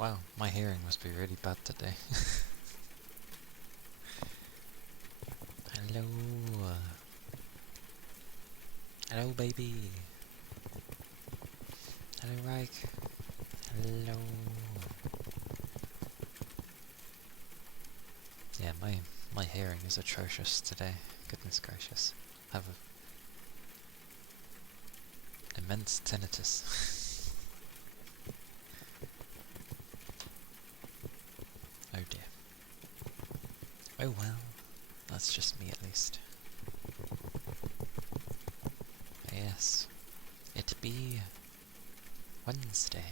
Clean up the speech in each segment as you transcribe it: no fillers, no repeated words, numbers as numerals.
Wow, my hearing must be really bad today. Hello. Hello, baby. Hello, Reich. Hello. Yeah, my hearing is atrocious today. Goodness gracious. I have an immense tinnitus. Oh dear. Oh well, that's just me at least. Yes, it be Wednesday.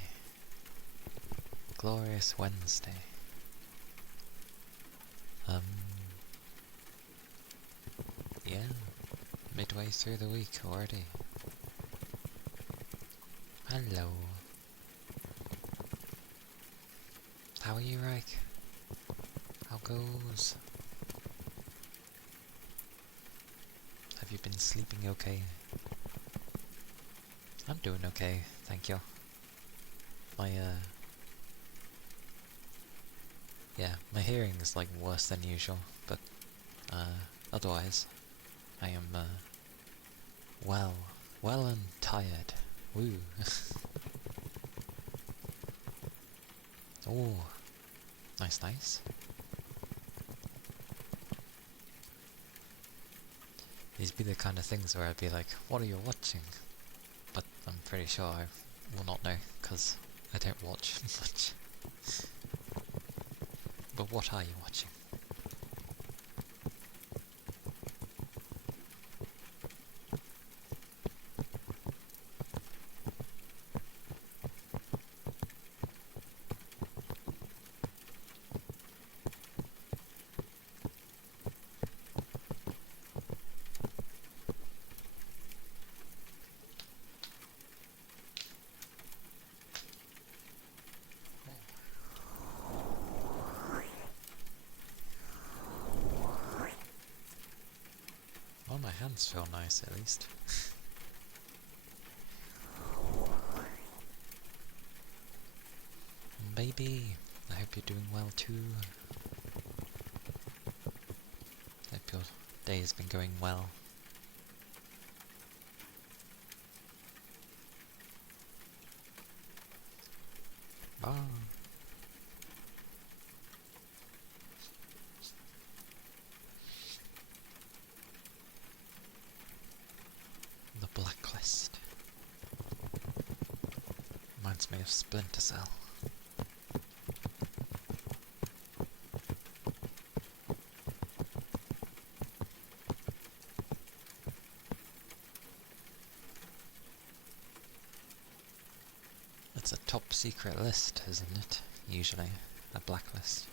Glorious Wednesday. Yeah, midway through the week already. Hello. How are you, Reich? How goes? Have you been sleeping okay? I'm doing okay, thank you. My hearing is like worse than usual, but otherwise, I am well and tired. Woo. Oh, nice. These be the kind of things where I'd be like, what are you watching? But I'm pretty sure I will not know, because I don't watch much. But what are you watching? Well, my hands feel nice at least. Baby, I hope you're doing well too. Hope your day has been going well. Ah. The Blacklist. Reminds me of Splinter Cell. It's a top secret list, isn't it? Usually, a blacklist.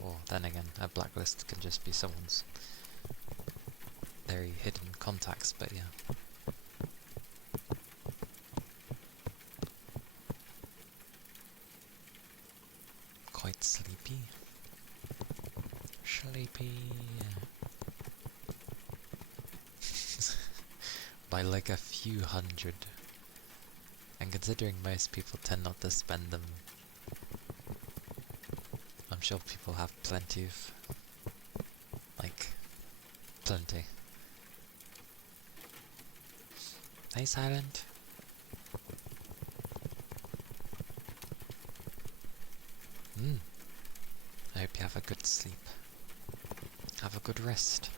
Or then again, a blacklist can just be someone's very hidden contacts, but yeah. Quite sleepy. Sleepy. By like a few hundred. And considering most people tend not to spend them, I'm sure people have plenty of... like, plenty. Hey, Silent. I hope you have a good sleep. Have a good rest.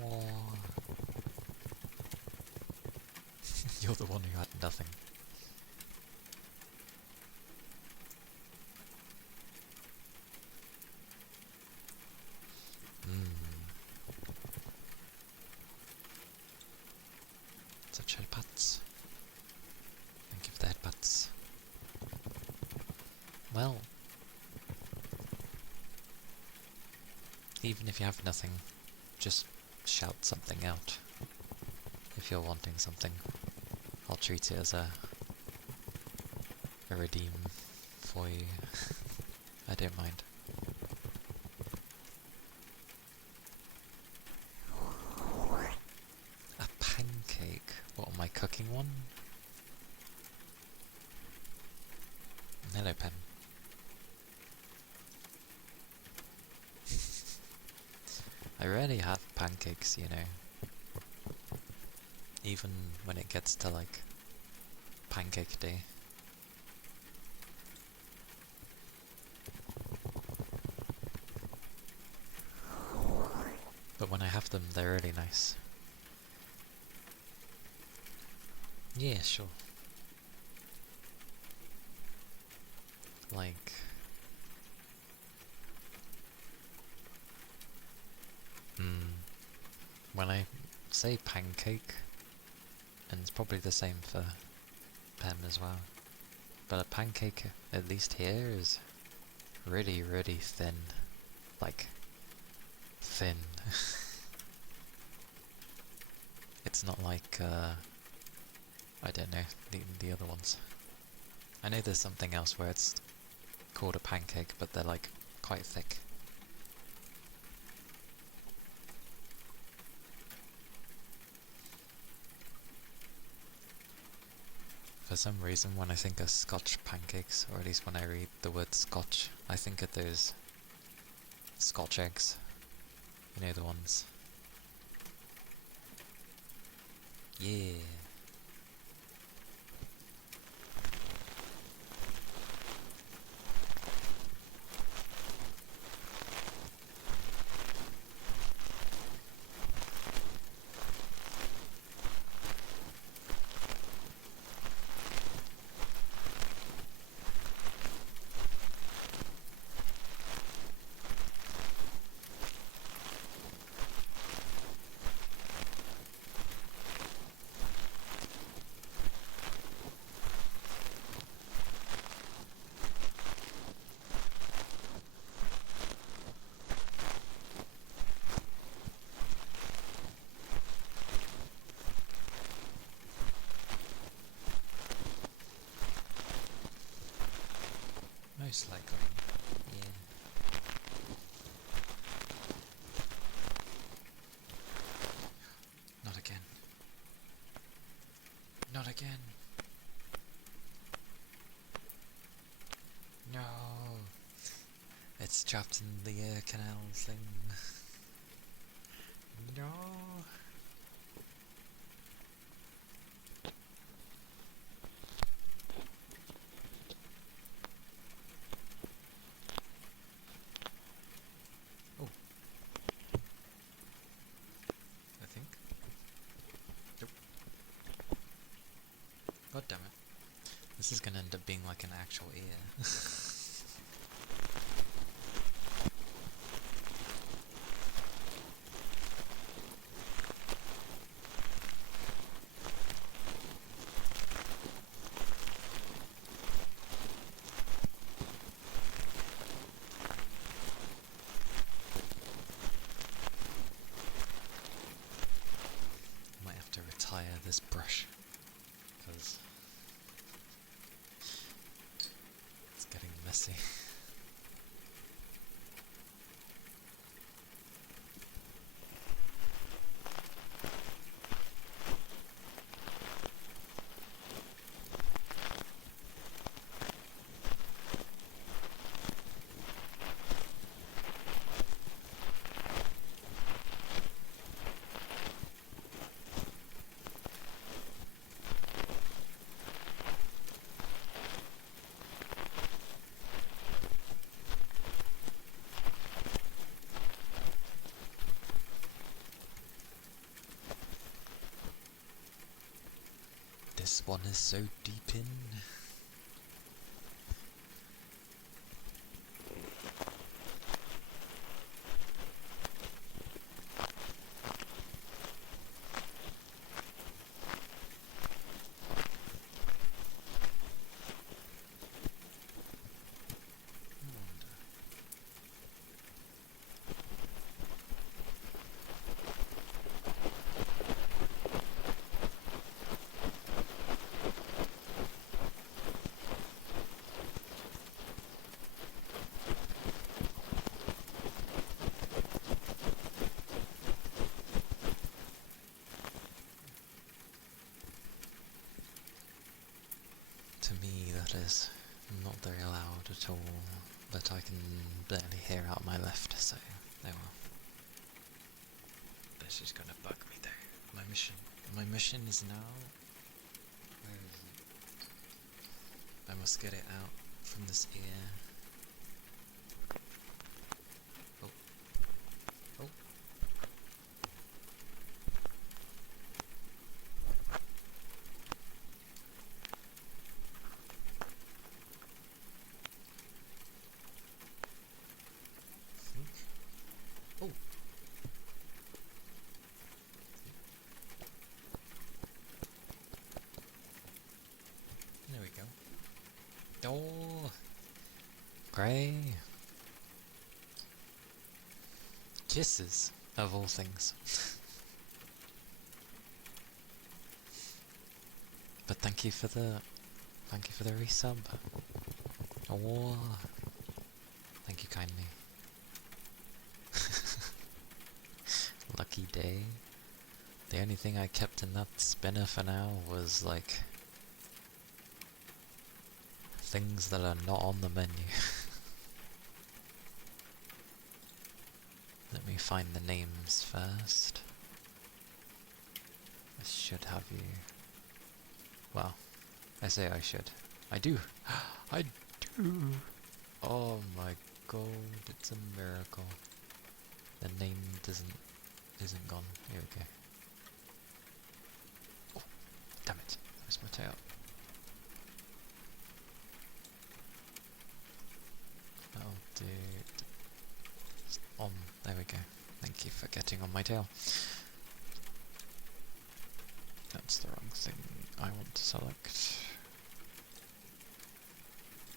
Whoa. You're the one who had nothing. Such headbutts. Thank you for the headbutts. Well, even if you have nothing, just shout something out. If you're wanting something, I'll treat it as a redeem for you. I don't mind. A pancake? What, am I cooking one? Hello, Pen. rarely have pancakes, you know. Even when it gets to like pancake day. But when I have them, they're really nice. Yeah, sure. Like... when I say pancake, and it's probably the same for Pem as well, but a pancake, at least here, is really, really thin. Like, thin. It's not like, I don't know, the other ones. I know there's something else where it's called a pancake, but they're like quite thick. For some reason, when I think of Scotch pancakes, or at least when I read the word Scotch, I think of those Scotch eggs. You know the ones. Yeah. Most likely, yeah. Not again. Not again. No. It's trapped in the air canal thing. No. Oh. I think. Nope. God damn it. This is gonna end up being like an actual ear. Might have to retire this brush, because it's getting messy. This one is so deep in. To me, that is not very loud at all, but I can barely hear out my left, so oh well. she's gonna bug me there. My mission is now... Where is it? I must get it out from this ear. Oh. Oh. Oh! There we go. Oh! Grey! Kisses, of all things. But thank you for the resub. Oh! Thank you kindly. Lucky day. The only thing I kept in that spinner for now was like things that are not on the menu. Let me find the names first. I should have you. Well, I say I should. I do. I do. Oh my god, it's a miracle. The name isn't gone. Here we go. Oh, damn it. Where's my tail? That'll do. It's on. There we go. Thank you for getting on my tail. That's the wrong thing I want to select.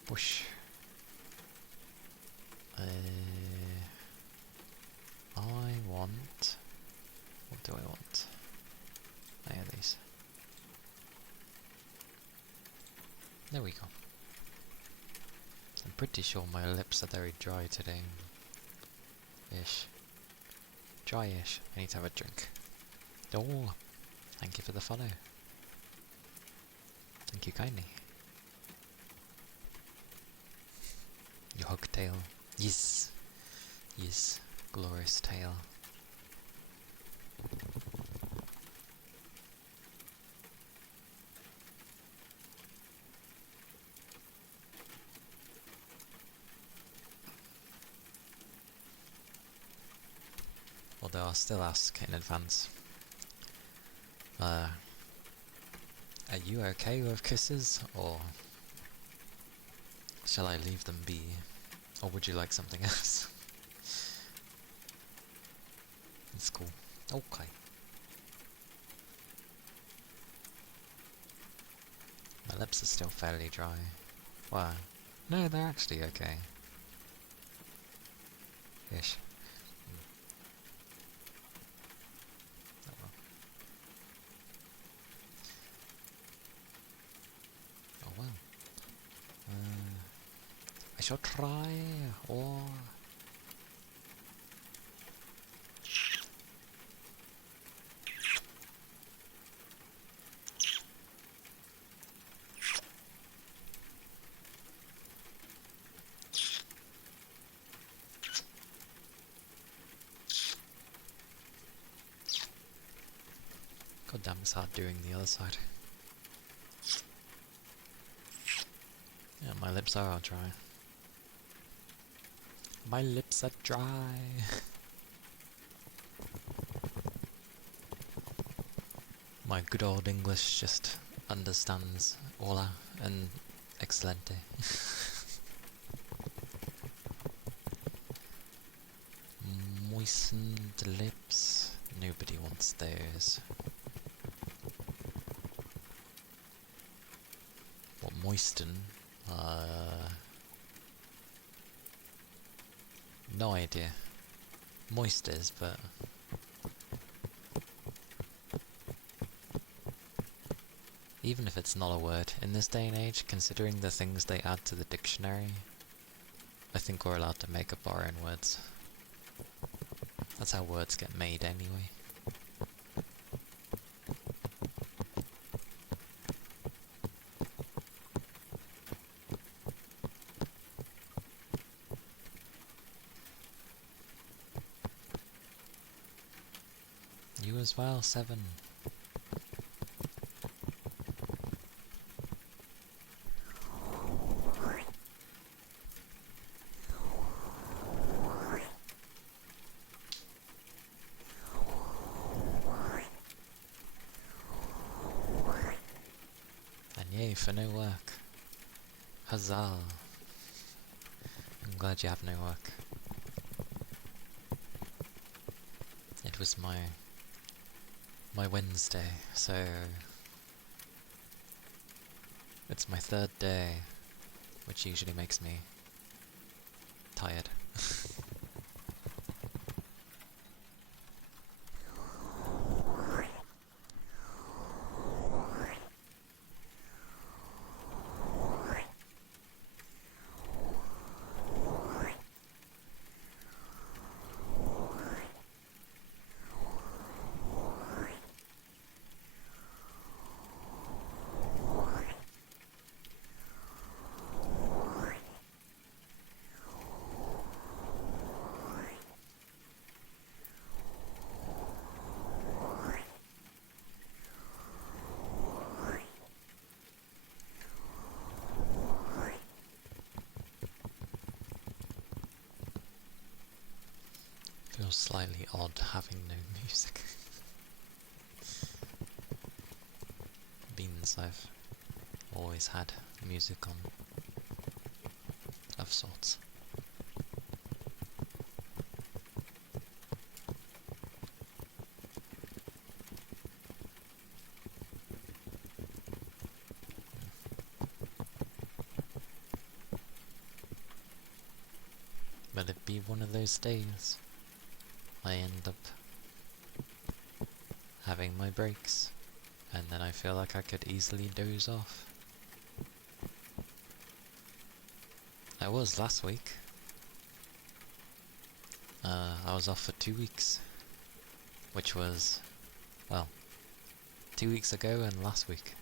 Whoosh. I want... What do I want? Any of these. There we go. I'm pretty sure my lips are very dry today. Ish. Dry-ish. I need to have a drink. Oh! Thank you for the follow. Thank you kindly. Your hug tail. Yes! Yes. Glorious tail. Although I'll still ask in advance. Are you okay with kisses, or shall I leave them be? Or would you like something else? It's cool. Okay. My lips are still fairly dry. Wow. No, they're actually okay. Ish. Oh well. Oh well. I shall try, or... God damn, it's hard doing the other side. Yeah, my lips are all dry. My lips are dry. My good old English just understands hola and excelente. Moistened lips. Nobody wants those. What moisten? No idea. Moist is, but... Even if it's not a word, in this day and age, considering the things they add to the dictionary, I think we're allowed to make up our own words. That's how words get made anyway. as well, 7. And yay for no work. Huzzah! I'm glad you have no work. It was my Wednesday, so it's my 3rd day, which usually makes me tired. Feels slightly odd having no music. Beans, I've always had music on, of sorts. But it'd be one of those days I end up having my breaks, and then I feel like I could easily doze off. I was last week. I was off for 2 weeks, which was, well, 2 weeks ago and last week.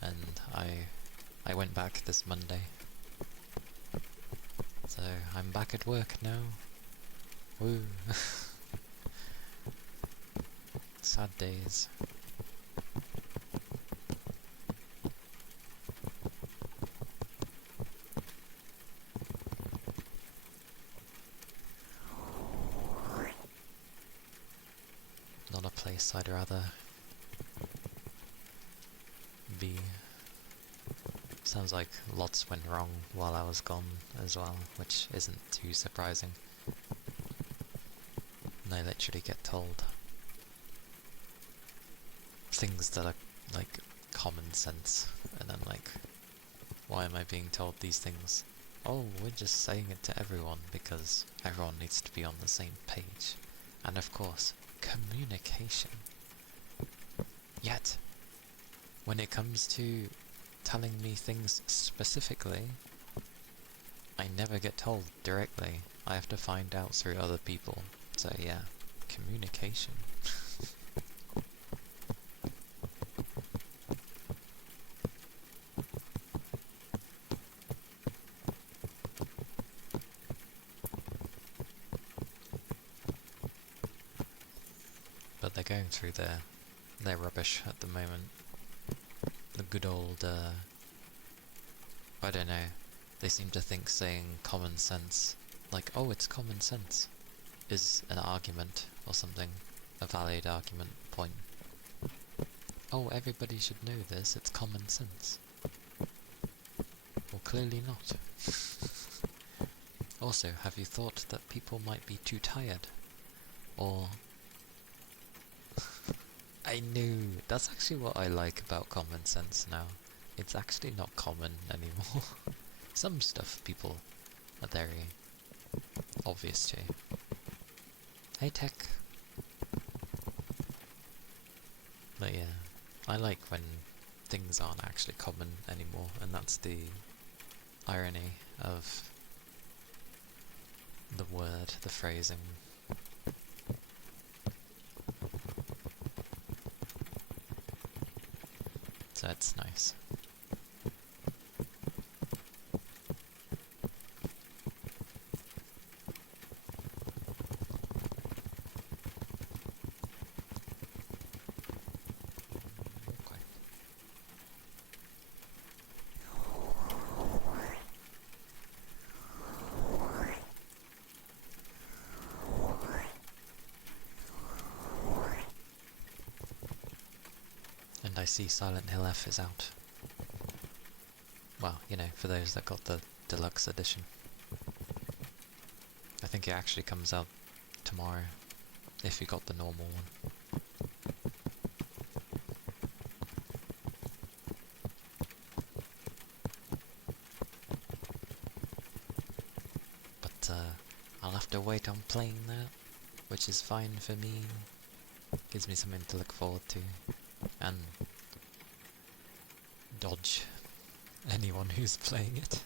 And I went back this Monday. So I'm back at work now. Woo. Sad days. Not a place I'd rather be. Sounds like lots went wrong while I was gone as well, which isn't too surprising. And I literally get told things that are like common sense, and I'm like, why am I being told these things? Oh, we're just saying it to everyone because everyone needs to be on the same page. And of course, communication. Yet, when it comes to telling me things specifically, I never get told directly. I have to find out through other people. So yeah, communication. But they're going through their rubbish at the moment. The good old, I don't know, they seem to think saying common sense, like, oh, it's common sense, is an argument or something, a valid argument point. Oh, everybody should know this, it's common sense. Well, clearly not. Also, have you thought that people might be too tired? Or... I knew! That's actually what I like about common sense now. It's actually not common anymore. Some stuff people are very obvious to. Hey tech! But yeah, I like when things aren't actually common anymore, and that's the irony of the word, the phrasing. So it's nice. see Silent Hill F is out. Well, you know, for those that got the deluxe edition. I think it actually comes out tomorrow, if you got the normal one. But I'll have to wait on playing that, which is fine for me. Gives me something to look forward to, and dodge anyone who's playing it.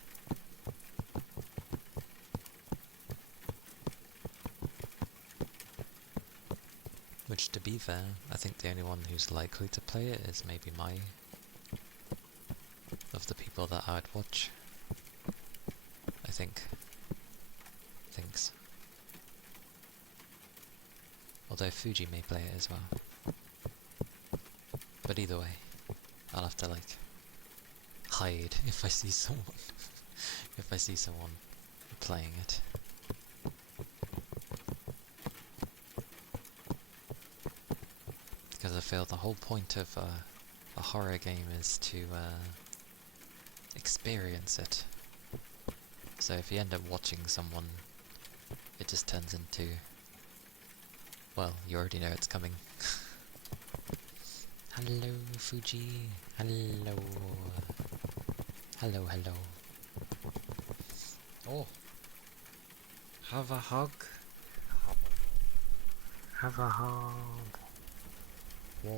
Which, to be fair, I think the only one who's likely to play it is maybe Mai, of the people that I'd watch. I think. Thinks. Although Fuji may play it as well. But either way, I'll have to, like, hide if I see someone. If I see someone playing it. Because I feel the whole point of a horror game is to experience it. So if you end up watching someone, it just turns into, well, you already know it's coming. Hello, Fuji. Hello. Hello, hello. Oh. Have a hug. Have a hug. Yeah.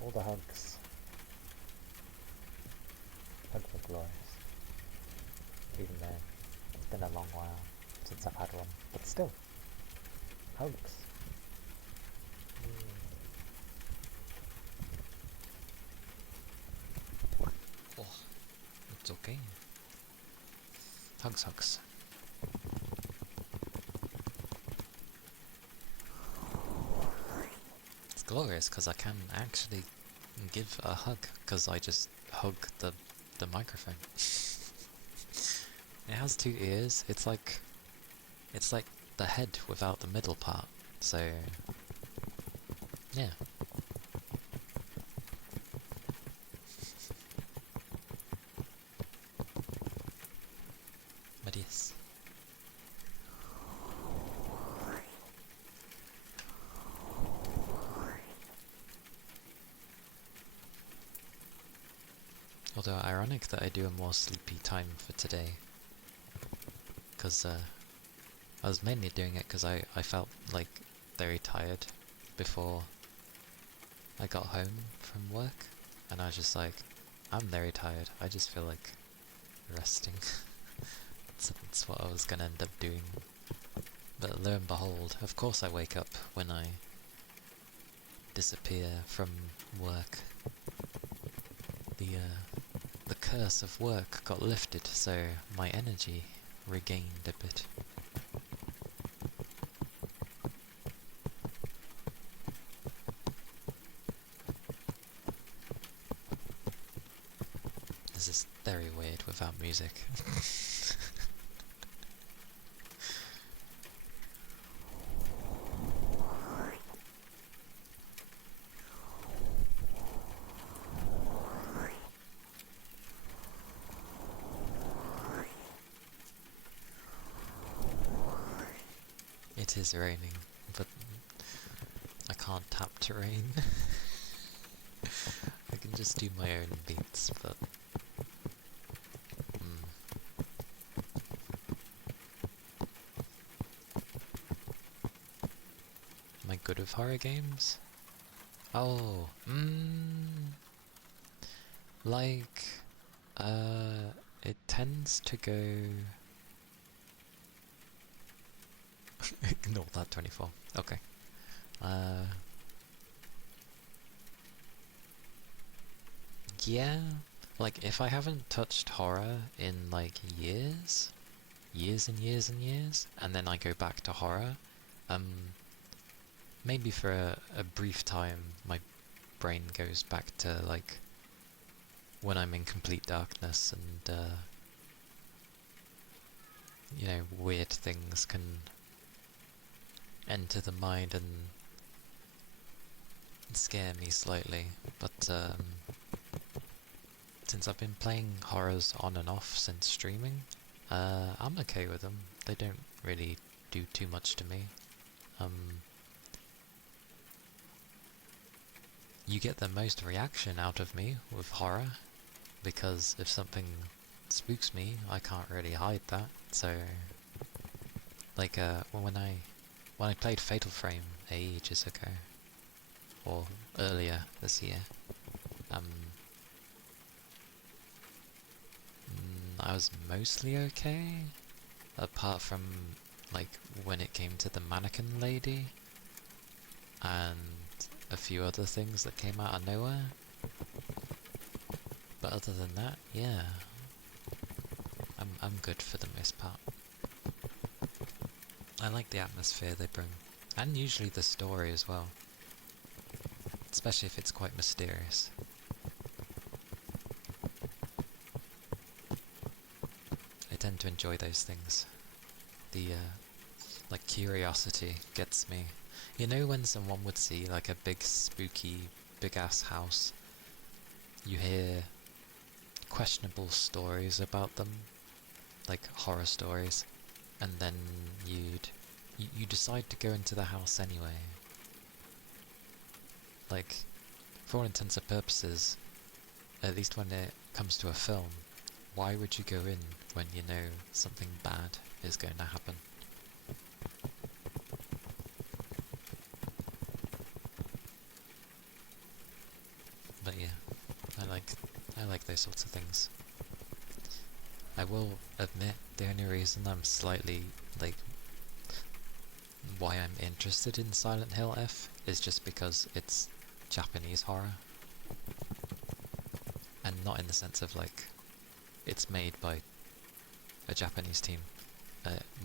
All the hugs. Hugs are glorious. Even then, it's been a long while since I've had one. But still. Hugs. Oh, it's okay. Hugs, hugs. It's glorious because I can actually give a hug because I just hug the microphone. It has two ears. It's like the head without the middle part. So yeah. But yes. Although ironic that I do a more sleepy time for today. Because I was mainly doing it because I felt like very tired before I got home from work. And I was just like, I'm very tired. I just feel like resting. That's what I was going to end up doing. But lo and behold, of course I wake up when I disappear from work. The curse of work got lifted, so my energy regained a bit. This is very weird without music. It is raining, but I can't tap to rain. I can just do my own beats, but am I good with horror games? Oh, like, it tends to go... Ignore that 24. Okay. Yeah, like if I haven't touched horror in like years and years and years, and then I go back to horror, maybe for a brief time my brain goes back to like when I'm in complete darkness and you know, weird things can enter the mind and scare me slightly, but since I've been playing horrors on and off since streaming, I'm okay with them. They don't really do too much to me. You get the most reaction out of me with horror, because if something spooks me, I can't really hide that. So, like when I played Fatal Frame ages ago, or earlier this year, I was mostly okay, apart from like when it came to the mannequin lady and a few other things that came out of nowhere. But other than that, yeah, I'm good for the most part. I like the atmosphere they bring, and usually the story as well, especially if it's quite mysterious. I tend to enjoy those things. The like curiosity gets me. You know when someone would see like a big spooky, big ass house, you hear questionable stories about them, like horror stories, and then you decide to go into the house anyway. Like, for all intents and purposes, at least when it comes to a film, why would you go in when you know something bad is going to happen? But yeah, I like those sorts of things. I will admit the only reason I'm slightly, like, why I'm interested in Silent Hill F is just because it's Japanese horror. And not in the sense of, like, it's made by a Japanese team.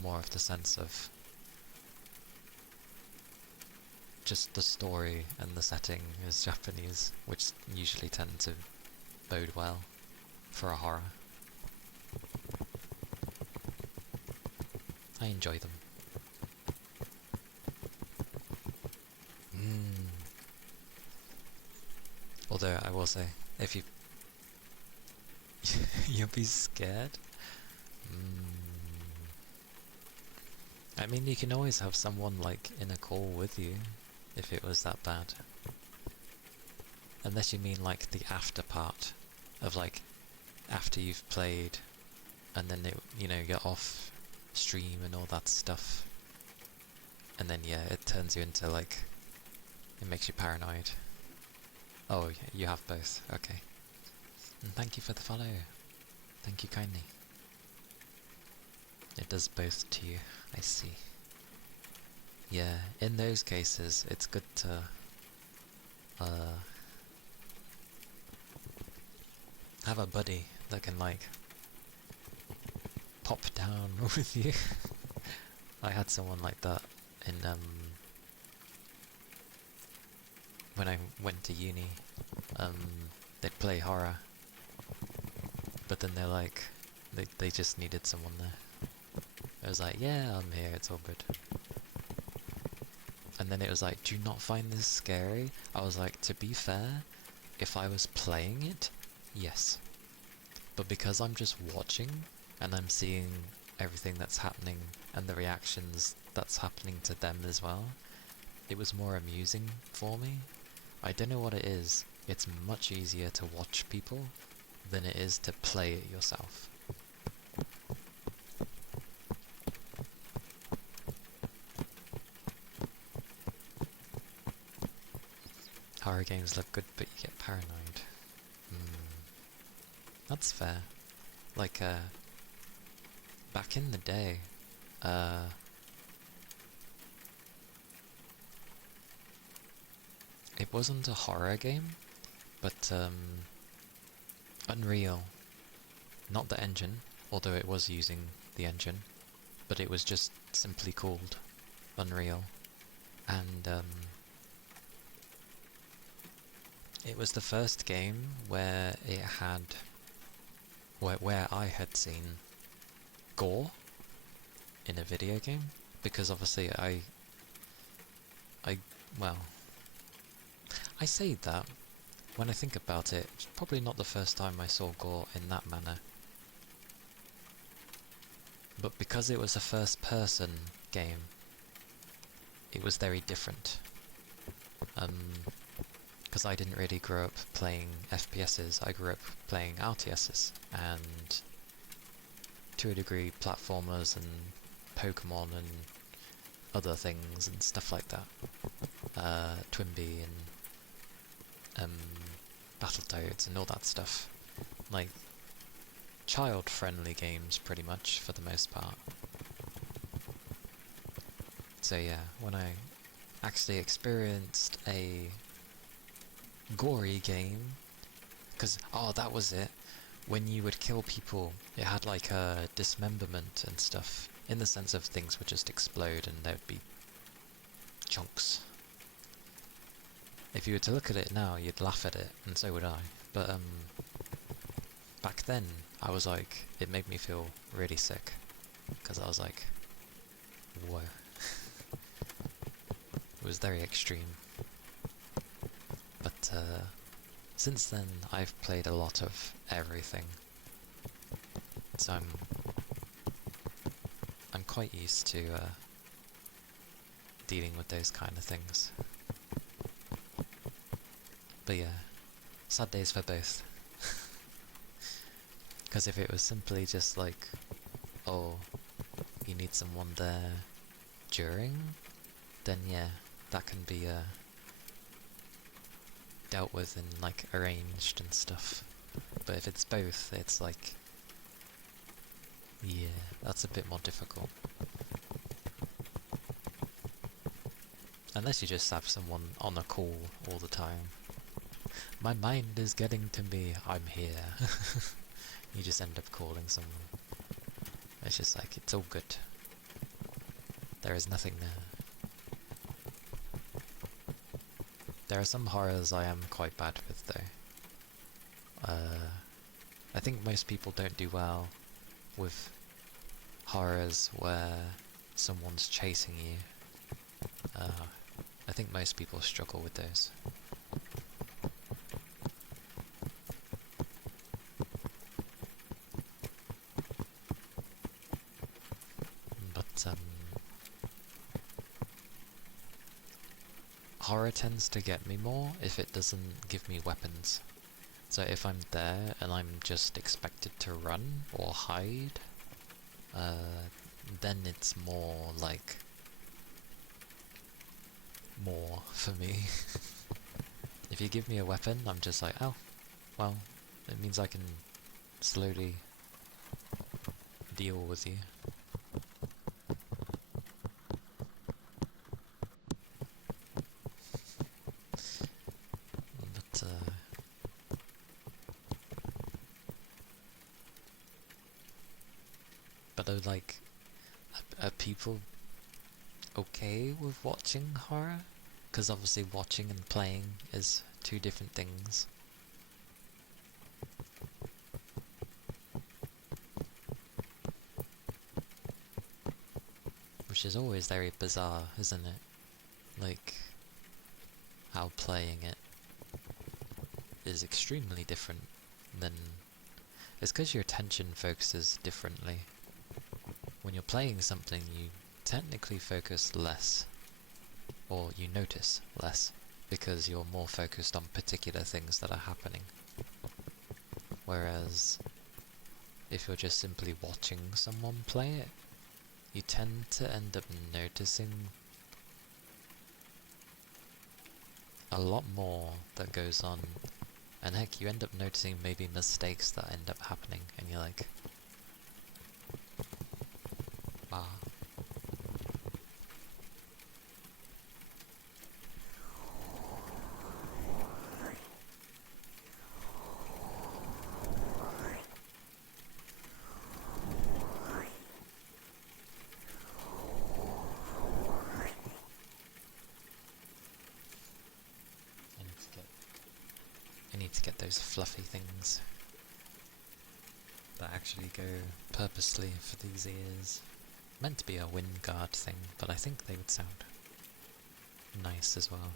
More of the sense of just the story and the setting is Japanese, which usually tend to bode well for a horror. I enjoy them. Although I will say, if you you'll be scared. I mean, you can always have someone like in a call with you if it was that bad. Unless you mean like the after part of like after you've played and then it, you're off stream and all that stuff. And then yeah, it turns you into like, it makes you paranoid. Oh, you have both. Okay. And thank you for the follow. Thank you kindly. It does both to you, I see. Yeah, in those cases, it's good to have a buddy that can like pop down with you. I had someone like that in when I went to uni. They'd play horror, but then they're like, they just needed someone there. I was like, yeah, I'm here, it's all good. And then it was like, do you not find this scary? I was like, to be fair, if I was playing it, yes. But because I'm just watching, and I'm seeing everything that's happening, and the reactions that's happening to them as well, it was more amusing for me. I don't know what it is, it's much easier to watch people than it is to play it yourself. Horror games look good, but you get paranoid. That's fair. Like, back in the day, it wasn't a horror game, but Unreal, not the engine, although it was using the engine, but it was just simply called Unreal, and it was the first game where it had, where I had seen gore in a video game, because obviously I I say that, when I think about it, it's probably not the first time I saw gore in that manner. But because it was a first-person game, it was very different. Because I didn't really grow up playing FPSs, I grew up playing RTSs, and to a degree platformers and Pokemon and other things and stuff like that. Twinbee and Battletoads and all that stuff. Like, child-friendly games pretty much, for the most part. So yeah, when I actually experienced a gory game, because, oh, that was it, when you would kill people, it had like a dismemberment and stuff, in the sense of things would just explode and there would be chunks. If you were to look at it now, you'd laugh at it, and so would I, but back then, I was like, it made me feel really sick, because I was like, whoa. It was very extreme. But since then, I've played a lot of everything. So I'm quite used to dealing with those kind of things. But yeah, sad days for both. Because if it was simply just like, oh, you need someone there during, then yeah, that can be dealt with and like arranged and stuff. But if it's both, it's like, yeah, that's a bit more difficult. Unless you just have someone on a call all the time. My mind is getting to me, I'm here. You just end up calling someone. It's just like, it's all good. There is nothing there. There are some horrors I am quite bad with though. I think most people don't do well with horrors where someone's chasing you. I think most people struggle with those. But horror tends to get me more if it doesn't give me weapons. So if I'm there and I'm just expected to run or hide, then it's more like more for me. If you give me a weapon, I'm just like, oh, well, it means I can slowly deal with you. But like, are people okay with watching horror? Because obviously watching and playing is two different things. Which is always very bizarre, isn't it? Like, how playing it is extremely different than... It's because your attention focuses differently. When you're playing something, you technically focus less, or you notice less, because you're more focused on particular things that are happening. Whereas, if you're just simply watching someone play it, you tend to end up noticing a lot more that goes on, and heck, you end up noticing maybe mistakes that end up happening, and you're like, ah. I need to get those fluffy things that actually go purposely for these ears. Meant to be a wind guard thing, but I think they would sound nice as well.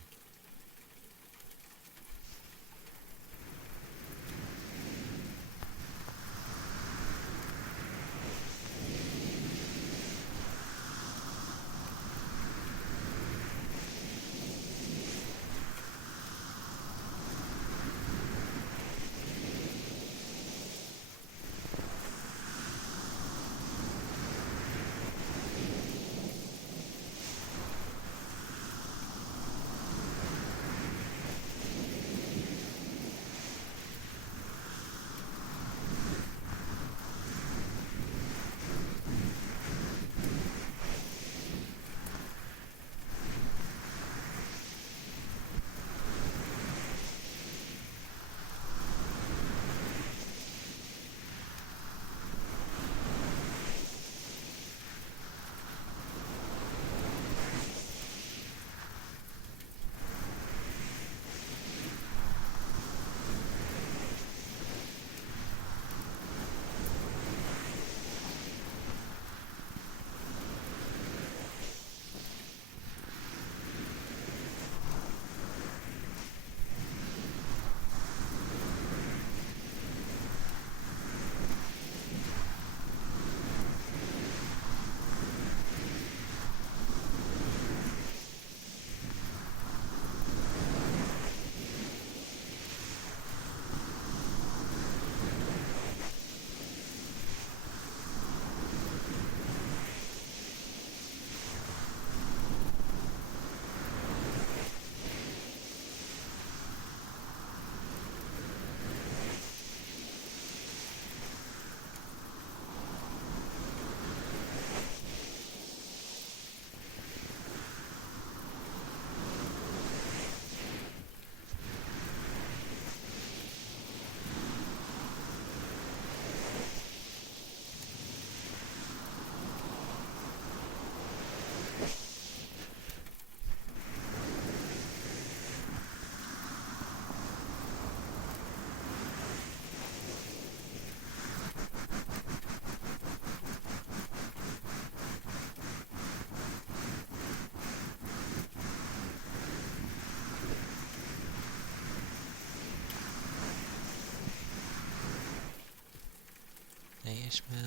Ishmael,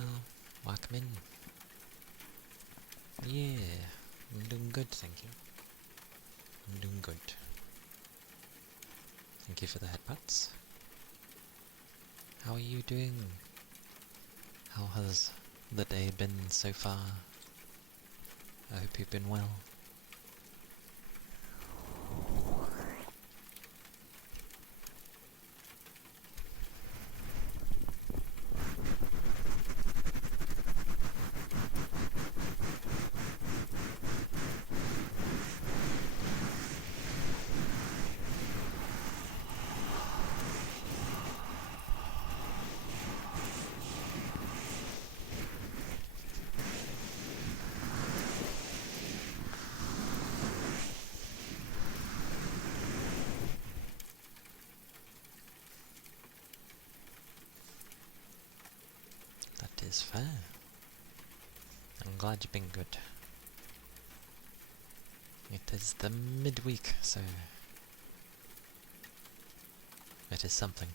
welcome in. Yeah, I'm doing good, thank you. I'm doing good. Thank you for the headbutts. How are you doing? How has the day been so far? I hope you've been well. That is fair. I'm glad you've been good. It is the midweek, so it is something.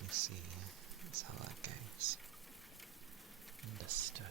I see. That's how that goes. Understood.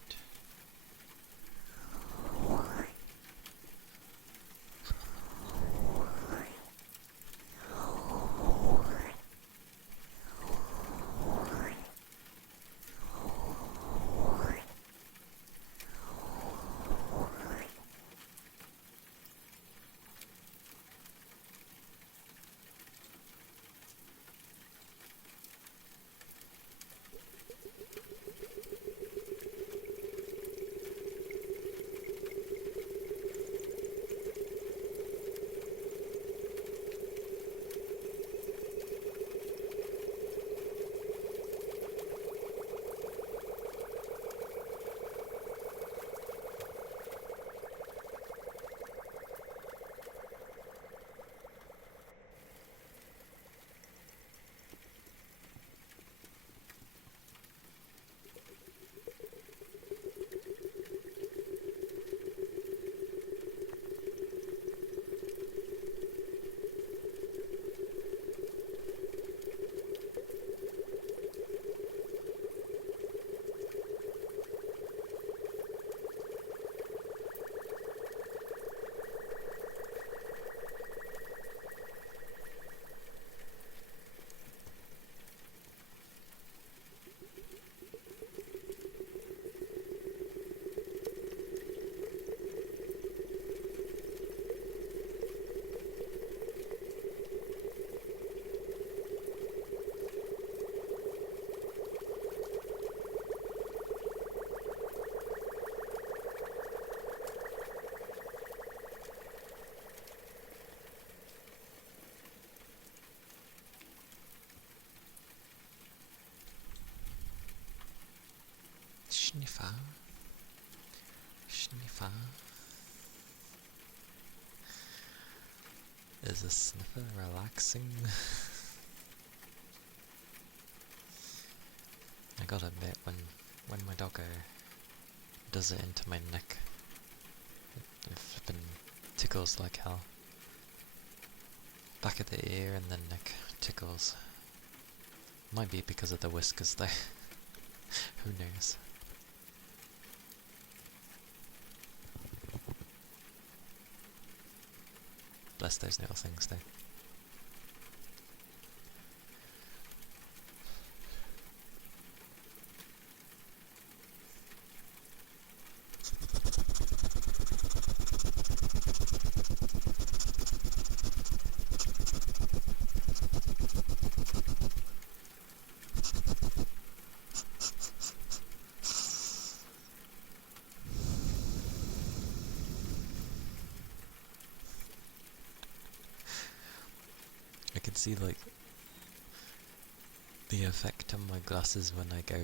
Sniffer. Sniffer. Is a sniffer relaxing? I gotta admit, when my doggo does it into my neck, it flippin' tickles like hell. Back of the ear and the neck tickles. Might be because of the whiskers though. Who knows? Bless those little things though. I can see like the effect on my glasses when I go.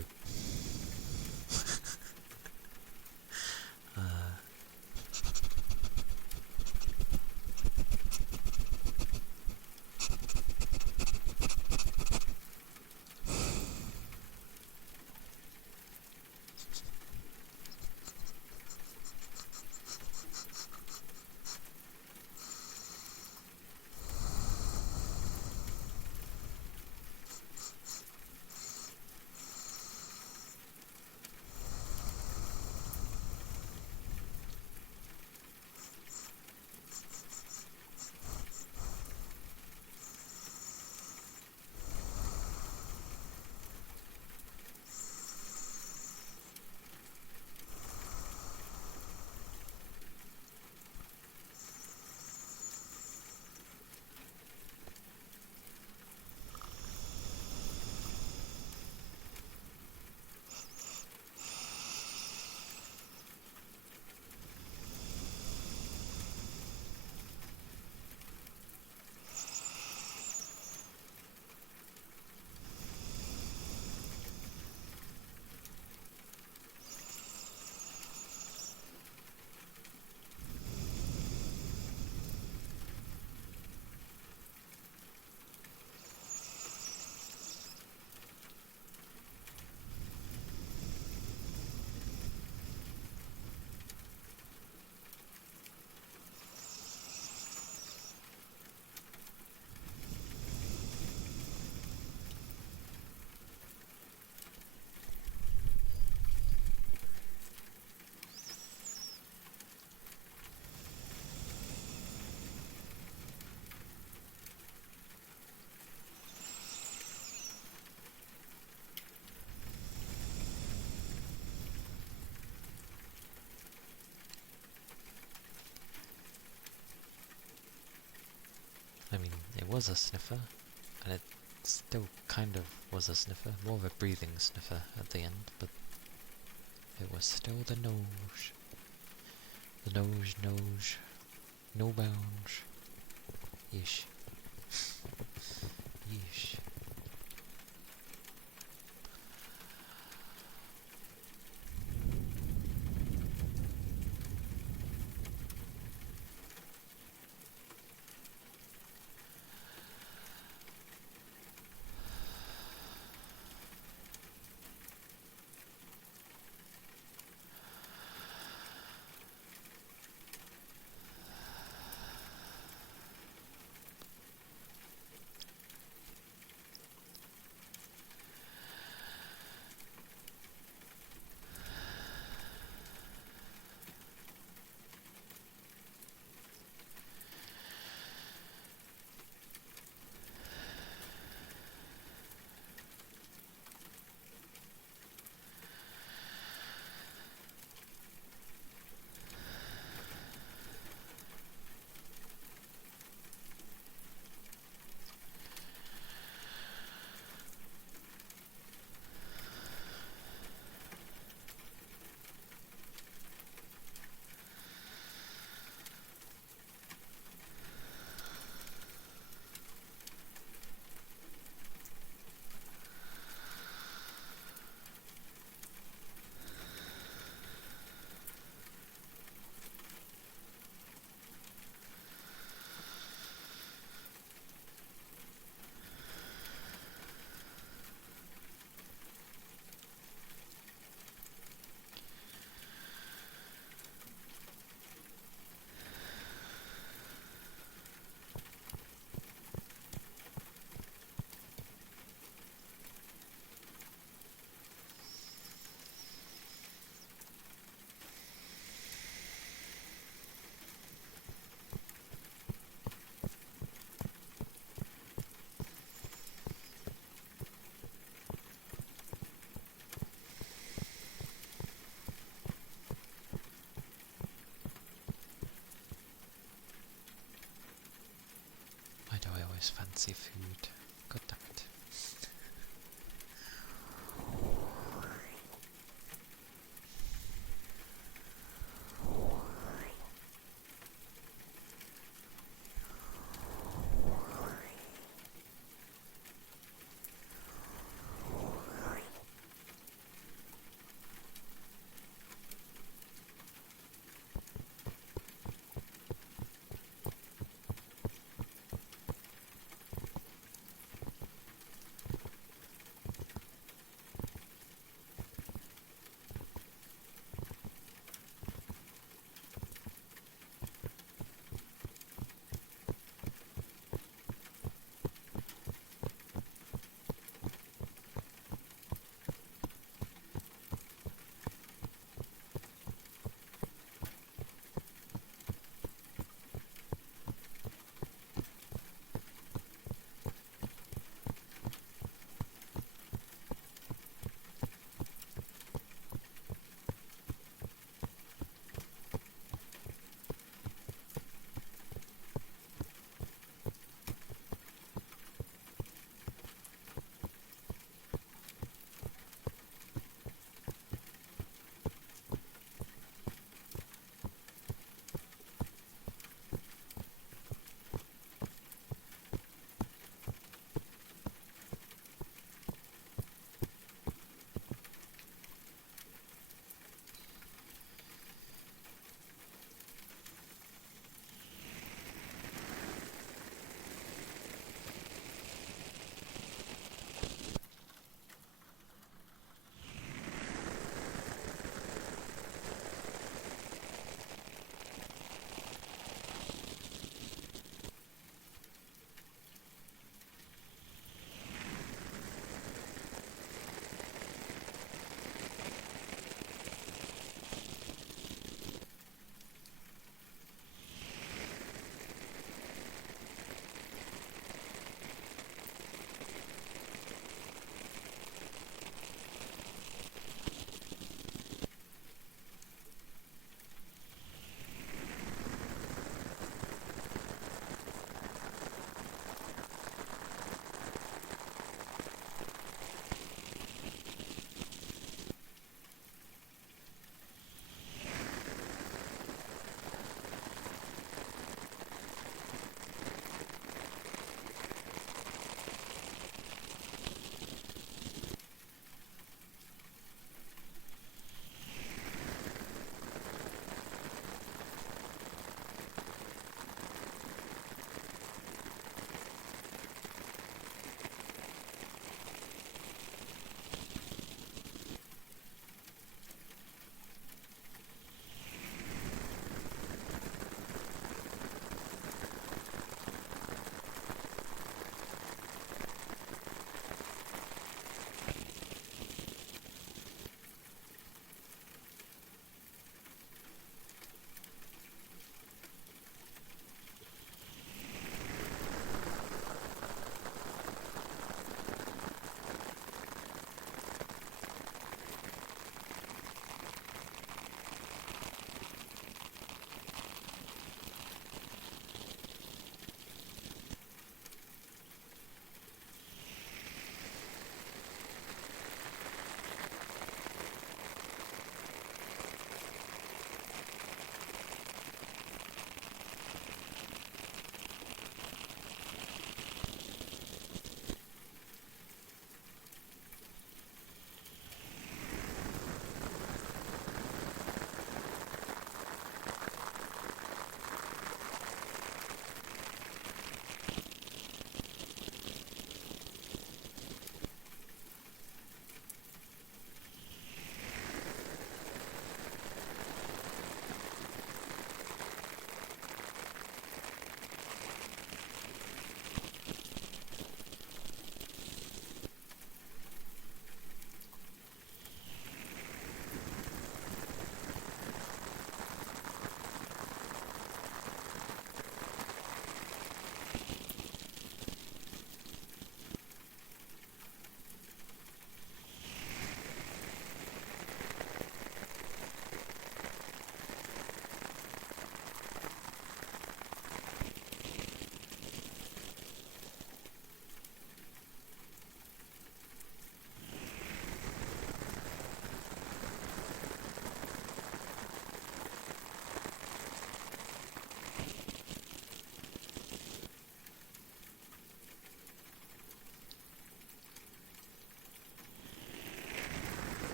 I mean, it was a sniffer, and it still kind of was a sniffer, more of a breathing sniffer at the end, but it was still the nose. The nose, no bounds. Yeesh. Yeesh. nice fancy food. God damn it.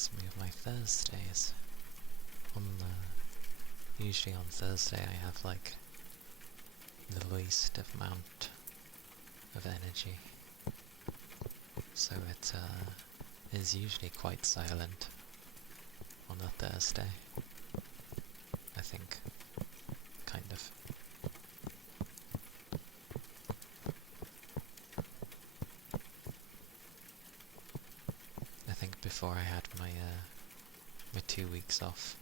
reminds me of my Thursdays. Usually on Thursday I have like the least amount of energy, so it is usually quite silent on a Thursday, I think, kind of. I think before I had my 2 weeks off,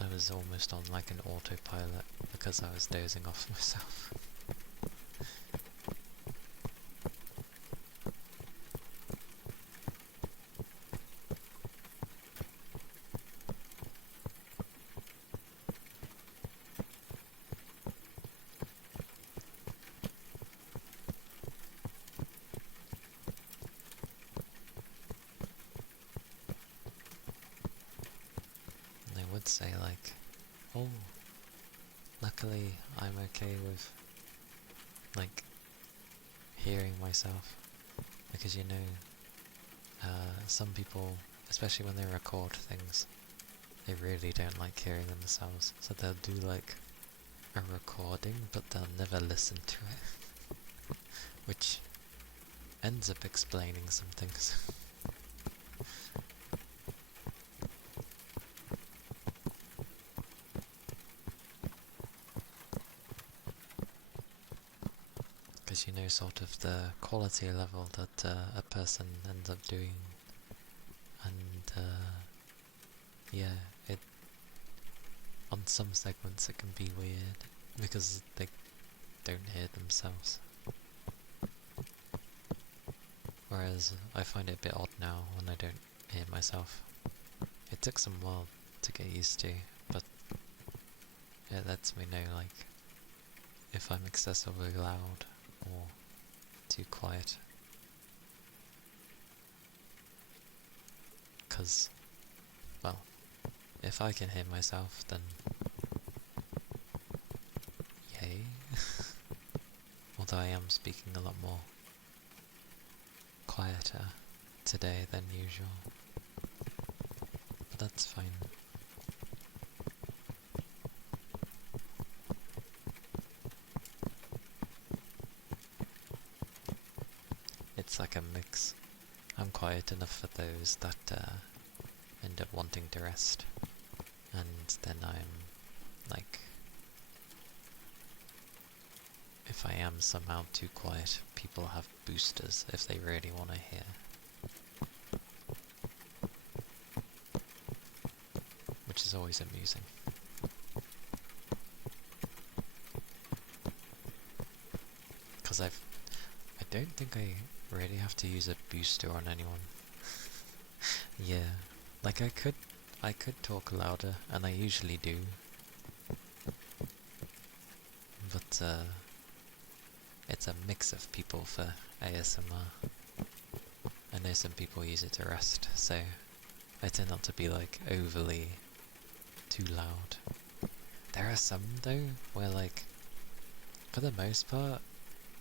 I was almost on like an autopilot because I was dozing off myself. And I would say like, oh, luckily I'm okay with like hearing myself, because you know, some people, especially when they record things, they really don't like hearing themselves, so they'll do like a recording but they'll never listen to it, which ends up explaining some things. Because you know sort of the quality level that a person ends up doing, and yeah, it on some segments it can be weird because they don't hear themselves. Whereas I find it a bit odd now when I don't hear myself. It took some while to get used to, but it lets me know like if I'm excessively loud or too quiet. Because, well, if I can hear myself, then yay. Although I am speaking a lot more quieter today than usual, but that's fine. It's like a mix. I'm quiet enough for those that end up wanting to rest, and then I'm like, if I am somehow too quiet, people have boosters if they really want to hear. Which is always amusing. Because I don't think I really have to use a booster on anyone. Yeah, like I could talk louder, and I usually do. But it's a mix of people for ASMR. I know some people use it to rest, so I tend not to be like overly too loud. There are some though where like, for the most part,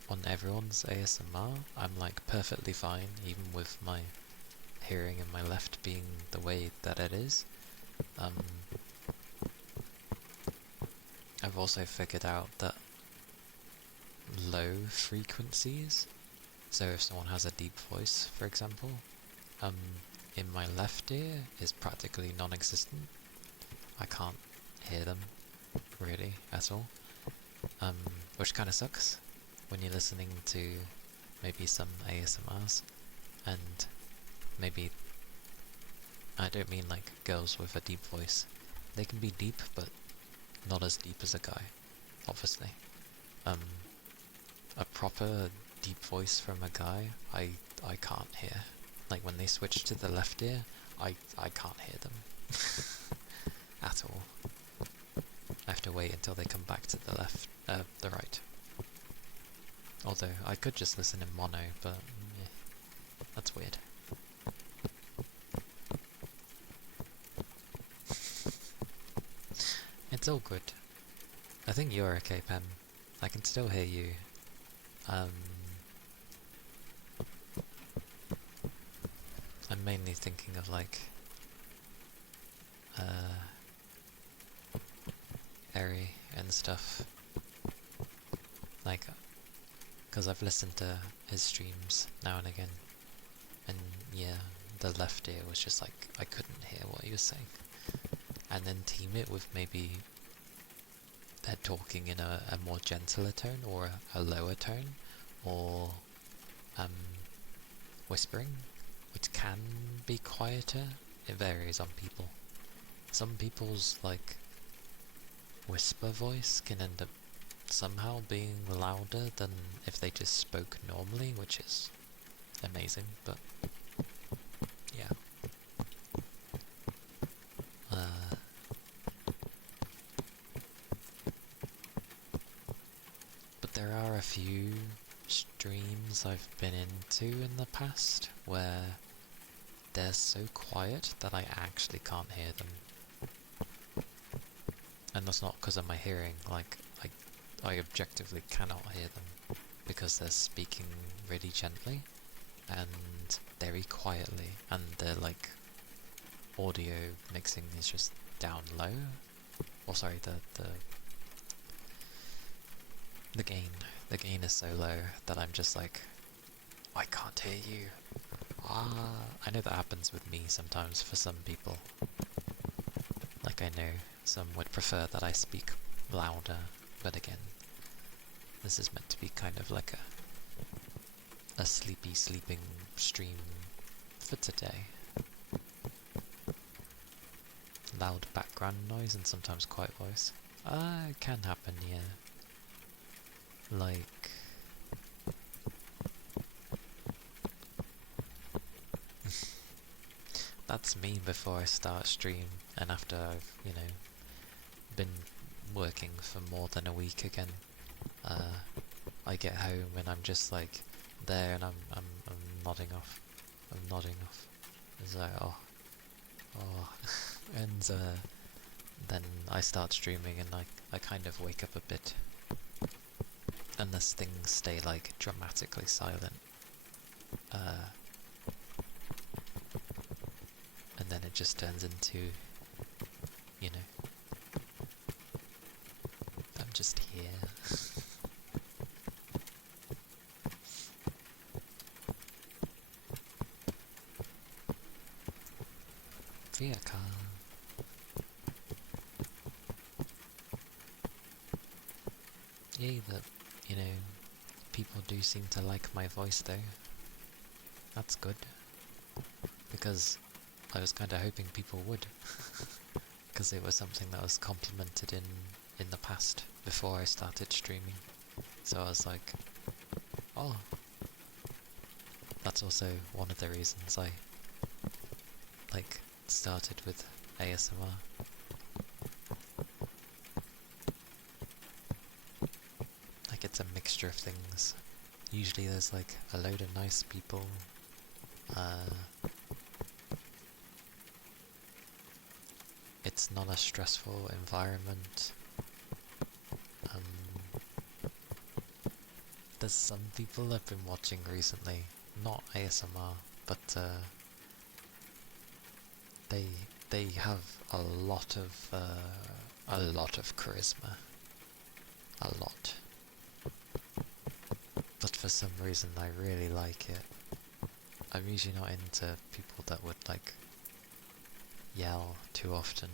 on everyone's ASMR, I'm like perfectly fine, even with my hearing in my left being the way that it is. I've also figured out that low frequencies, so if someone has a deep voice, for example, in my left ear is practically non-existent. I can't hear them really at all, which kind of sucks when you're listening to maybe some ASMRs, and maybe, I don't mean like girls with a deep voice, they can be deep but not as deep as a guy, obviously. A proper deep voice from a guy, I can't hear. Like when they switch to the left ear, I can't hear them at all. I have to wait until they come back to the right. Although I could just listen in mono, but yeah, that's weird. It's all good. I think you're okay, Pem. I can still hear you. I'm mainly thinking of like Eri and stuff. Like, because I've listened to his streams now and again, and yeah, the left ear was just like, I couldn't hear what he was saying. And then team it with maybe they're talking in a more gentler tone, or a lower tone, or whispering, which can be quieter. It varies on people. Some people's like whisper voice can end up somehow being louder than if they just spoke normally, which is amazing, but yeah. But there are a few streams I've been into in the past where they're so quiet that I actually can't hear them. And that's not because of my hearing, like, I objectively cannot hear them, because they're speaking really gently and very quietly, and their like audio mixing is just down low. Or sorry, the gain is so low that I'm just like, I can't hear you. I know that happens with me sometimes for some people. Like, I know some would prefer that I speak louder, but again, this is meant to be kind of like a sleeping stream for today. Loud background noise and sometimes quiet voice. It can happen, yeah. Like, that's me before I start stream, and after I've, been working for more than a week again. I get home and I'm just like there, and I'm nodding off. I'm nodding off. It's like, oh, and then I start streaming, and I kind of wake up a bit, unless things stay like dramatically silent. And then it just turns into, I'm just here. Vehicle. Yay, that, people do seem to like my voice though. That's good. Because I was kind of hoping people would. Because it was something that was complimented in the past, before I started streaming. So I was like, oh. That's also one of the reasons I, started with ASMR. Like, it's a mixture of things. Usually there's like a load of nice people. It's not a stressful environment. There's some people I've been watching recently, not ASMR, but they have a lot of charisma. A lot. But for some reason I really like it. I'm usually not into people that would yell too often.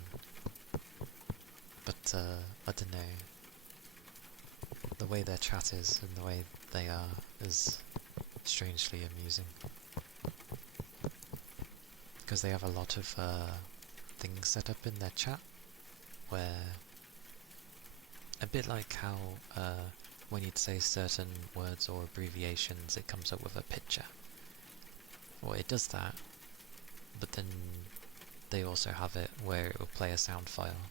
But I don't know. The way their chat is and the way they are is strangely amusing. Because they have a lot of things set up in their chat where, a bit like how when you'd say certain words or abbreviations, it comes up with a picture. Well, it does that, but then they also have it where it will play a sound file.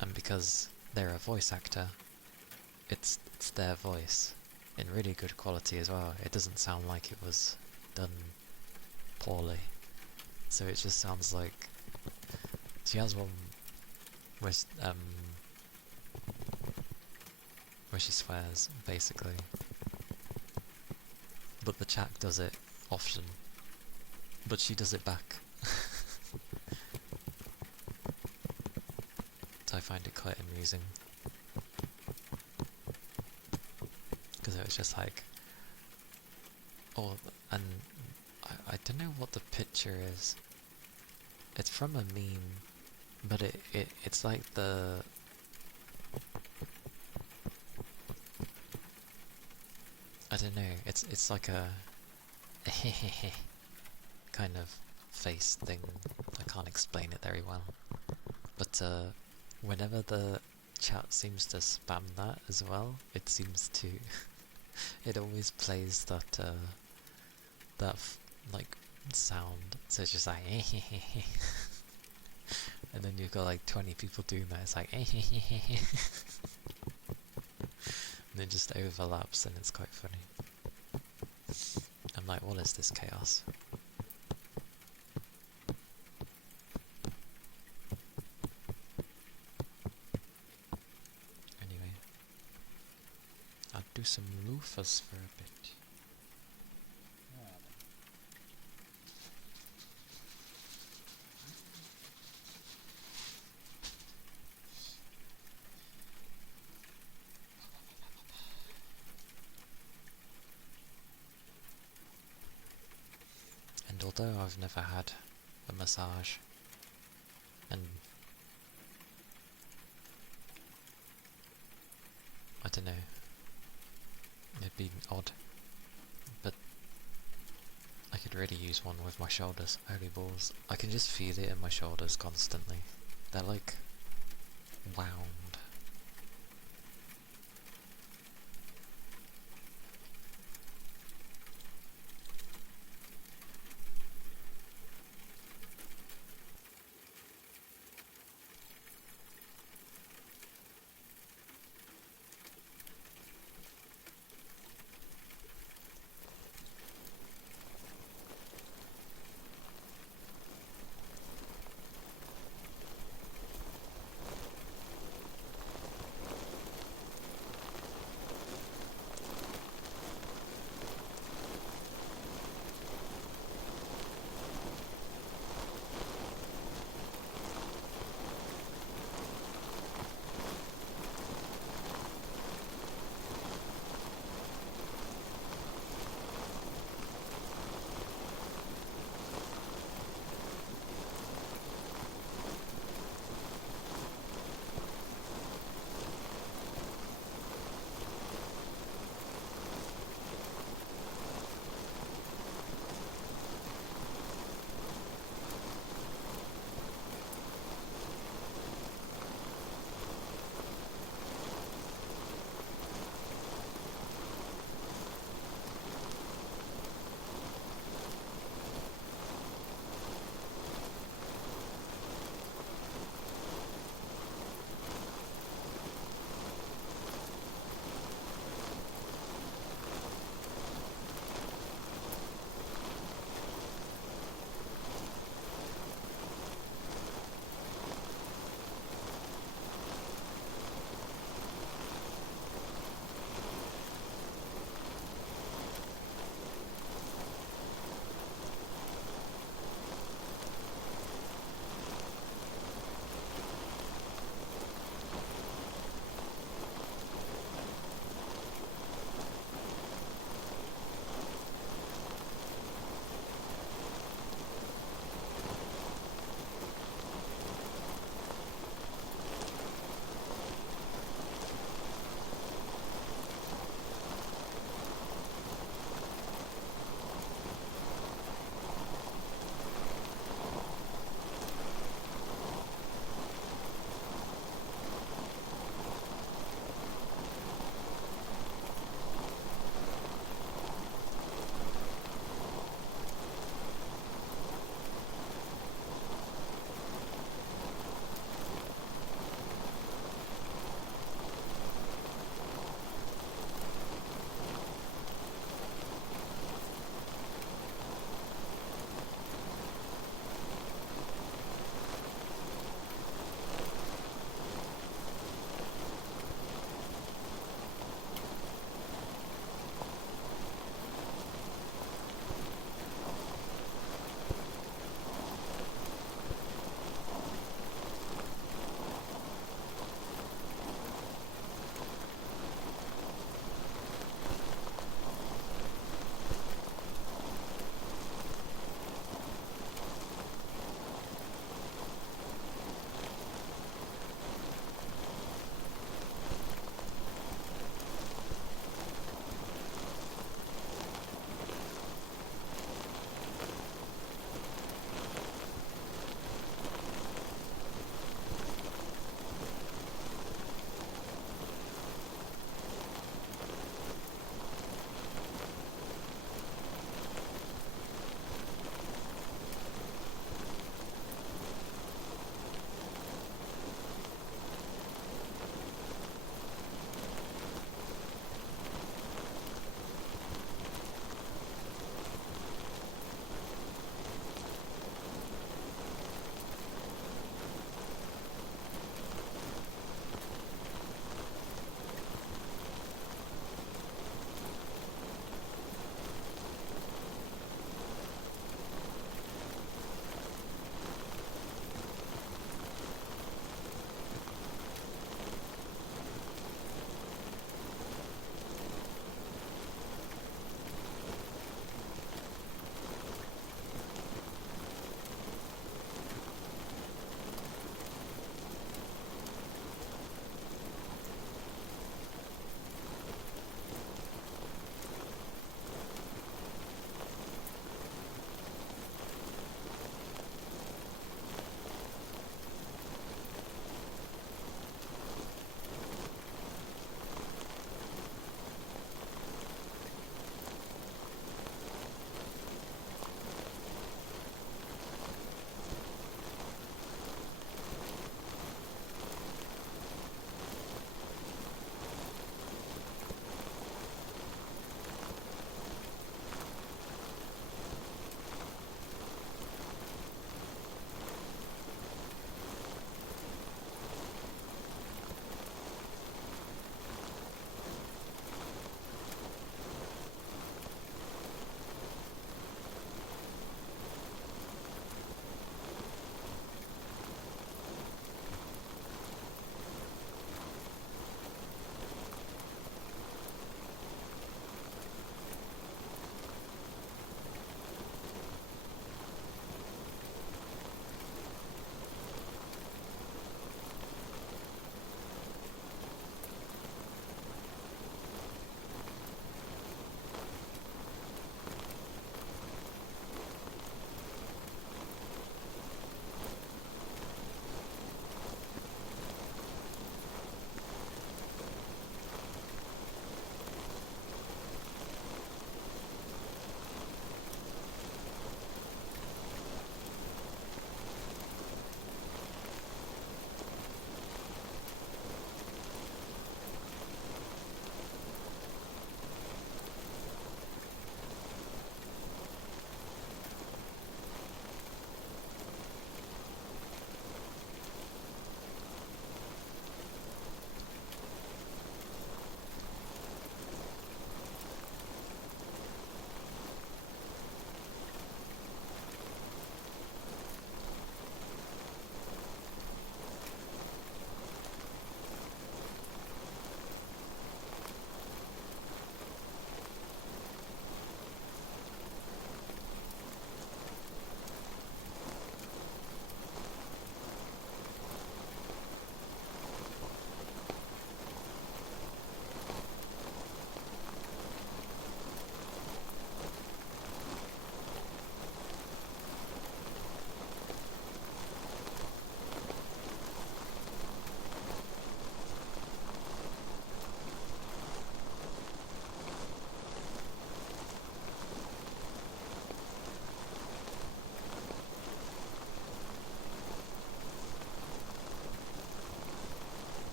And because they're a voice actor, it's their voice in really good quality as well. It doesn't sound like it was done poorly. So it just sounds like she has one where she swears, basically. But the chat does it often. But she does it back. find it quite amusing. Because it was just like, oh, and I don't know what the picture is. It's from a meme, but it's like I don't know, it's like a kind of face thing. I can't explain it very well. But whenever the chat seems to spam that as well, it seems to it always plays that like sound. So it's just like and then you've got like 20 people doing that. It's like and it just overlaps and it's quite funny. I'm like, what is this chaos? Anyway, I'll do some loofahs for a bit. And although I've never had a massage, and I don't know, it'd be odd, but I could really use one with my shoulders. Holy balls. I can just feel it in my shoulders constantly. They're like wound.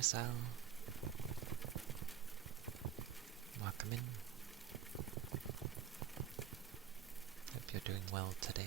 Sal. Welcome in. Hope you're doing well today.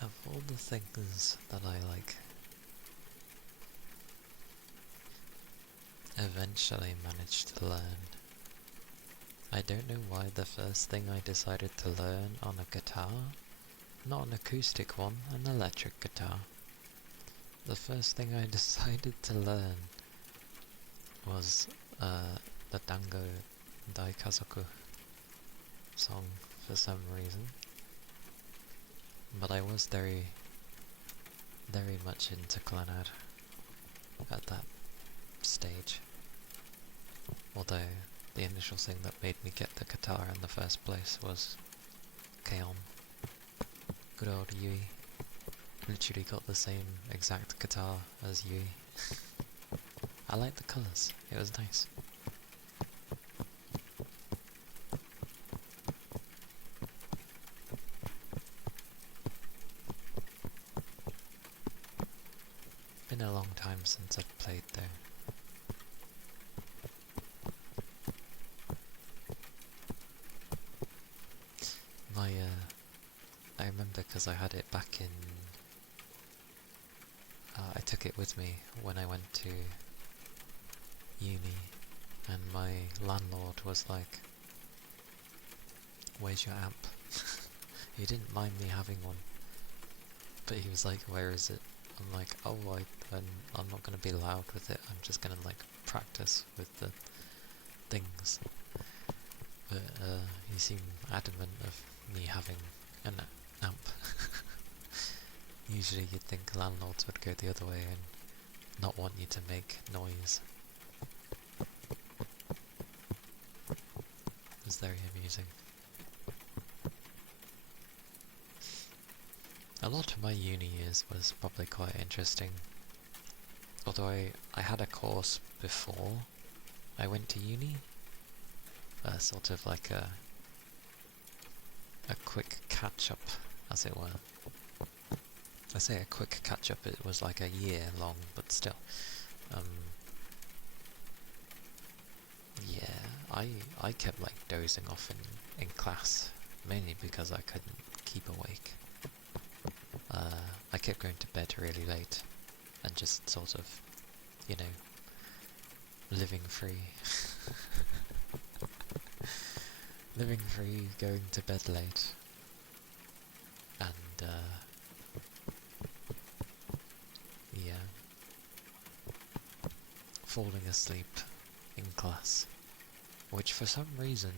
Of all the things that I eventually managed to learn, I don't know why the first thing I decided to learn on a guitar, not an acoustic one, an electric guitar, the first thing I decided to learn was the Dango Daikazoku song for some reason. But I was very much into Clannad at that stage. Although the initial thing that made me get the guitar in the first place was Kaon. Good old Yui. Literally got the same exact guitar as Yui. I liked the colours, it was nice. Been a long time since I've played though. I remember because I had it back in... I took it with me when I went to uni, and my landlord was like, "Where's your amp?" He didn't mind me having one, but he was like, "Where is it?" I'm like, "Oh, I'm not going to be loud with it, I'm just going to like practice with the things." But he seemed adamant of me having an amp. Usually you'd think landlords would go the other way and not want you to make noise. It was very amusing. A lot of my uni years was probably quite interesting. Although I had a course before I went to uni, sort of like a quick catch-up, as it were. I say a quick catch-up, it was like a year long, but still. Yeah, I kept like dozing off in class, mainly because I couldn't keep awake. I kept going to bed really late, and just sort of, you know, living free. Living free, going to bed late, and yeah, falling asleep in class, which for some reason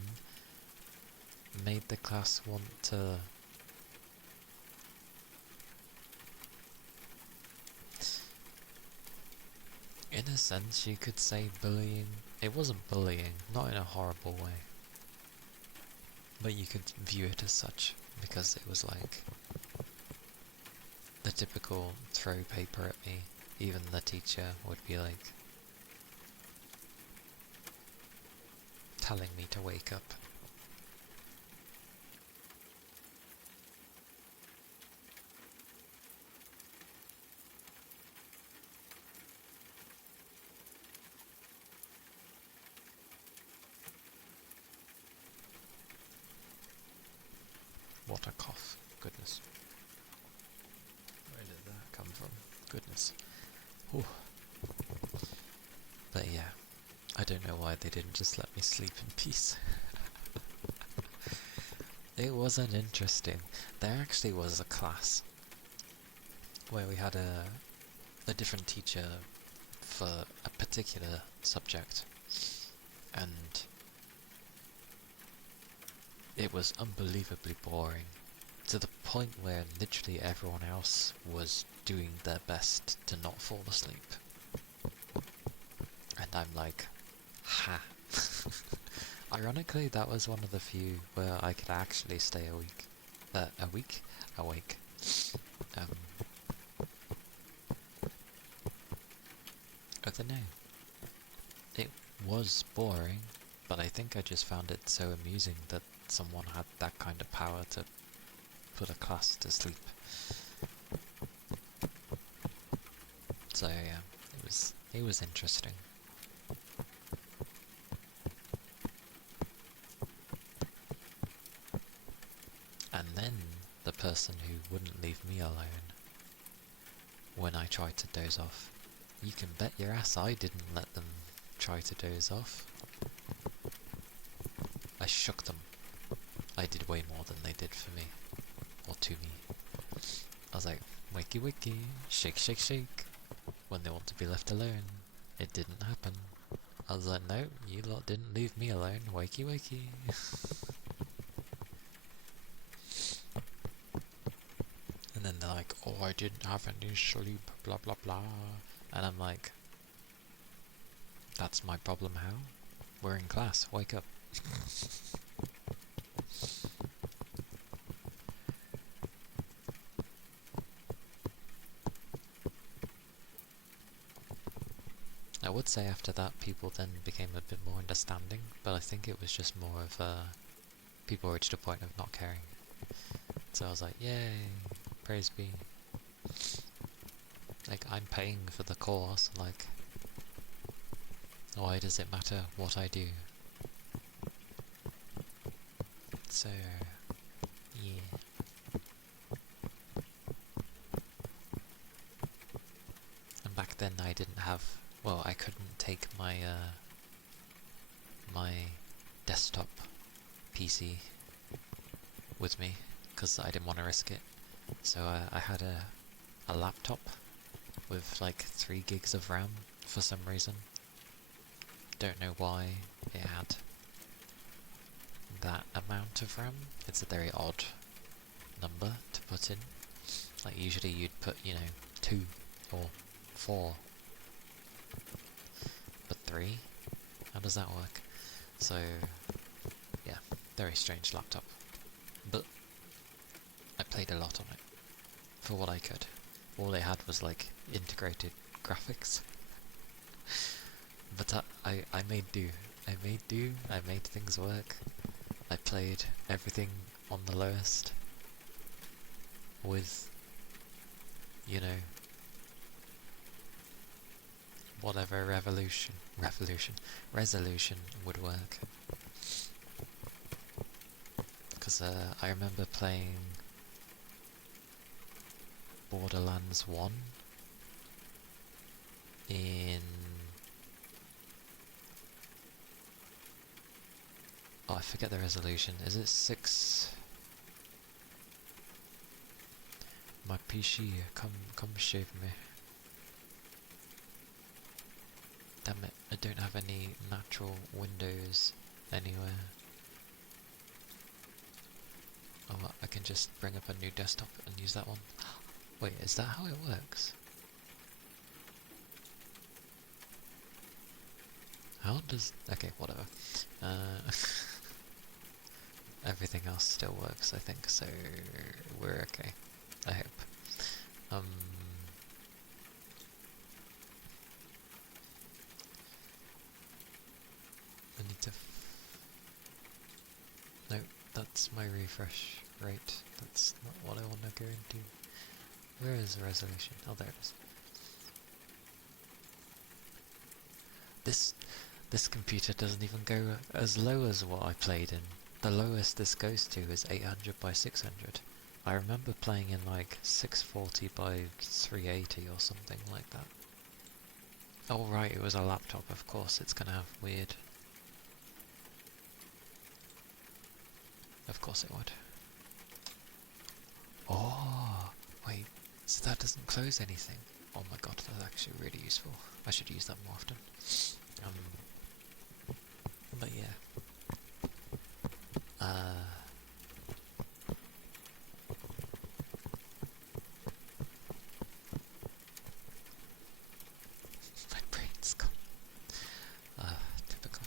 made the class want to... In a sense, you could say bullying. It wasn't bullying, not in a horrible way. But you could view it as such, because it was like the typical throw paper at me. Even the teacher would be like telling me to wake up. What a cough. Goodness. Where did that come from? Goodness. Whew. But yeah, I don't know why they didn't just let me sleep in peace. It wasn't interesting. There actually was a class where we had a different teacher for a particular subject, and it was unbelievably boring, to the point where literally everyone else was doing their best to not fall asleep. And I'm like, ha. Ironically, that was one of the few where I could actually stay awake. I don't know. It was boring, but I think I just found it so amusing that someone had that kind of power to put a class to sleep. So yeah, it was interesting. And then the person who wouldn't leave me alone when I tried to doze off. You can bet your ass I didn't let them try to doze off. I shook them. I did way more than they did for me. Or to me. I was like, wakey wakey, shake shake shake. When they want to be left alone. It didn't happen. I was like, no, you lot didn't leave me alone, wakey wakey. And then they're like, oh, I didn't have any sleep, blah blah blah. And I'm like, that's my problem, how? We're in class, wake up. I would say after that people then became a bit more understanding, but I think it was just more of people reached a point of not caring. So I was like, yay, praise be. Like, I'm paying for the course, like, why does it matter what I do? So, yeah. And back then I didn't have, well, I couldn't take my, my desktop PC with me, because I didn't want to risk it. So I had a laptop with like 3 gigs of RAM for some reason. Don't know why it had that amount of RAM. It's a very odd number to put in. Like usually you'd put, 2 or 4. But 3? How does that work? So, yeah, very strange laptop. But I played a lot on it, for what I could. All they had was like integrated graphics. But I made do. I made things work. I played everything on the lowest with, whatever resolution would work. Because I remember playing Borderlands 1 in... Oh, I forget the resolution. Is it 6? My PC, come shave me. Damn it, I don't have any natural windows anywhere. I can just bring up a new desktop and use that one. Wait, is that how it works? How does... Okay, whatever. Everything else still works, I think, so we're okay. I hope. I need to... No, that's my refresh rate. That's not what I want to go and do. Where is the resolution? Oh, there it is. This computer doesn't even go as low as what I played in. The lowest this goes to is 800 by 600. I remember playing in like 640 by 380 or something like that. Oh right, it was a laptop, of course, it's gonna have weird... Of course it would. Oh, wait, so that doesn't close anything. Oh my god, that's actually really useful. I should use that more often. But yeah. My brain's gone. Typical.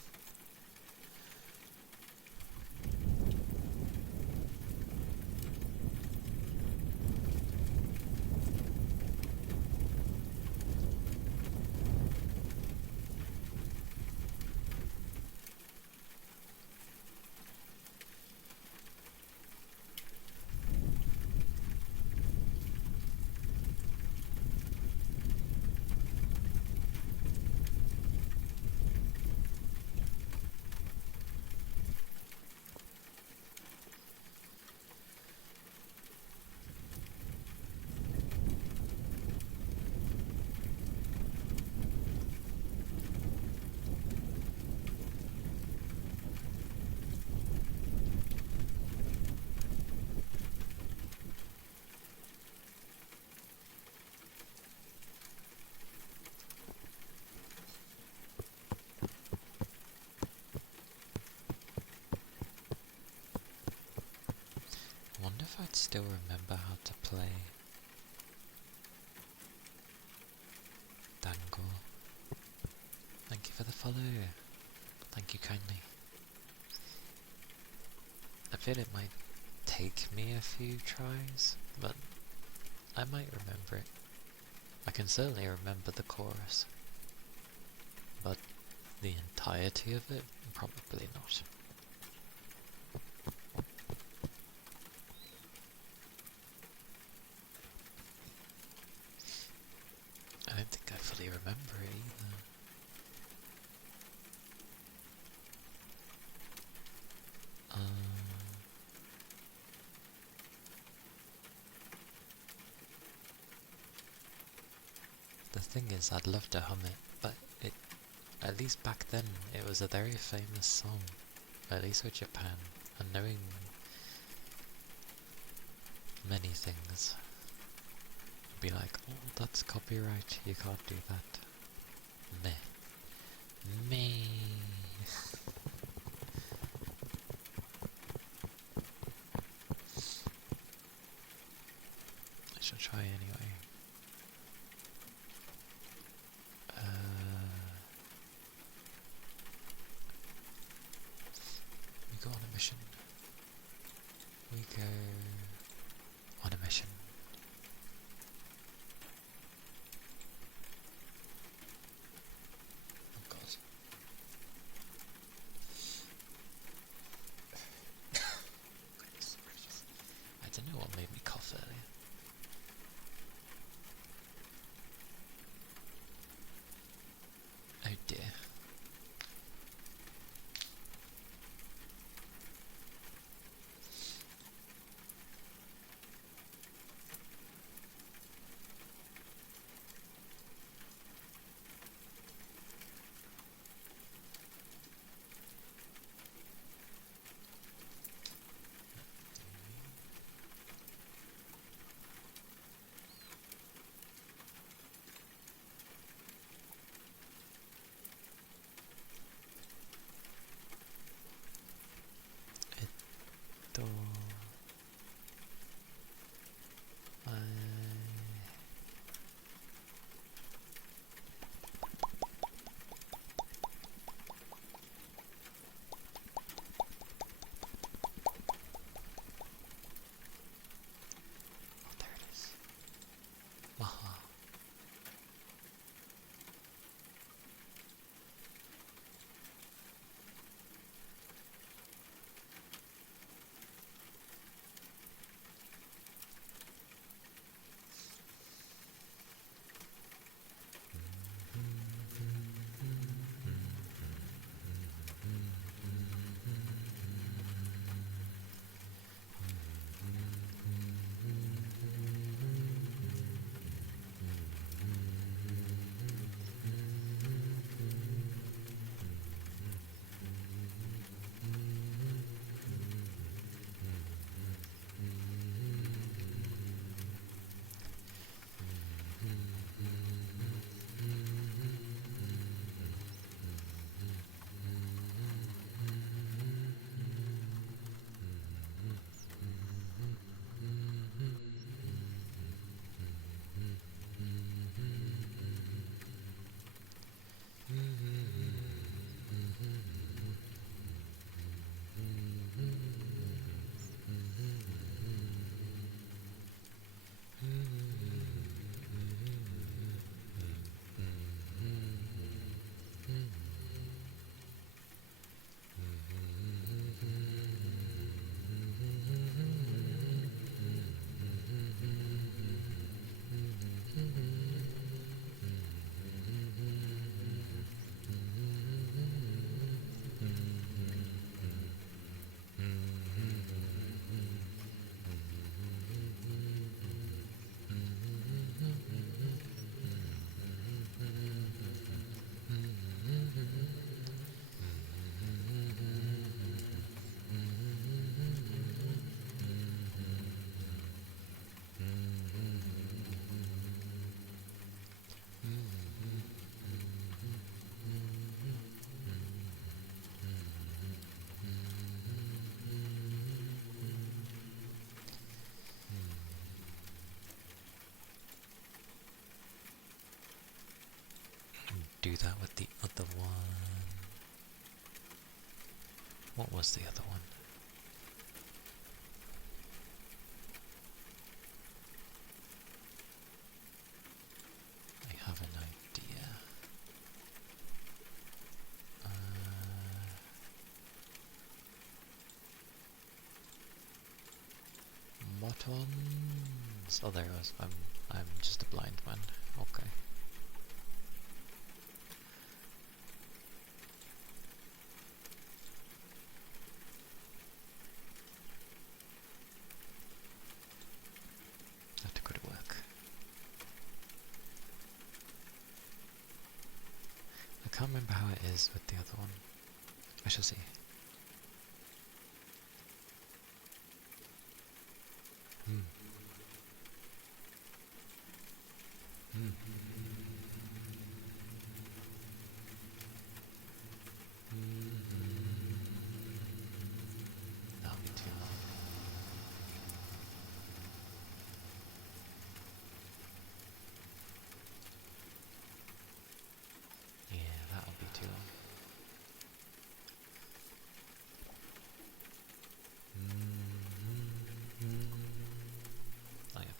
I wonder if I'd still remember how to play Dangle. Thank you for the follow. Thank you kindly. I feel it might take me a few tries, but I might remember it. I can certainly remember the chorus, but the entirety of it, probably not. I don't think I fully remember it either. The thing is, I'd love to hum it, but at least back then, it was a very famous song, at least with Japan, and knowing many things, be like, oh, that's copyright, you can't do that. Meh. Me. I shall try anyway. We go on a mission. We go on a mission. Oh god. Goodness gracious. I don't know what made me cough earlier. do that with the other one. What was the other one? I have an idea. What ones? Oh, there it was. I'm just a blind man. Okay. I have to go to work. I can't remember how it is with the other one. I shall see. Hmm. Hmm. That'll be too long. Yeah, that'll be too long. Oh yeah.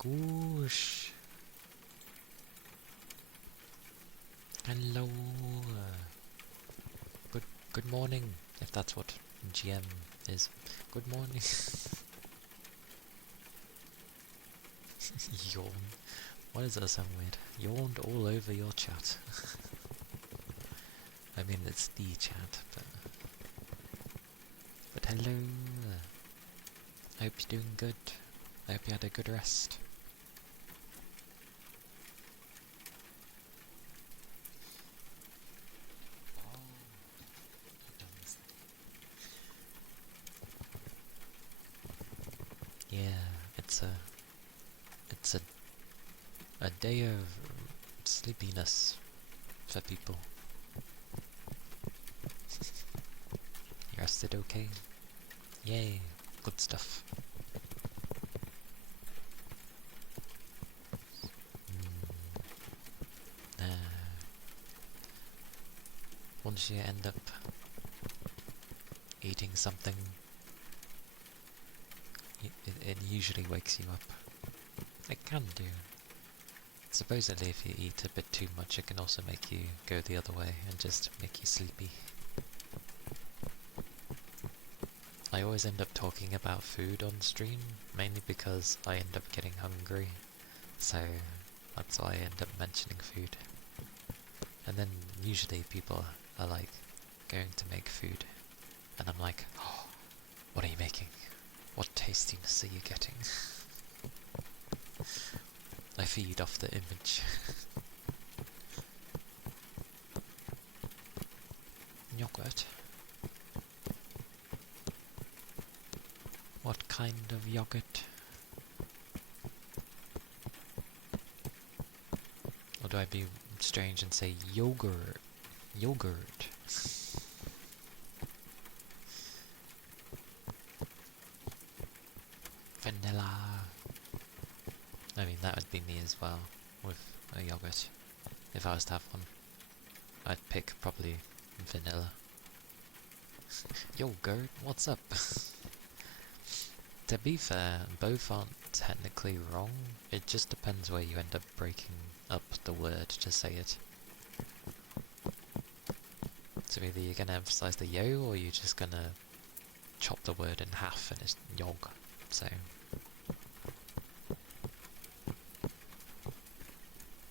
Goosh. Hello. Good morning, if that's what GM is. Good morning. Yawn. Why does that sound weird? Yawned all over your chat. I mean, it's the chat, but hello. I hope you're doing good. I hope you had a good rest. Yeah, it's a day of sleepiness for people. You rested okay? Yay, good stuff. Once you end up eating something, it usually wakes you up. It can do. Supposedly if you eat a bit too much, it can also make you go the other way and just make you sleepy. I always end up talking about food on stream, mainly because I end up getting hungry, so that's why I end up mentioning food. And then usually people are like going to make food, and I'm like, oh, what are you making? What tastiness are you getting? I feed off the image. Yogurt? What kind of yogurt? Or do I be strange and say yogurt? Yogurt. Vanilla. I mean, that would be me as well, with a yogurt. If I was to have one, I'd pick probably vanilla. Yogurt, what's up? To be fair, both aren't technically wrong. It just depends where you end up breaking up the word to say it. So either you're going to emphasize the yo, or you're just going to chop the word in half and it's yog. So,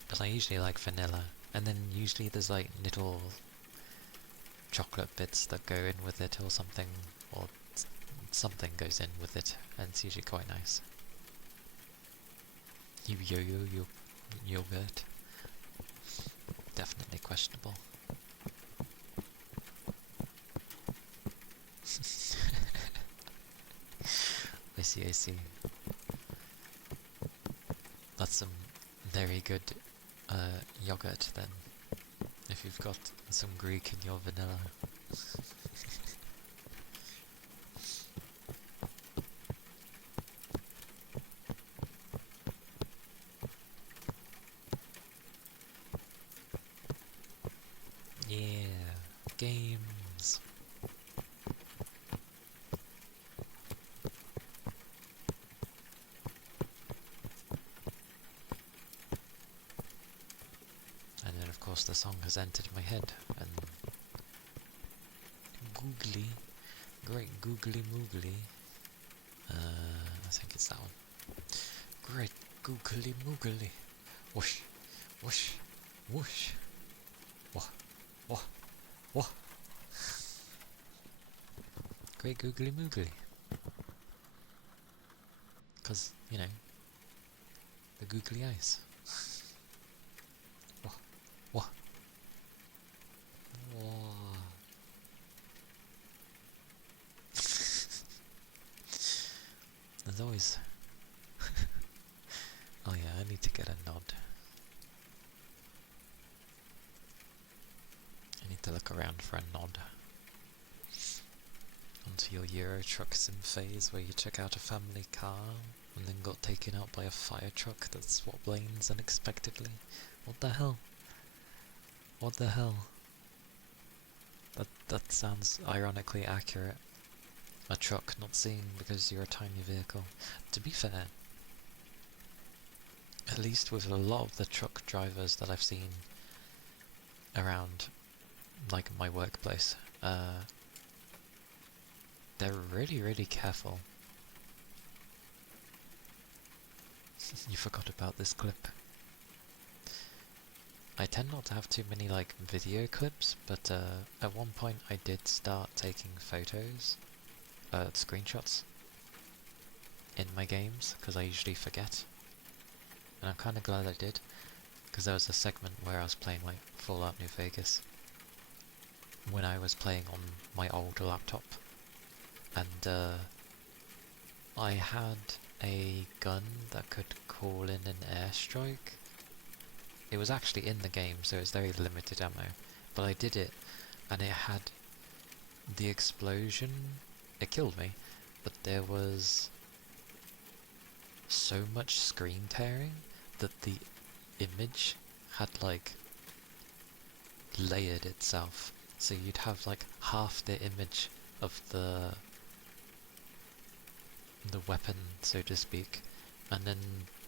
because I usually like vanilla, and then usually there's like little chocolate bits that go in with it or something, or something goes in with it, and it's usually quite nice. Yogurt. Definitely questionable. I see. That's some very good yogurt then, if you've got some Greek in your vanilla. Yeah, games. And then of course the song has entered my head, and googly, great googly moogly. I think it's that one. Great googly moogly. Whoosh, whoosh, whoosh. Wah, wah, wah. Great googly moogly. Because, you know, the googly eyes. Wah, wah. Wah. There's always... Oh yeah, I need to get a nod. I need to look around for a nod. Onto your Euro Truck Sim phase where you took out a family car and then got taken out by a fire truck that swapped lanes unexpectedly. What the hell? What the hell? That sounds ironically accurate. A truck not seeing because you're a tiny vehicle. To be fair, at least with a lot of the truck drivers that I've seen around, like my workplace, they're really careful. You forgot about this clip. I tend not to have too many like video clips, but at one point I did start taking photos, screenshots in my games, because I usually forget. And I'm kind of glad I did, because there was a segment where I was playing like Fallout New Vegas when I was playing on my old laptop, and I had a gun that could call in an airstrike. It was actually in the game, so it's very limited ammo, but I did it, and it had the explosion. It killed me, but there was so much screen tearing that the image had like layered itself, so you'd have like half the image of the weapon, so to speak, and then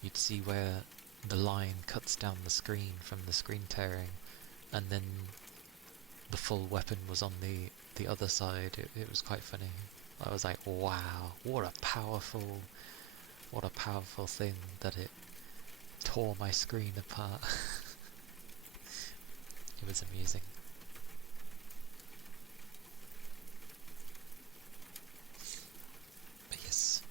you'd see where the line cuts down the screen from the screen tearing, and then the full weapon was on the other side. It was quite funny. I was like, wow, what a powerful thing that it tore my screen apart. It was amusing. But yes,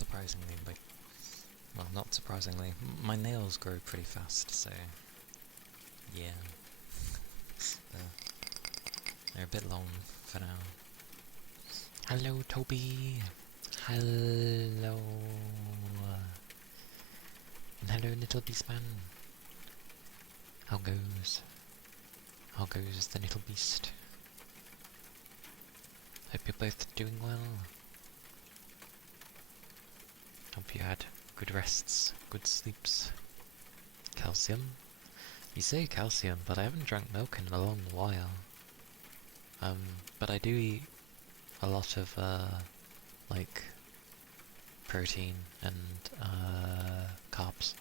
surprisingly, like, well, not surprisingly, my nails grow pretty fast, so yeah, they're a bit long for now. Hello, Toby! Hello! And hello, Little Beastman! How goes? How goes the little beast? Hope you're both doing well. Hope you had good rests, good sleeps. Calcium? You say calcium, but I haven't drunk milk in a long while. But I do eat a lot of, like, protein and, carbs.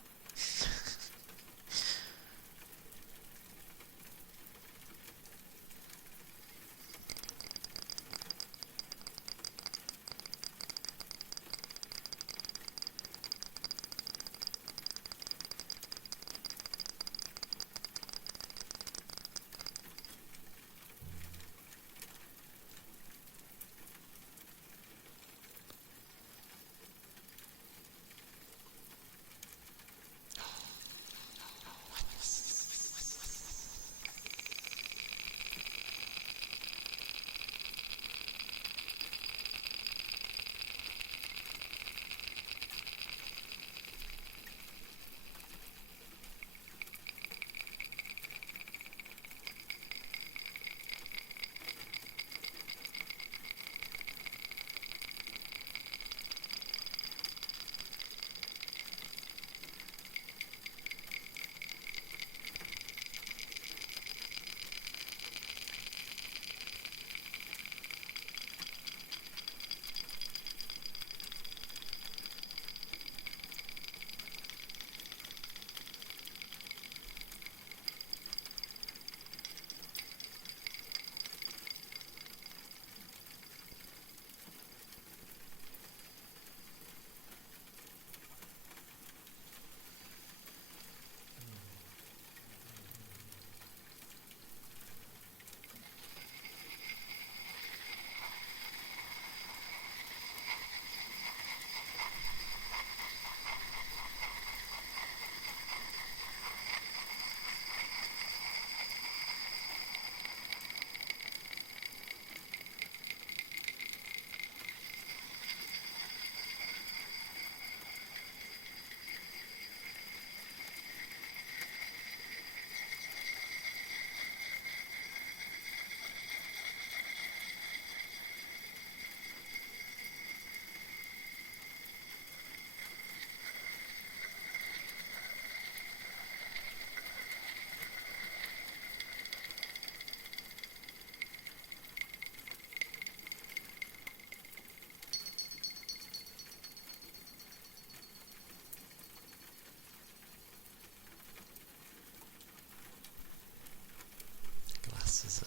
Glass is,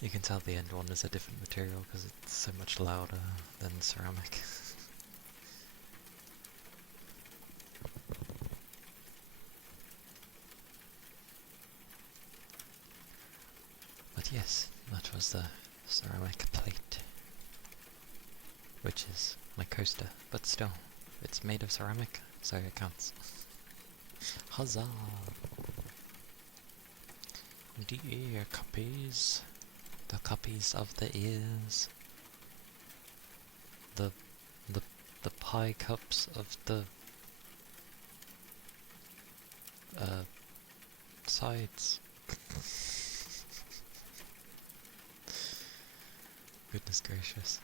you can tell the end one is a different material because it's so much louder than ceramic. But yes, that was the ceramic plate, which is my coaster, but still, it's made of ceramic, so it counts. Huzzah! The ear copies. The copies of the ears. The pie cups of the sides. Goodness gracious.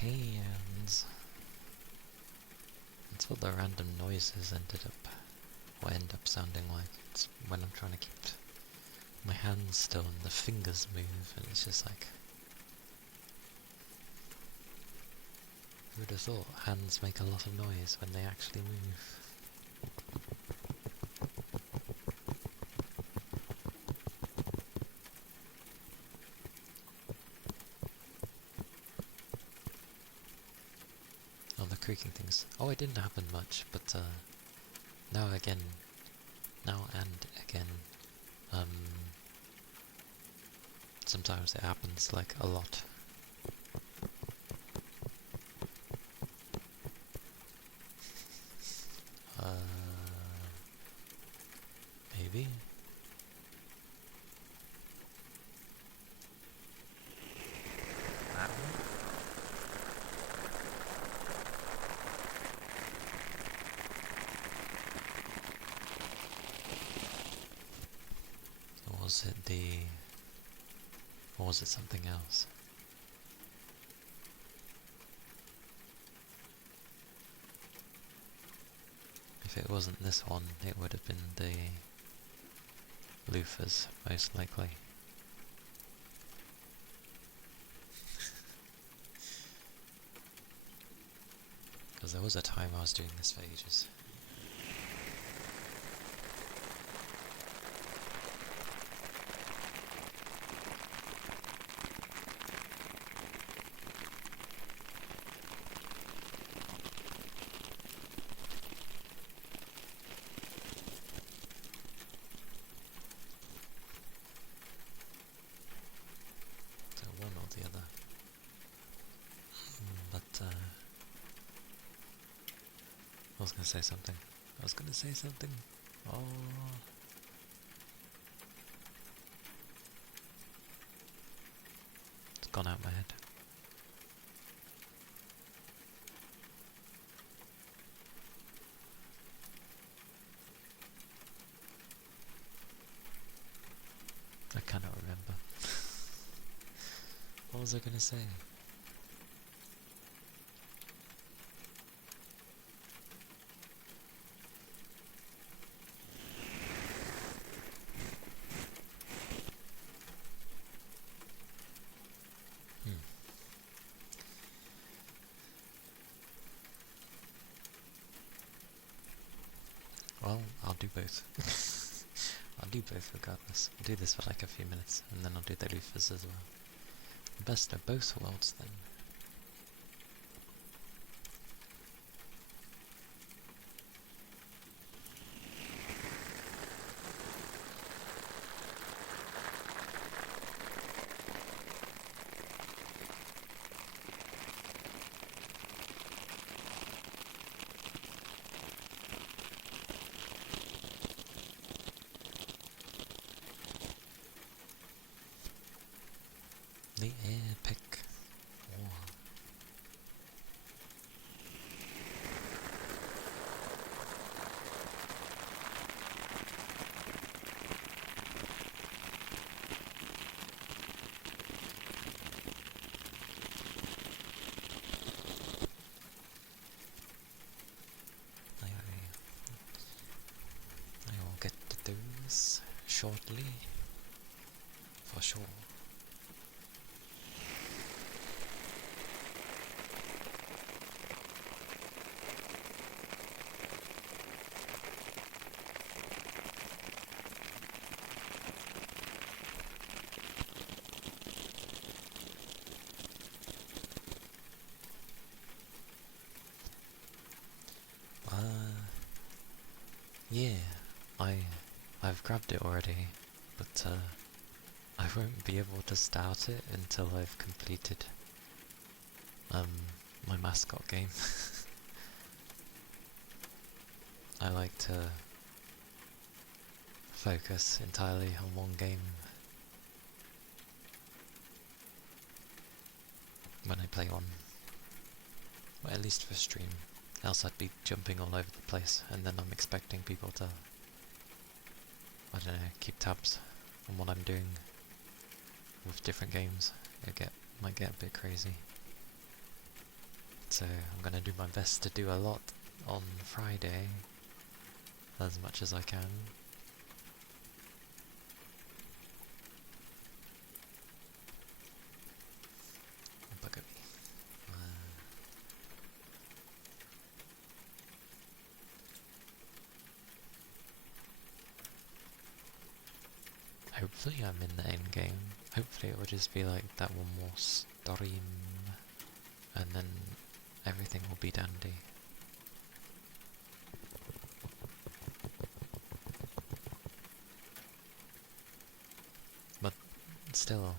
hands. That's what the random noises end up sounding like. It's when I'm trying to keep my hands still and the fingers move, and it's just like, who would have thought hands make a lot of noise when they actually move? Oh, the creaking things. Oh, it didn't happen much, but now and again, sometimes it happens like a lot. Maybe? That one? Or was it or was it something else? If it wasn't this one, it would have been the loofahs, most likely. Because there was a time I was doing this for ages. So one or the other. But I was gonna say something. Oh. It's gone out my head. I cannot remember. What was I gonna say? Well, I'll do both. I'll do both regardless. I'll do this for like a few minutes, and then I'll do the loofahs as well. Best of both worlds then. The epic war. I will get to do this shortly, for sure. Yeah, I've grabbed it already, but I won't be able to start it until I've completed my mascot game. I like to focus entirely on one game when I play one, or at least for stream, else I'd be jumping all over the place, and then I'm expecting people to, I don't know, keep tabs on what I'm doing with different games. Might get a bit crazy. So I'm gonna do my best to do a lot on Friday, as much as I can. Bugger me. Hopefully I'm in the end game. Hopefully it will just be like that one more stream, and then everything will be dandy. But still,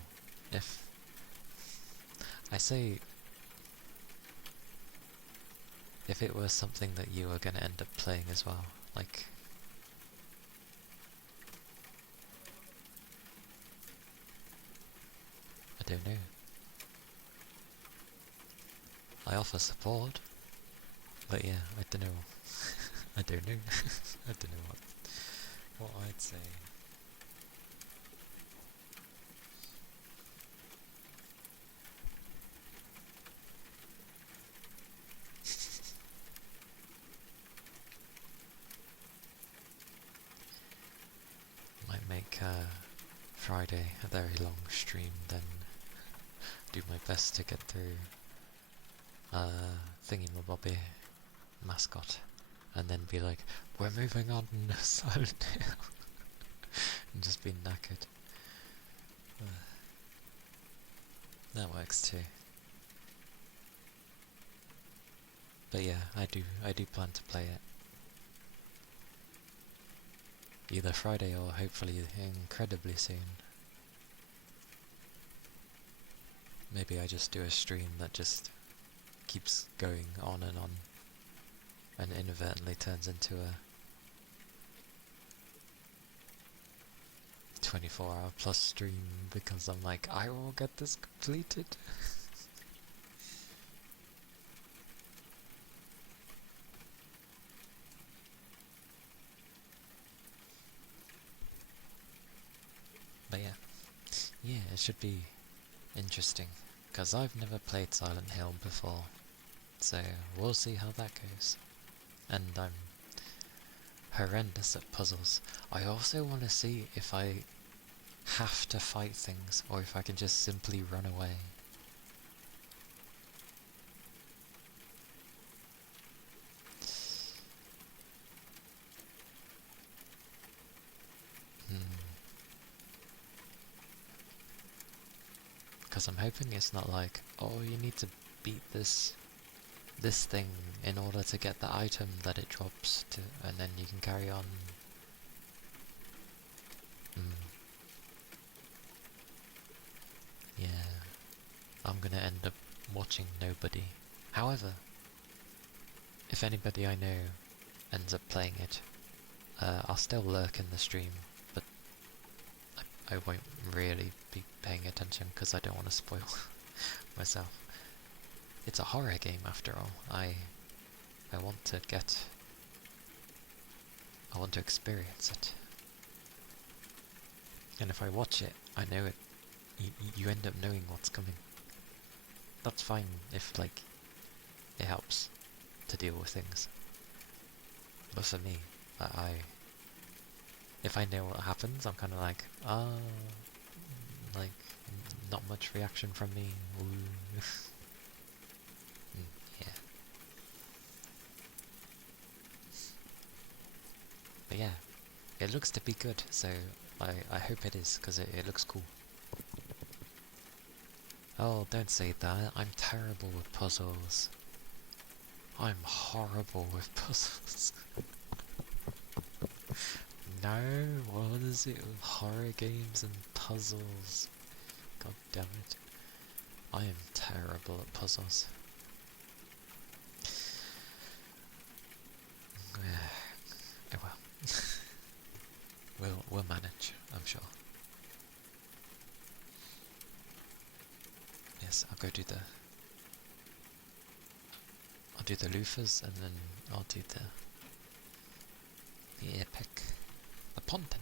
if I say, if it was something that you were going to end up playing as well, like, I don't know. I offer support, but yeah, I don't know. I don't know. I don't know what I'd say. Might make Friday a very long stream, then do my best to get through Thingy-mabobby mascot, and then be like, we're moving on to Silent Hill, and just be knackered. That works too. But yeah, I do plan to play it. Either Friday or hopefully incredibly soon. Maybe I just do a stream that just keeps going on, and inadvertently turns into a 24-hour plus stream because I'm like, I will get this completed. But yeah, it should be interesting, because I've never played Silent Hill before, so we'll see how that goes. And I'm horrendous at puzzles. I also want to see if I have to fight things, or if I can just simply run away. Because I'm hoping it's not like, oh, you need to beat this thing in order to get the item that it drops, and then you can carry on. Yeah, I'm gonna end up watching nobody. However, if anybody I know ends up playing it, I'll still lurk in the stream, but I won't really be paying attention because I don't want to spoil myself. It's a horror game after all. I want to experience it. And if I watch it, I know it. You end up knowing what's coming. That's fine if, like, it helps to deal with things. But for me, if I know what happens, I'm kind of like, like, not much reaction from me. Ooh. Yeah. But yeah, it looks to be good, so I hope it is, because it looks cool. Oh, don't say that. I'm terrible with puzzles. I'm horrible with puzzles. No, what is it with horror games and puzzles? God damn it. I am terrible at puzzles. Oh well. We'll manage, I'm sure. Yes, I'll do the loofahs, and then I'll do the epic, the ponton.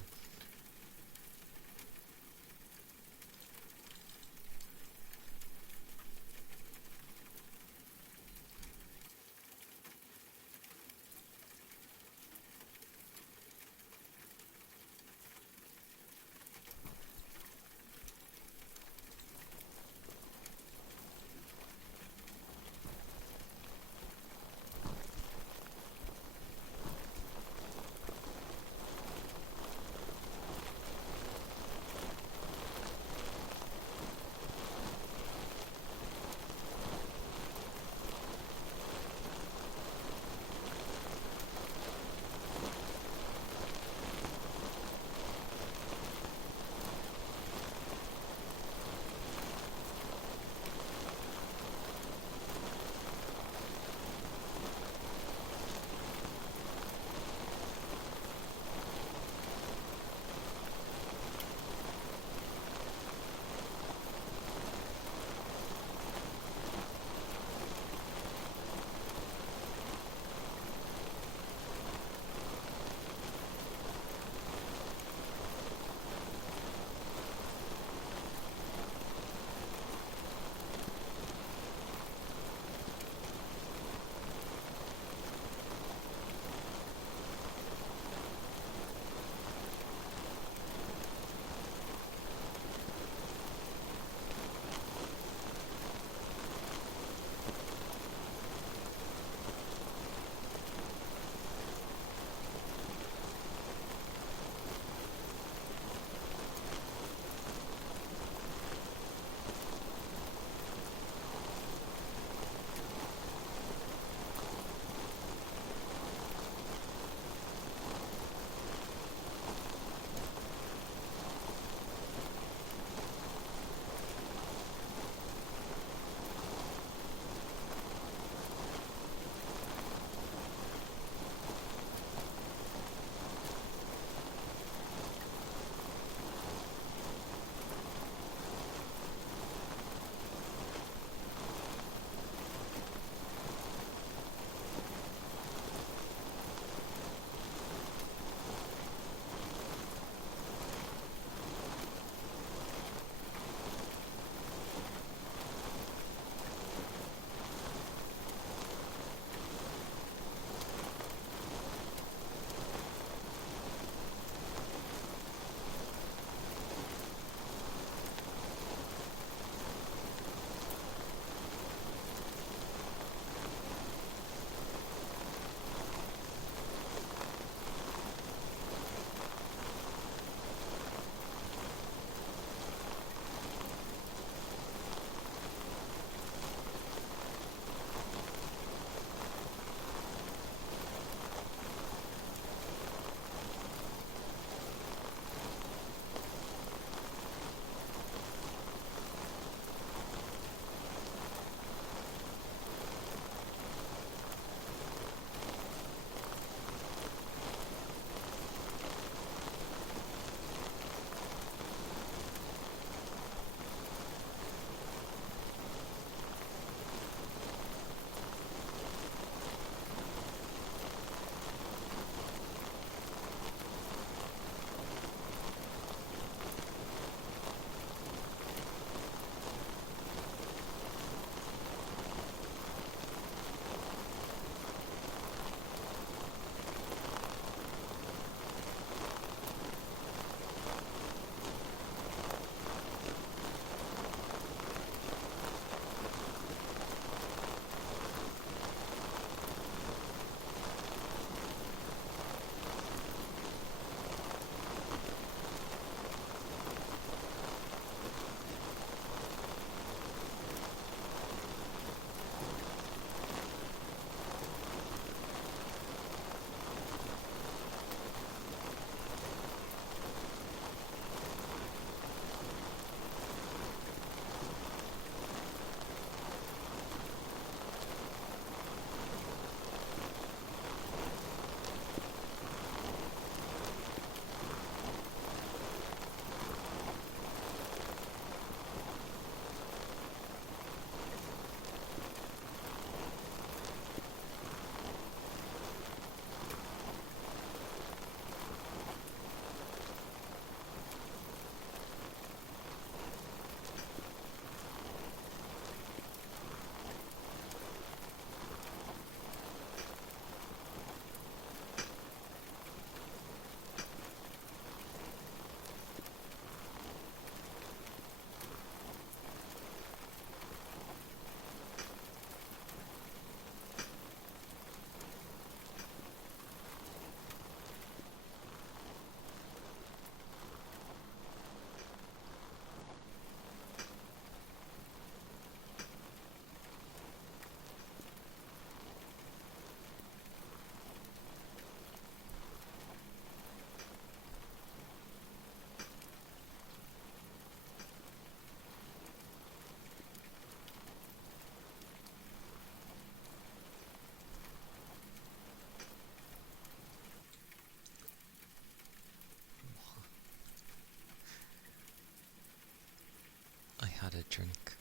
a drink.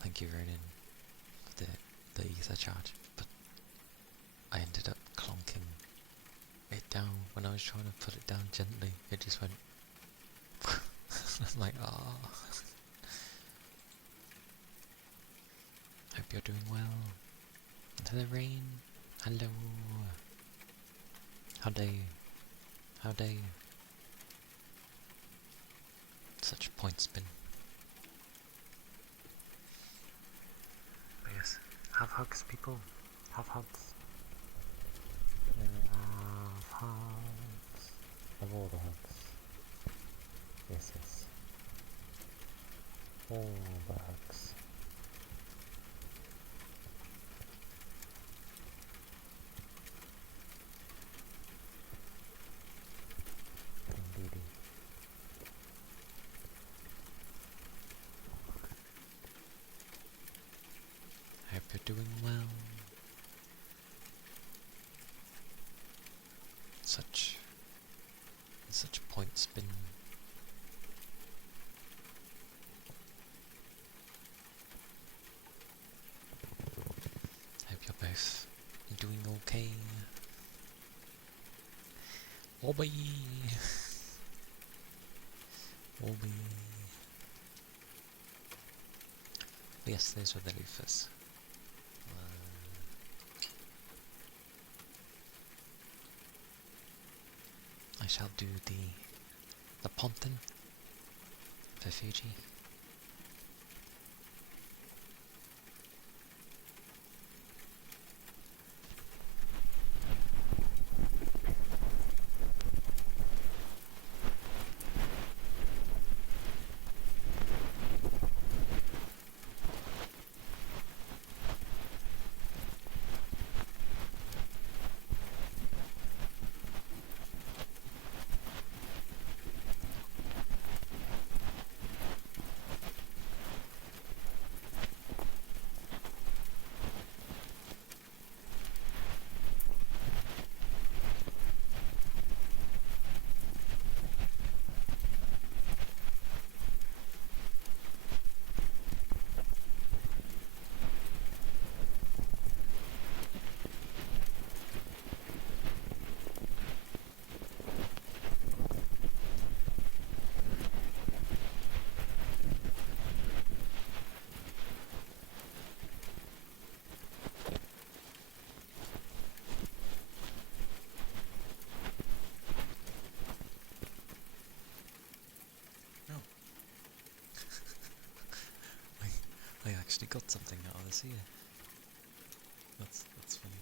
Thank you, Vernon, for the ether charge. But I ended up clonking it down when I was trying to put it down gently. It just went. I'm like, ah. Hope you're doing well. Hello, Rain. Hello. How dare you? How dare you? Such a point spin. But yes, have hugs, people. Have hugs. Have hugs. Have all the hugs. Yes, yes. All the hugs. Indeedy. Hope you're doing well. Such point spin. Hope you're both doing okay. Obby! Obby! Yes, those were the loofahs. I shall do the ponton for Fuji. I actually got something out of this here. That's funny.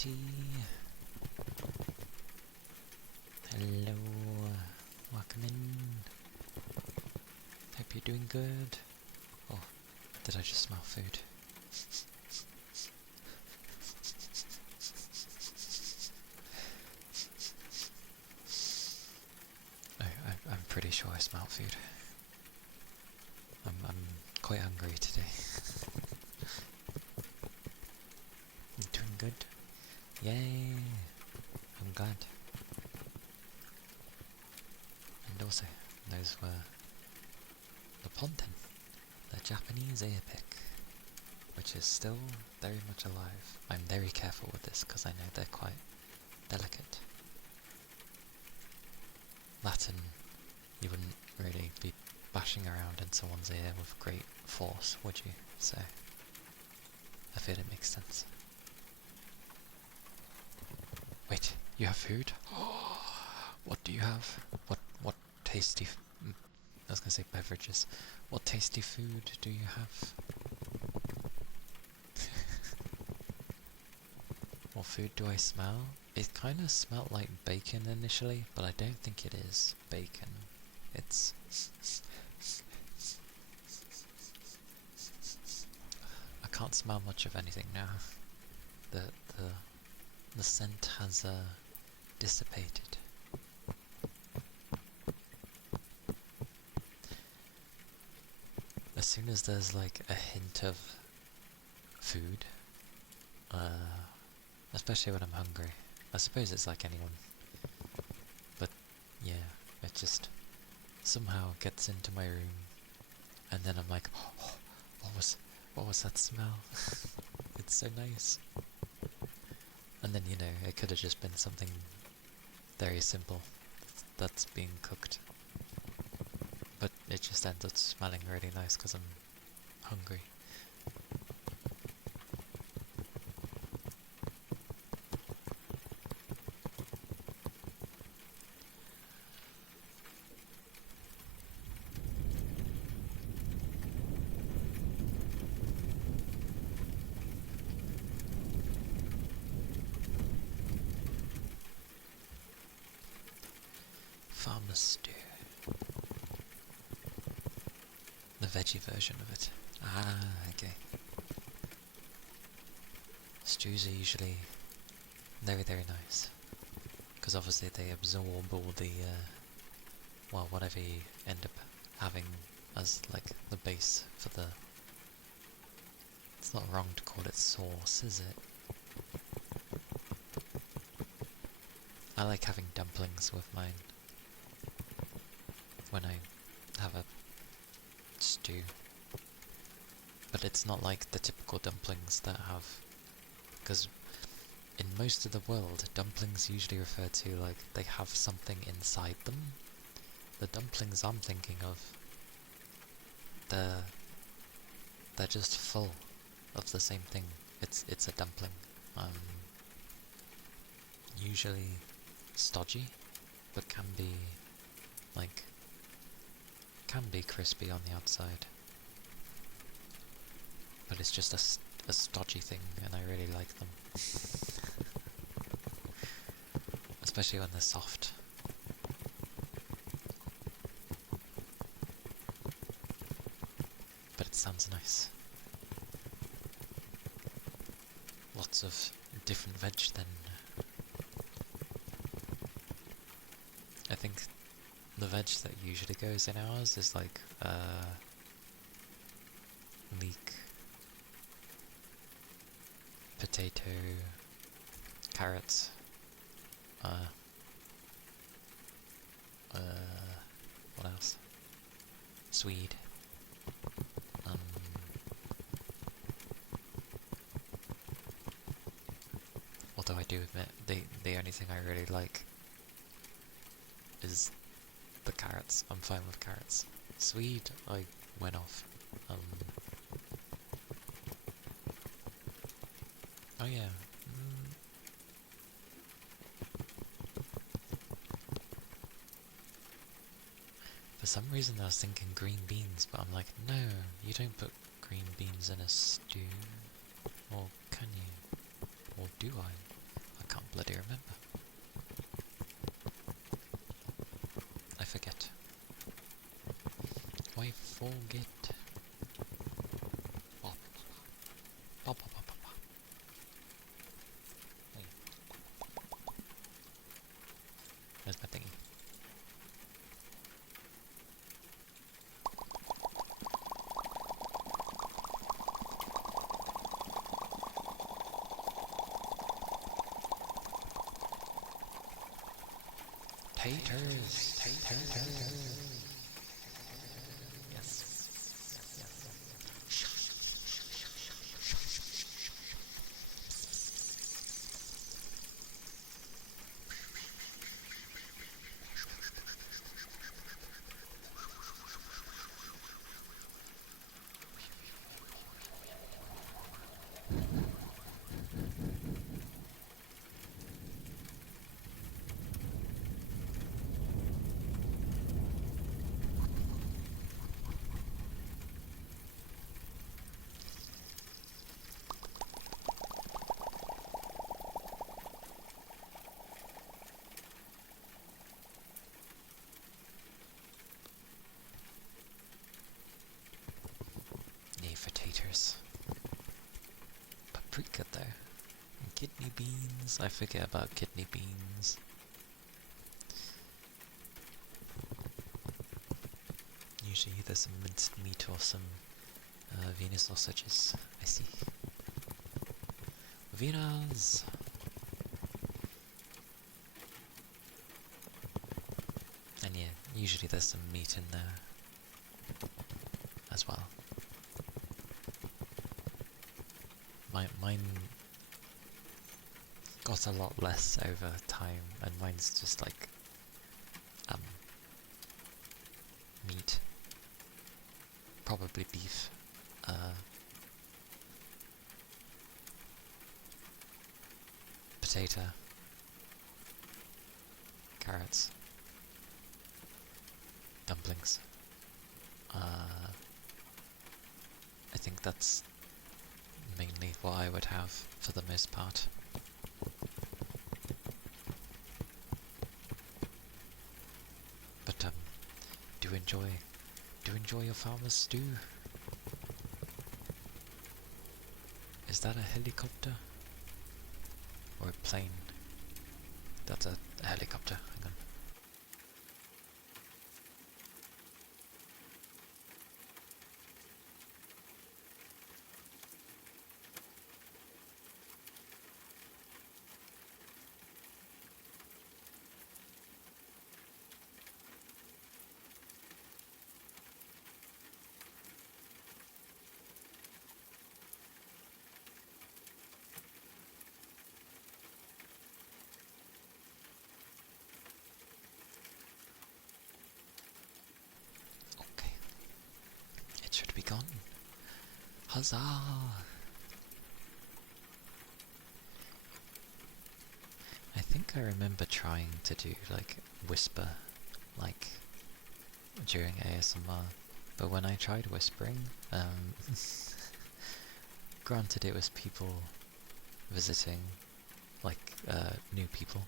Kitty. Hello. Welcome in. Hope you're doing good. Oh, did I just smell food? I'm pretty sure I smell food. I'm quite hungry today. You doing good? Yay! I'm glad. And also, those were the Ponten, the Japanese earpick, which is still very much alive. I'm very careful with this because I know they're quite delicate. Latin, you wouldn't really be bashing around in someone's ear with great force, would you? So, I feel it makes sense. Wait, you have food? What do you have? What tasty... I was gonna say beverages. What tasty food do you have? What food do I smell? It kind of smelled like bacon initially, but I don't think it is bacon. It's... I can't smell much of anything now. The scent has dissipated. As soon as there's like a hint of food, especially when I'm hungry, I suppose it's like anyone, but yeah, it just somehow gets into my room, and then I'm like, oh, what was that smell? It's so nice. And then, you know, it could have just been something very simple that's being cooked, but it just ends up smelling really nice because I'm hungry. Farmer's stew. The veggie version of it. Ah, okay. Stews are usually very, very nice. Because obviously they absorb all the, well, whatever you end up having as, like, the base for the... It's not wrong to call it sauce, is it? I like having dumplings with mine. When I have a stew. But it's not like the typical dumplings that have... Because in most of the world, dumplings usually refer to, like, they have something inside them. The dumplings I'm thinking of, they're just full of the same thing. It's a dumpling. Usually stodgy, but can be, like, can be crispy on the outside. But it's just a stodgy thing, and I really like them. Especially when they're soft. But it sounds nice. Lots of different veg then. I think the veg that usually goes in ours is like leek, potato, carrots, what else? Swede. Although I do admit, the only thing I really like is the carrots. I'm fine with carrots. Swede, I went off. Oh yeah. For some reason I was thinking green beans, but I'm like, no, you don't put green beans in a stew. Or can you? Or do I? can't bloody remember. I forget. I forget. Oh. Pop, pop, pop, pop, pop. Hey. Where's my thingy? Taters! Taters! Yes. Yay for taters. Paprika there. And kidney beans. I forget about kidney beans. Usually either some minced meat or some Wiener sausages. I see. Wieners! And yeah, usually there's some meat in there as well. Mine got a lot less over time, and mine's just like meat, probably beef. Potato, carrots, dumplings. I think that's mainly what I would have for the most part. But do enjoy your farmer's stew. Is that a helicopter? Or a plane? That's a helicopter. Hang on. Okay. It should be gone. Huzzah! I think I remember trying to do like whisper, like during ASMR, but when I tried whispering, granted it was people visiting, like new people,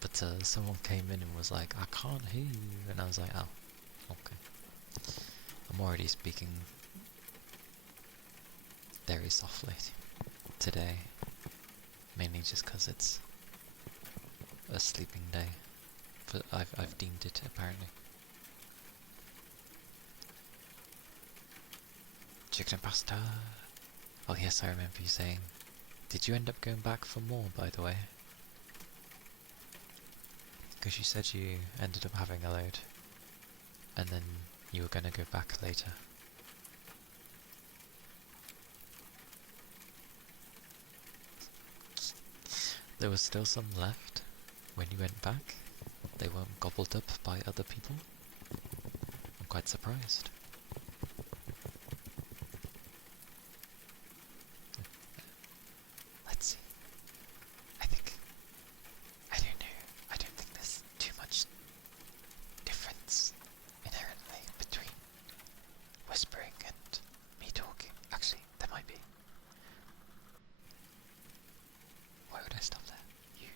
but someone came in and was like, I can't hear you, and I was like, oh, okay. I'm already speaking very softly today, mainly just because it's a sleeping day, but I've deemed it apparently. Chicken pasta! Oh yes, I remember you saying. Did you end up going back for more, by the way? Because you said you ended up having a load, and then you were going to go back later. There was still some left when you went back? They weren't gobbled up by other people? I'm quite surprised. Let's see. I don't think there's too much difference inherently between whispering and me talking. Actually, there might be. Why would I stop there? You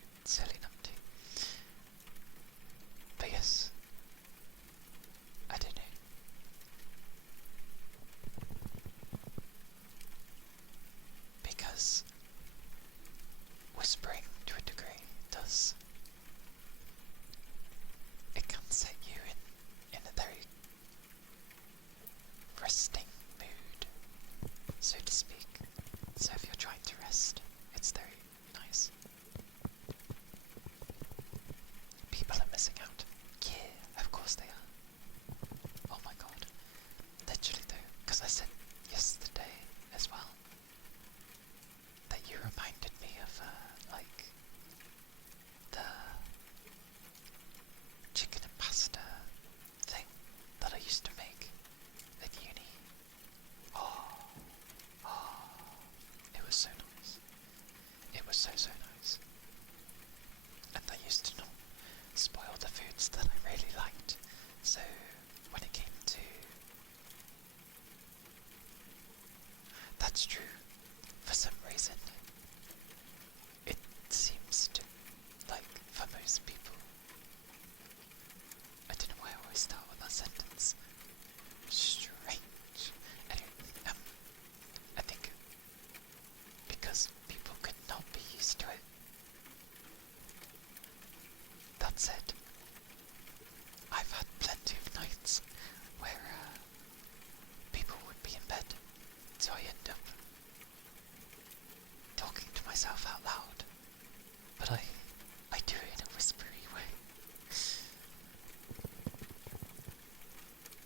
That's true. For some reason, it seems to, like, for most people. I don't know why I always start with that sentence. Strange. Anyway, I think because people could not be used to it. That said, I've had plenty of nights where people would be in bed, so I end up talking to myself out loud, but I do it in a whispery way.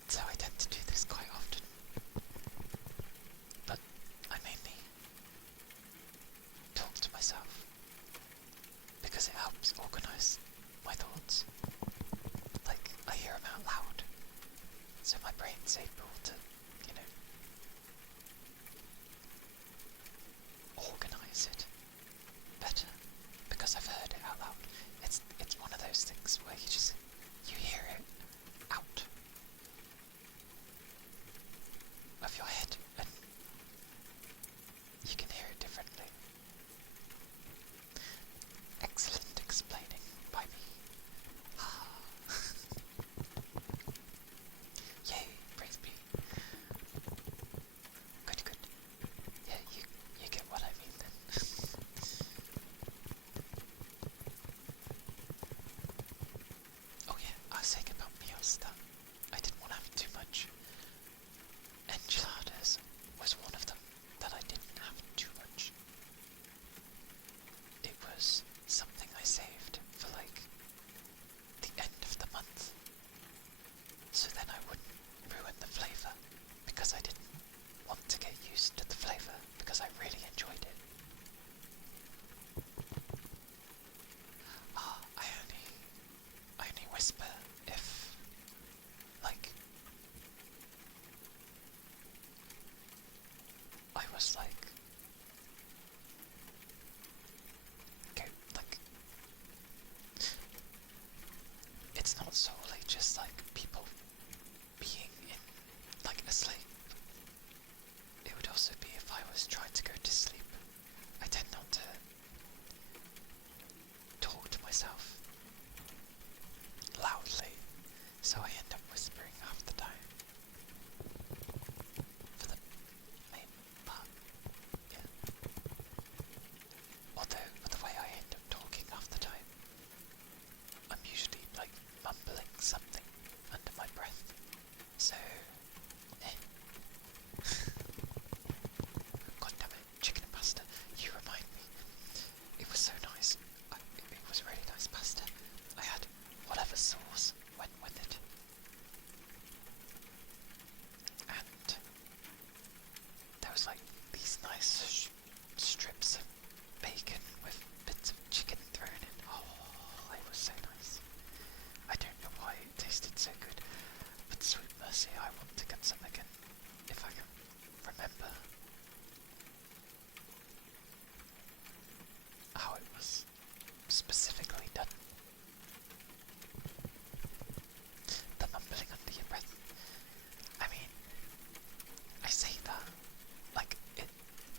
So I tend to do this quite often, but I mainly talk to myself because it helps organise my thoughts. Like, I hear them out loud, so my brain's able to, organise it better because I've heard it out loud. It's one of those things where you hear it out of your head and you can hear it differently. Excellent explaining by me. Yay, praise be. Good. Yeah, you get what I mean then. Oh yeah, I was saying about meals that I didn't want to have too much. Enchiladas was one of them that I didn't have too much. It was something I saved for like the end of the month, so then I wouldn't ruin the flavour, because I didn't want to get used to the flavour, because I really enjoyed it. I only whisper if, like, I was like, okay, like, it's not solely just like people being in, like, asleep. It would also be if I was trying to go to sleep. I tend not to talk to myself loudly, so I end up whispering half the time. For the main part, yeah. Although, the way I end up talking half the time, I'm usually, like, mumbling something under my breath. So, God damn it, chicken and pasta, you remind me. It was so nice. It was really nice pasta. I had whatever sauce went with it. And there was like these nice strips of bacon with bits of chicken thrown in. Oh, it was so nice. I don't know why it tasted so good, but sweet mercy, I want to get some again if I can remember how it was specifically done. The mumbling under your breath. I mean, I say that like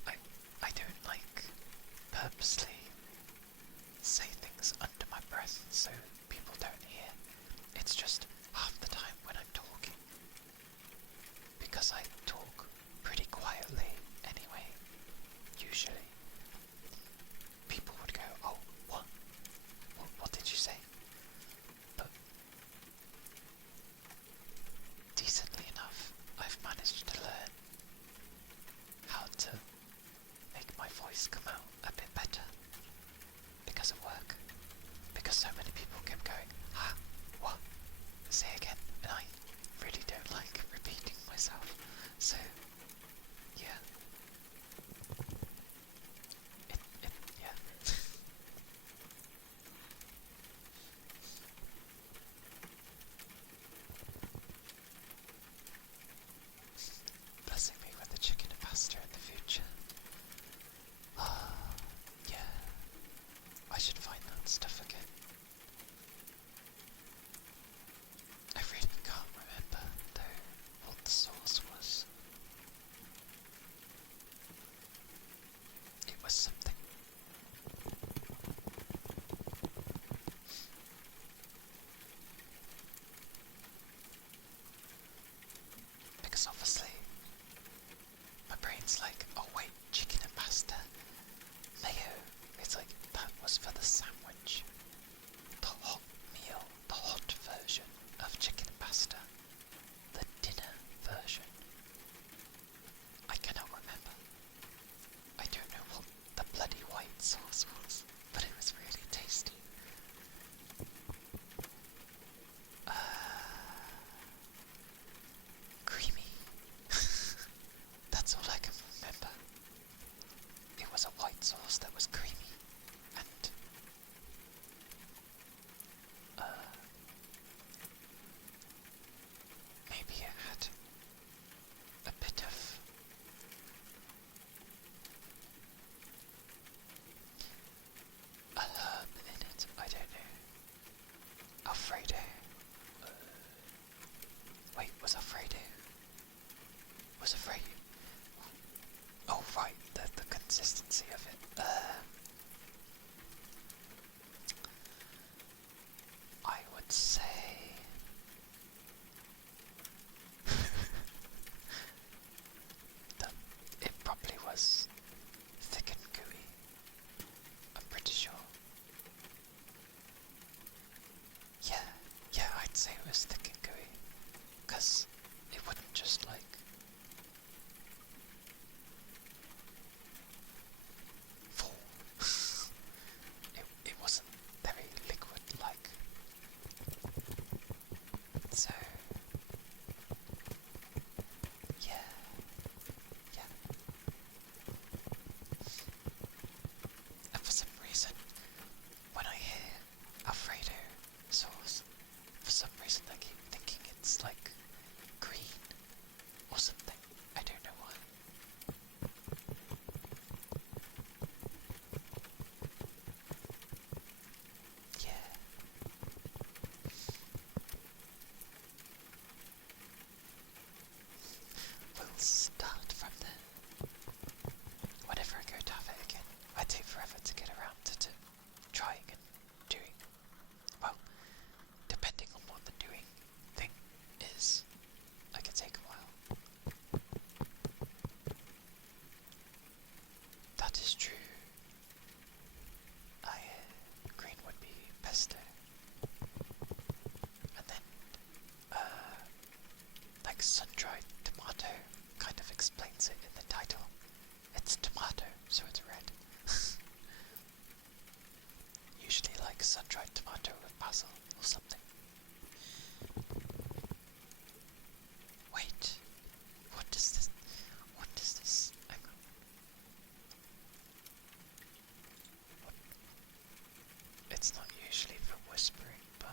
I don't like purposely say things under my breath so people don't hear. It's just half the time when I'm talking, because I talk pretty quietly anyway, usually. People would go, oh, what? What did you say? But decently enough, I've managed to learn how to make my voice come out a bit better because of work. Because so many people kept going, what? Say again. And I really don't like repeating myself. So, yeah. That's all I can remember. It was a white sauce that was creamy and maybe it had a bit of a herb in it. I don't know. Alfredo. Wait, was Alfredo? Was Alfredo? Oh right, the consistency of it. I would say that it probably was thick and gooey. I'm pretty sure. Yeah, yeah, I'd say it was thick and gooey. 'Cause it wouldn't just like fall. it wasn't very liquid like. So yeah, yeah. And for some reason, when I hear Alfredo sauce, for some reason I keep thinking it's like green or something. I don't know why. Yeah. We'll start from there. Whenever I go to have it again, I take forever to get around to trying and doing. Well, depending on what the doing thing is, I can take a while. That is true. Green would be pesto. And then, like sun-dried tomato kind of explains it in the title. It's tomato, so it's red. Usually like sun-dried tomato with basil or something. Wait, what does this, hang on. It's not usually for whispering, but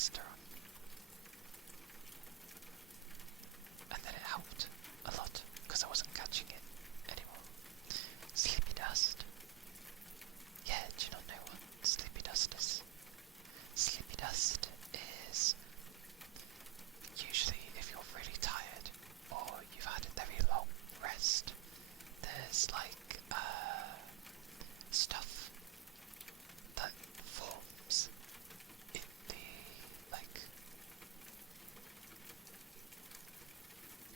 plaster on. And then it helped a lot because I wasn't catching it anymore. Sleepy dust. Yeah, do you not know what sleepy dust is? Sleepy dust is usually if you're really tired or you've had a very long rest. There's like stuff that forms in the like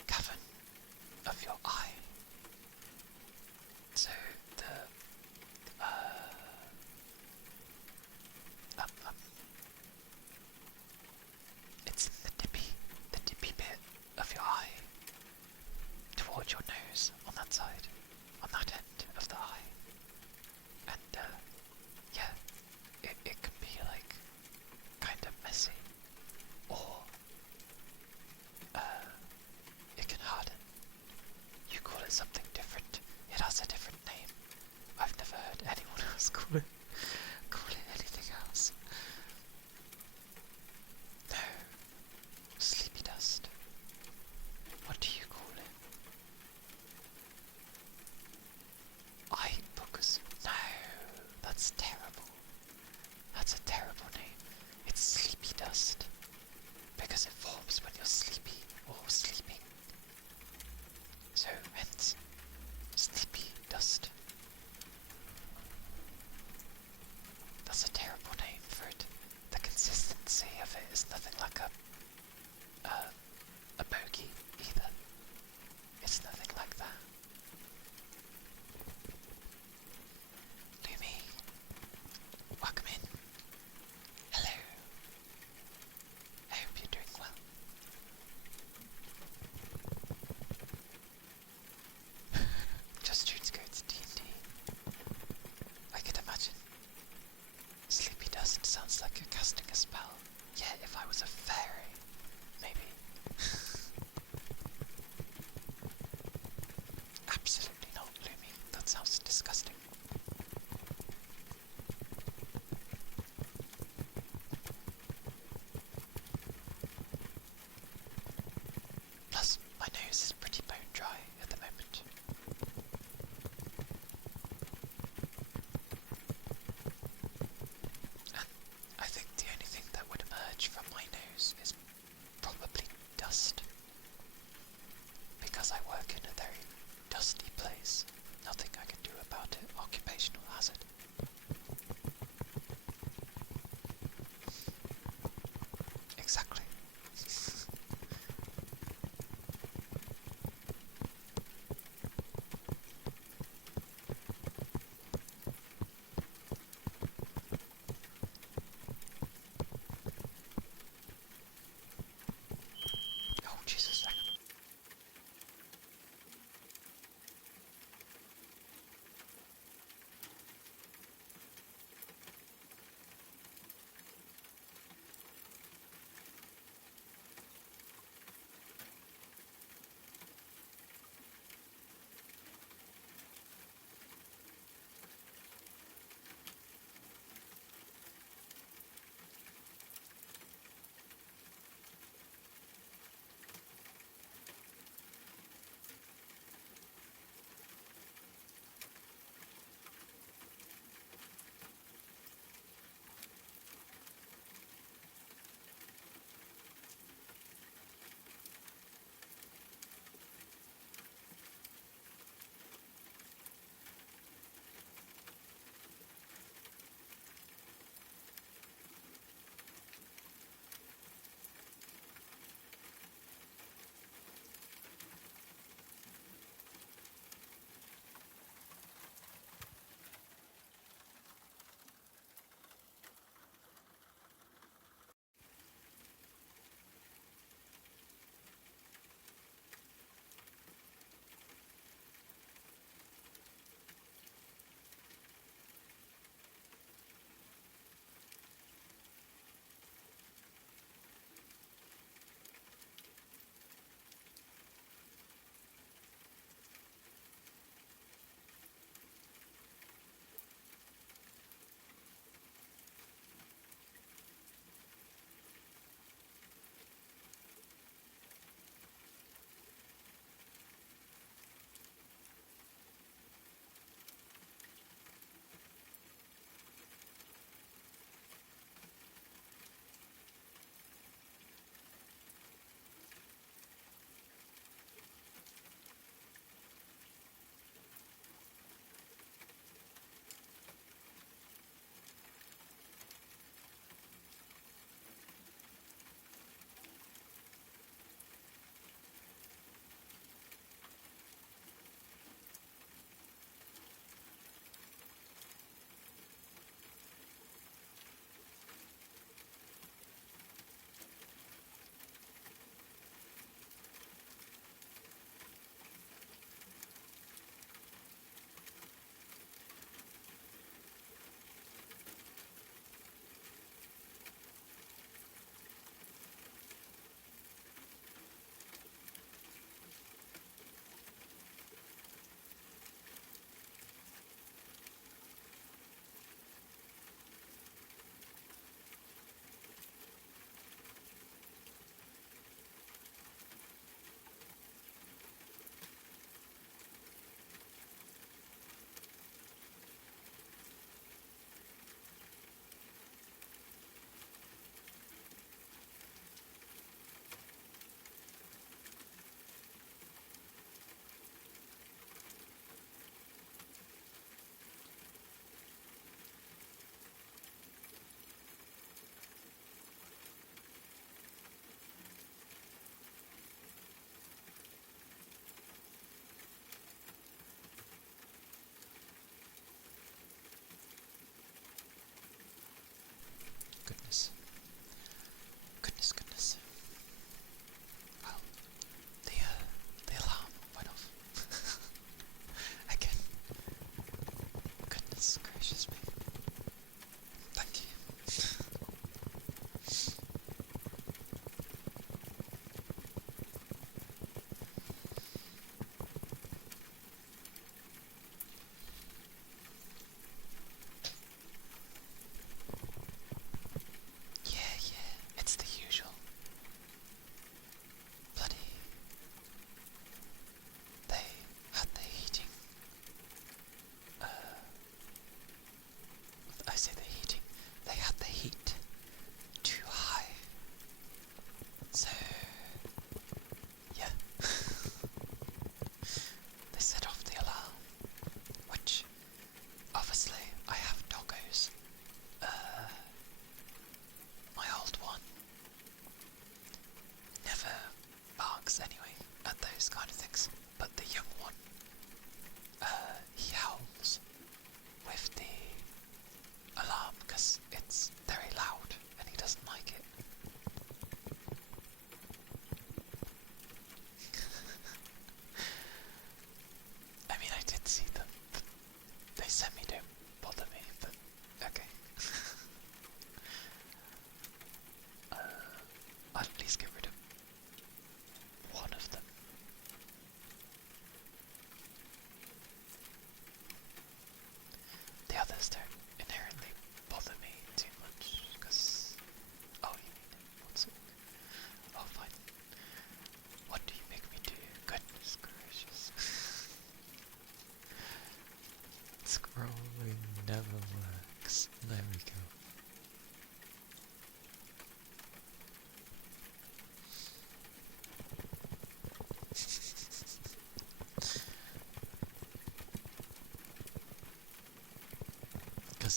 cavern of your eye. So the it's in the dippy bit of your eye towards your nose on that side, on that end of the eye. And yeah, it can be like kind of messy, or it can harden. You call it something different. It has a different name. I've never heard anyone else call it anything else. No, sleepy dust. What do you call it? Eye boogers. No, that's terrible. That's a terrible name. It's sleepy dust because it forms when you're sleepy or sleeping. So hence sleepy dust. That's a terrible name for it. The consistency of it is nothing like a bogey either. It's nothing like that. Lumi, welcome in. Hello. I hope you're doing well. Just shoots goats D&D. I could imagine. Sleepy dust sounds like you're casting a spell. Yeah, if I was a fairy, maybe. Absolutely not, Lumi. That sounds disgusting. Plus, my nose is pretty bone dry at the moment. And I think the only thing that would emerge from my nose is probably dust. Because I work in a very dusty place, nothing I can do about it. Occupational hazard. Exactly. Oh, Jesus.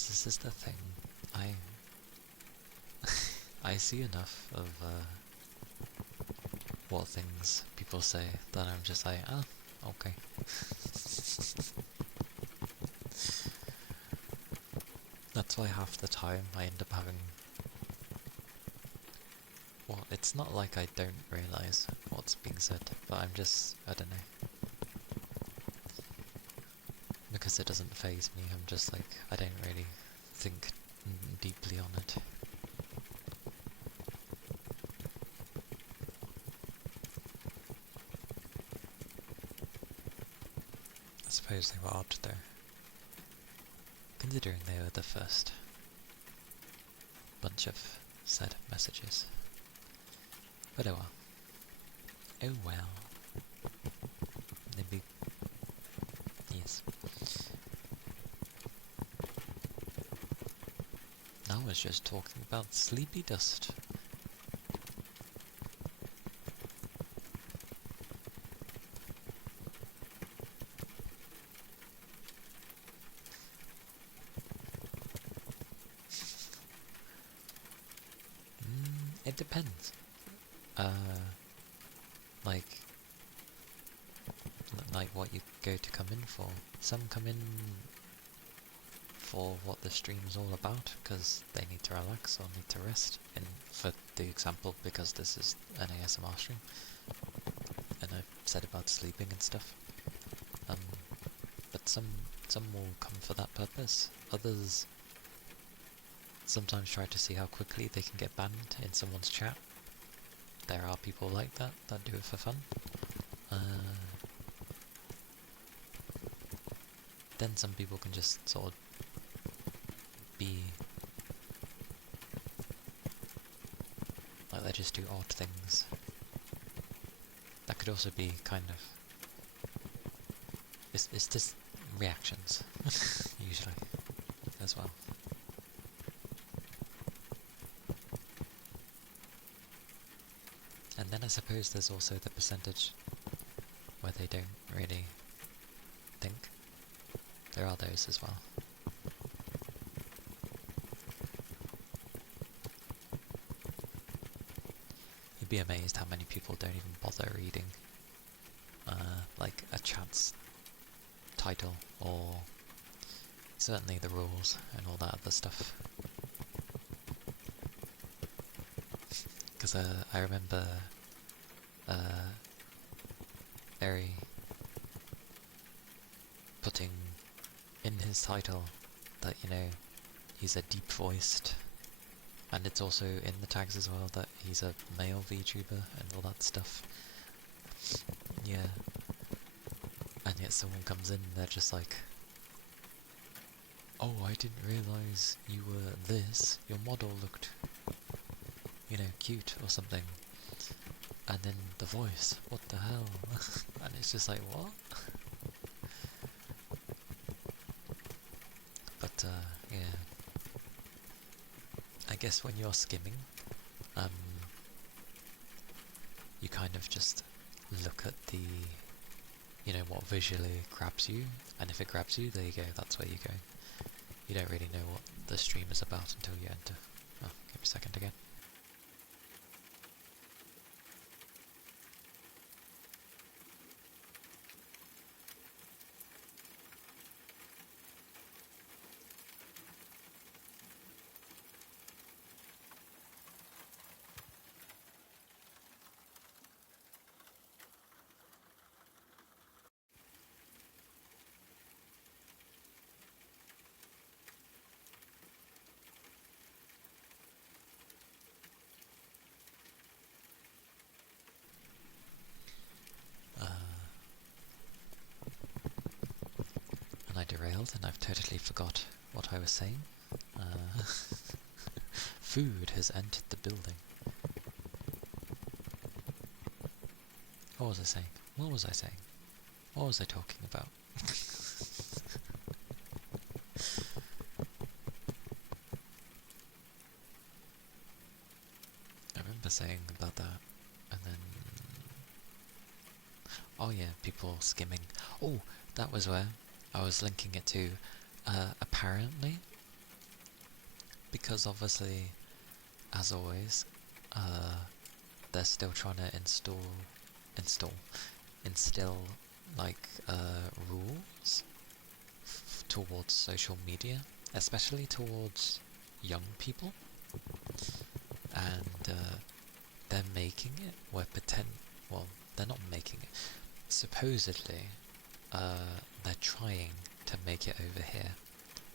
this is the thing. I I see enough of what things people say that I'm just like, oh, okay. That's why half the time I end up having... Well, it's not like I don't realise what's being said, but I'm just, I don't know. Because it doesn't faze me, I'm just like, I don't really think deeply on it. I suppose they were odd though, considering they were the first bunch of said messages. But oh well. Oh well. Maybe... Yes. I was just talking about sleepy dust. It depends. Like, what you go to come in for. Some come in for what the stream is all about, because they need to relax or need to rest. And for the example, because this is an ASMR stream, and I've said about sleeping and stuff. But some will come for that purpose. Others sometimes try to see how quickly they can get banned in someone's chat. There are people like that do it for fun. Then some people can just sort of be like, they just do odd things. That could also be kind of... It's just reactions, usually, as well. And then I suppose there's also the percentage where they don't really think. There are those as well. You'd be amazed how many people don't even bother reading like a chat's title, or certainly the rules and all that other stuff. Because I remember Eri putting in his title that, you know, he's a deep-voiced, and it's also in the tags as well that he's a male VTuber and all that stuff. Yeah. And yet someone comes in and they're just like, oh, I didn't realise you were this, your model looked, you know, cute or something. And then the voice, what the hell? And it's just like, what? But, yeah. I guess when you're skimming, you kind of just look at the, you know, what visually grabs you, and if it grabs you, there you go, that's where you go. You don't really know what the stream is about until you enter. Oh, give me a second again. And I derailed, and I've totally forgot what I was saying. Food has entered the building. What was I saying? What was I saying? What was I talking about? I remember saying about that, and then... Oh yeah, people skimming. Oh, that was where I was linking it to. Apparently, because obviously, as always, they're still trying to instill like rules towards social media, especially towards young people, and they're making it where well, they're not making it. Supposedly, they're trying to make it over here,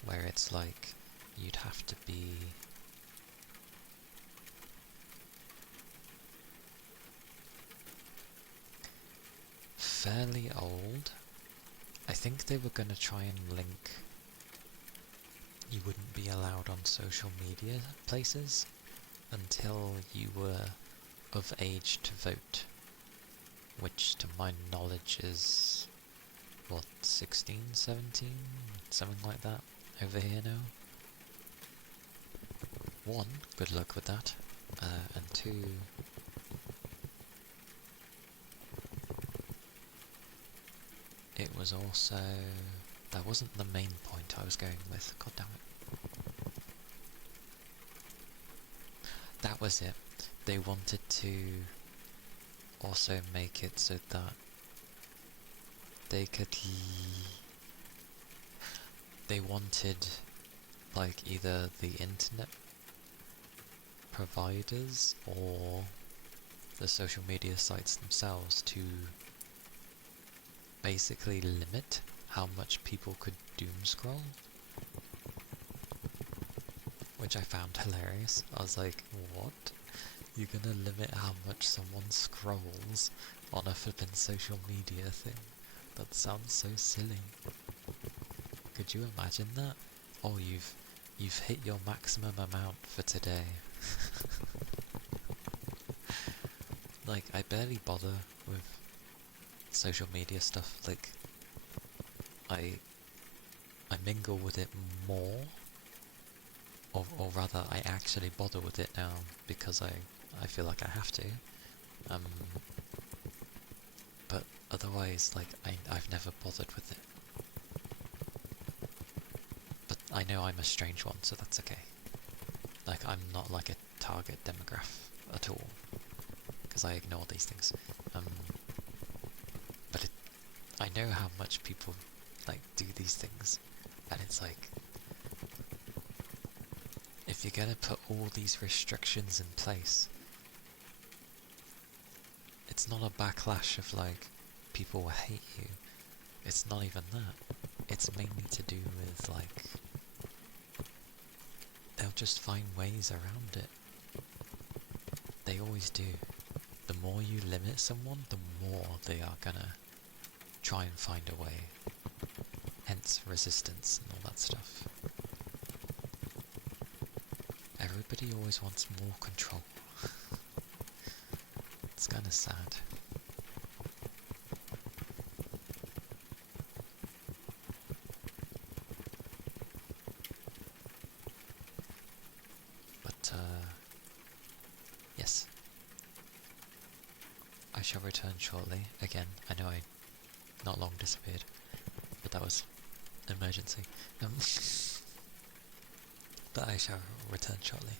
where it's like you'd have to be fairly old. I think they were going to try and link you wouldn't be allowed on social media places until you were of age to vote, which to my knowledge is, what, 16, 17? Something like that over here now. One, good luck with that, and two, it was also, that wasn't the main point I was going with, god damn it. That was it. They wanted to also make it so that they could they wanted like either the internet providers or the social media sites themselves to basically limit how much people could doom scroll, which I found hilarious. I was like, what? You're gonna limit how much someone scrolls on a flippin' social media thing? That sounds so silly. Could you imagine that? Oh, you've hit your maximum amount for today. Like, I barely bother with social media stuff. Like, I mingle with it more, or rather, I actually bother with it now because I feel like I have to. But otherwise, like, I've never bothered with it. But I know I'm a strange one, so that's okay. Like, I'm not like a target demographic at all, because I ignore these things. But I know how much people, like, do these things, and it's like, if you're gonna put all these restrictions in place, it's not a backlash of, like, people will hate you. It's not even that. It's mainly to do with, like, they'll just find ways around it. They always do. The more you limit someone, the more they are gonna try and find a way. Hence resistance and all that stuff. Everybody always wants more control. It's kinda sad. But, yes. I shall return shortly. Again, I know I not long disappeared, but that was an emergency. But I shall return shortly.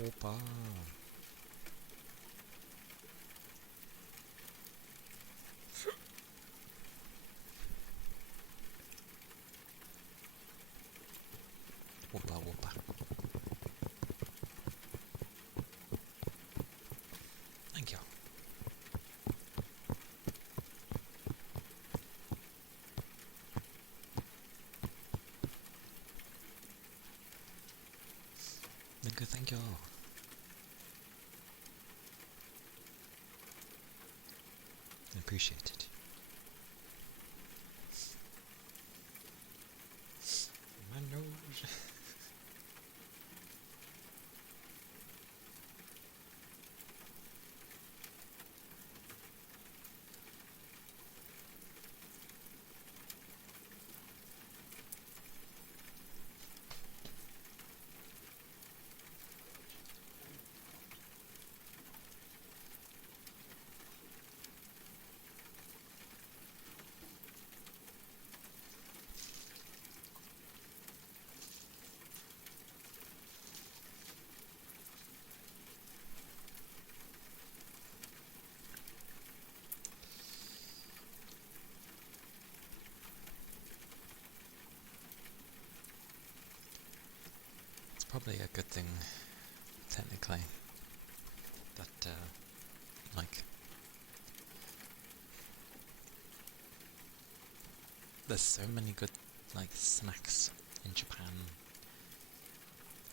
Whoopa. Whoopa whoopa. Thank you. Thank you. I appreciate it. My nose. It's probably a good thing, technically, that, like, there's so many good, like, snacks in Japan,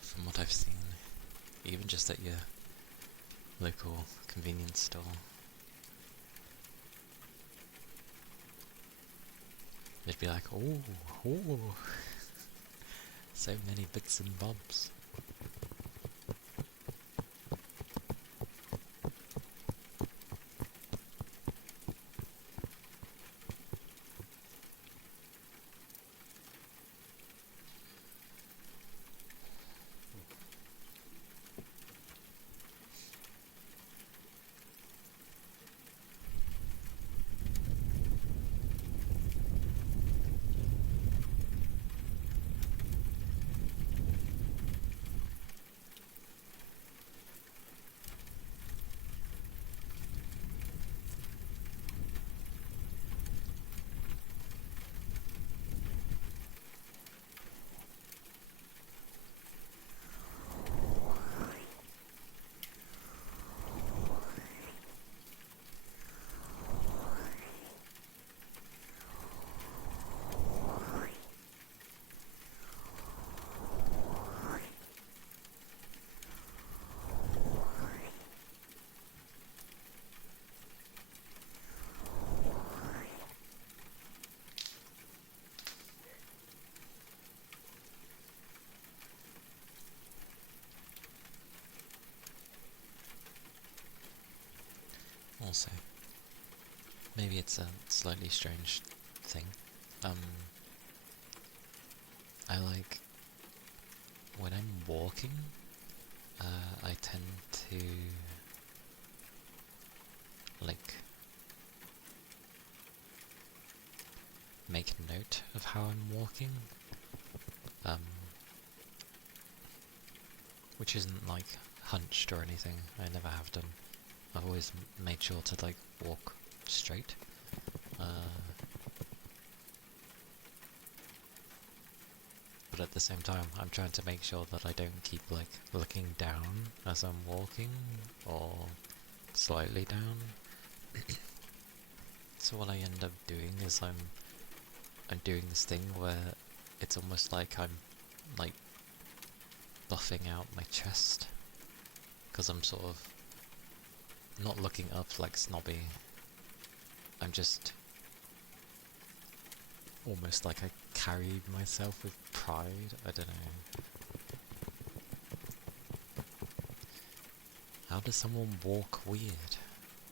from what I've seen, even just at your local convenience store. They'd be like, oh, so many bits and bobs. Also, maybe it's a slightly strange thing. I like, when I'm walking, I tend to, like, make a note of how I'm walking, which isn't, like, hunched or anything. I never have done. I've always made sure to, like, walk straight. But at the same time, I'm trying to make sure that I don't keep, like, looking down as I'm walking, or slightly down. So what I end up doing is I'm doing this thing where it's almost like I'm, like, buffing out my chest, because I'm sort of not looking up like Snobby. I'm just almost like I carry myself with pride. I don't know. How does someone walk weird?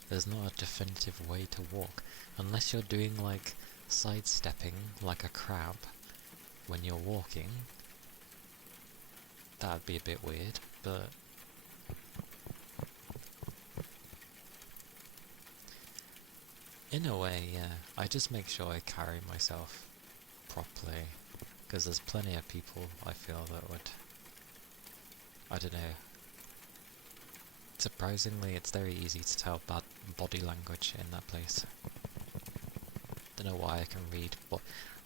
There's not a definitive way to walk, unless you're doing, like, sidestepping like a crab when you're walking. That'd be a bit weird, but in a way, yeah, I just make sure I carry myself properly, because there's plenty of people I feel that would, I don't know, Surprisingly, it's very easy to tell bad body language in that place. Don't know why I can read, but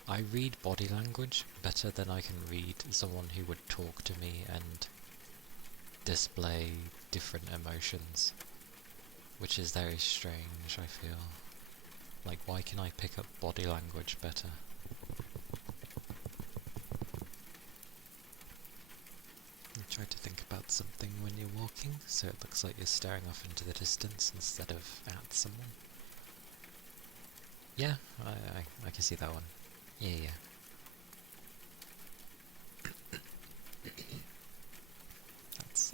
I read body language better than I can read someone who would talk to me and display different emotions, which is very strange, I feel. Like, why can I pick up body language better? Try to think about something when you're walking, so it looks like you're staring off into the distance instead of at someone. Yeah, I can see that one. Yeah.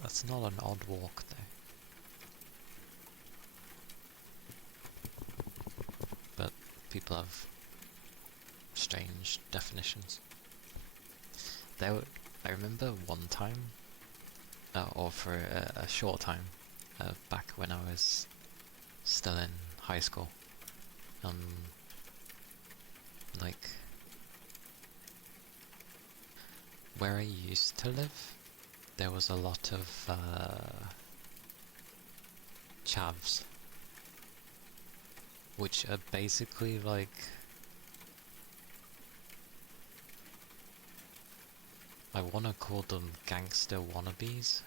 That's not an odd walk though. But people have strange definitions. I remember one time, or for a short time, back when I was still in high school, like, where I used to live, there was a lot of chavs, which are basically like, I want to call them gangster wannabes,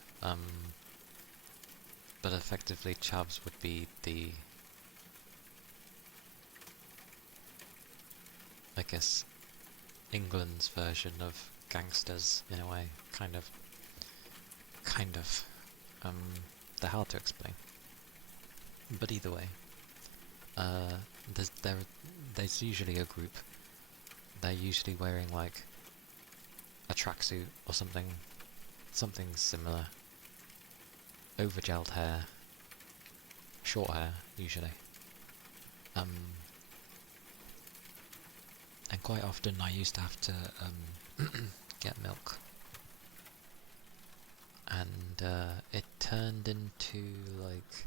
but effectively chavs would be the, I guess, England's version of gangsters in a way, kind of. They're hard to explain. But either way, there's usually a group. They're usually wearing like a tracksuit or something similar, over-gelled hair, short hair usually. And quite often I used to have to get milk. And it turned into, like,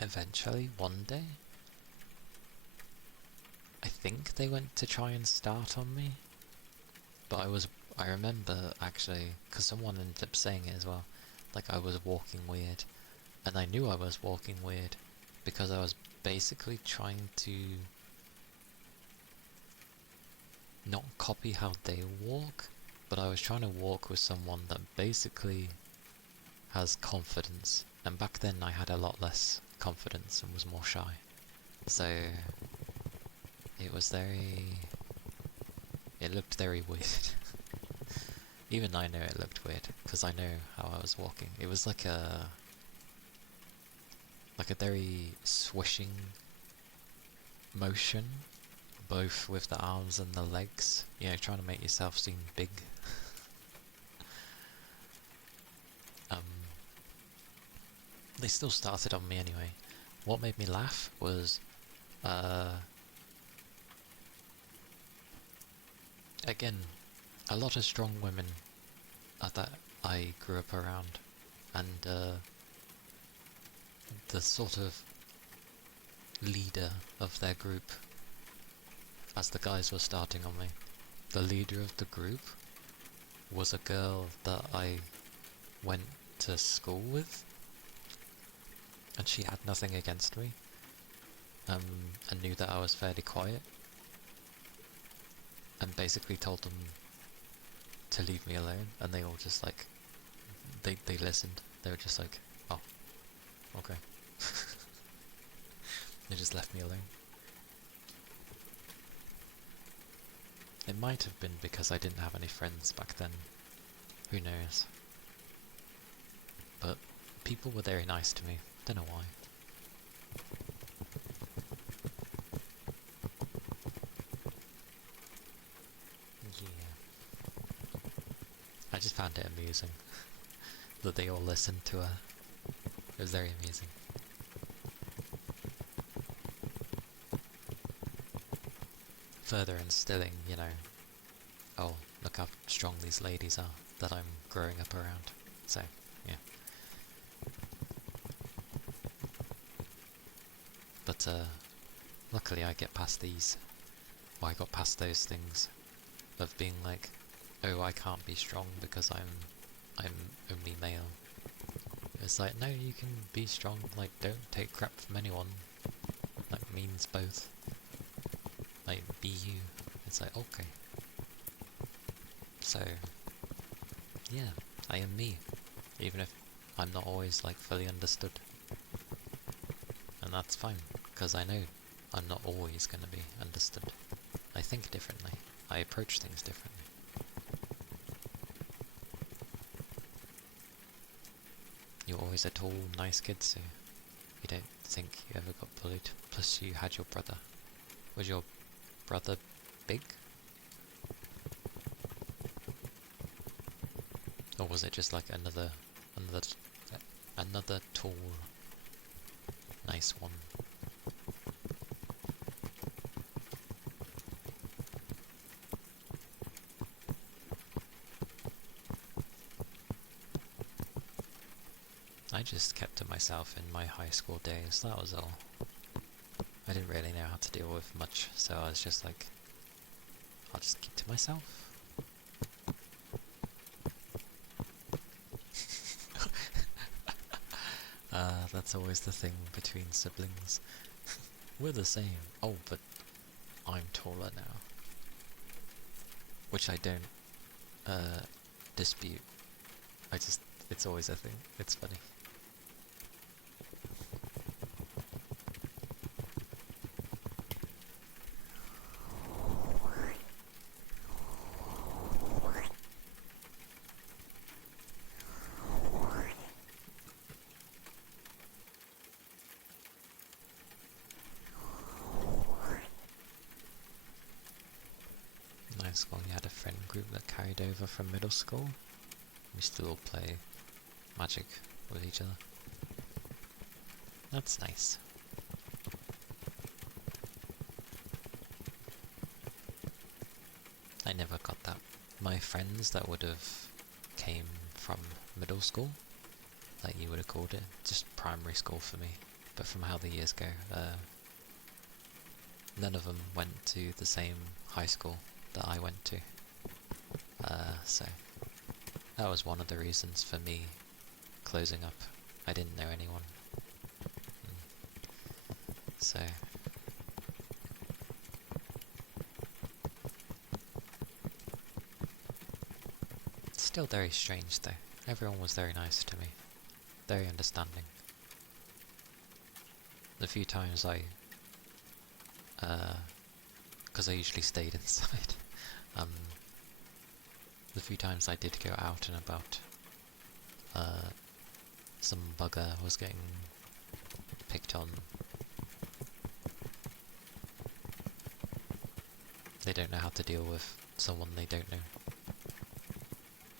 eventually one day, I think they went to try and start on me, but I remember actually, because someone ended up saying it as well, like I was walking weird, and I knew I was walking weird, because I was basically trying to not copy how they walk, but I was trying to walk with someone that basically has confidence, and back then I had a lot less confidence and was more shy. So it looked very weird. Even I know it looked weird, because I know how I was walking. It was like a very swishing motion, both with the arms and the legs, you know, trying to make yourself seem big. They still started on me anyway. What made me laugh was, again, a lot of strong women that I grew up around, and the sort of leader of their group, as the guys were starting on me, the leader of the group was a girl that I went to school with, and she had nothing against me, and knew that I was fairly quiet, and basically told them to leave me alone, and they all just like, they listened. They were just like, oh, okay. They just left me alone. It might have been because I didn't have any friends back then. Who knows? But people were very nice to me. Don't know why. Yeah. I just found it amusing that they all listened to her. It was very amusing. Further instilling, you know, oh, look how strong these ladies are that I'm growing up around. So, yeah. But, luckily I get past these. Or I got past those things of being like, oh, I can't be strong because I'm only male. It's like, no, you can be strong, like, don't take crap from anyone. That means both. Like, be you. It's like, okay. So, yeah, I am me. Even if I'm not always, like, fully understood. And that's fine, because I know I'm not always going to be understood. I think differently. I approach things differently. You're always a tall, nice kid, so you don't think you ever got bullied. Plus you had your brother. Was your brother big? Or was it just like another tall, nice one? I just kept to myself in my high school days, that was all. I didn't really know how to deal with much, so I was just like, I'll just keep to myself. That's always the thing between siblings. We're the same. Oh, but I'm taller now. Which I don't, dispute. It's always a thing. It's funny. In high school, you had a friend group that carried over from middle school. We still all play Magic with each other. That's nice. I never got that. My friends that would have came from middle school, like you would have called it, just primary school for me. But from how the years go, none of them went to the same high school that I went to. So that was one of the reasons for me closing up. I didn't know anyone. So it's still very strange though. Everyone was very nice to me. Very understanding. The few times because I usually stayed inside, the few times I did go out and about, some bugger was getting picked on. They don't know how to deal with someone they don't know.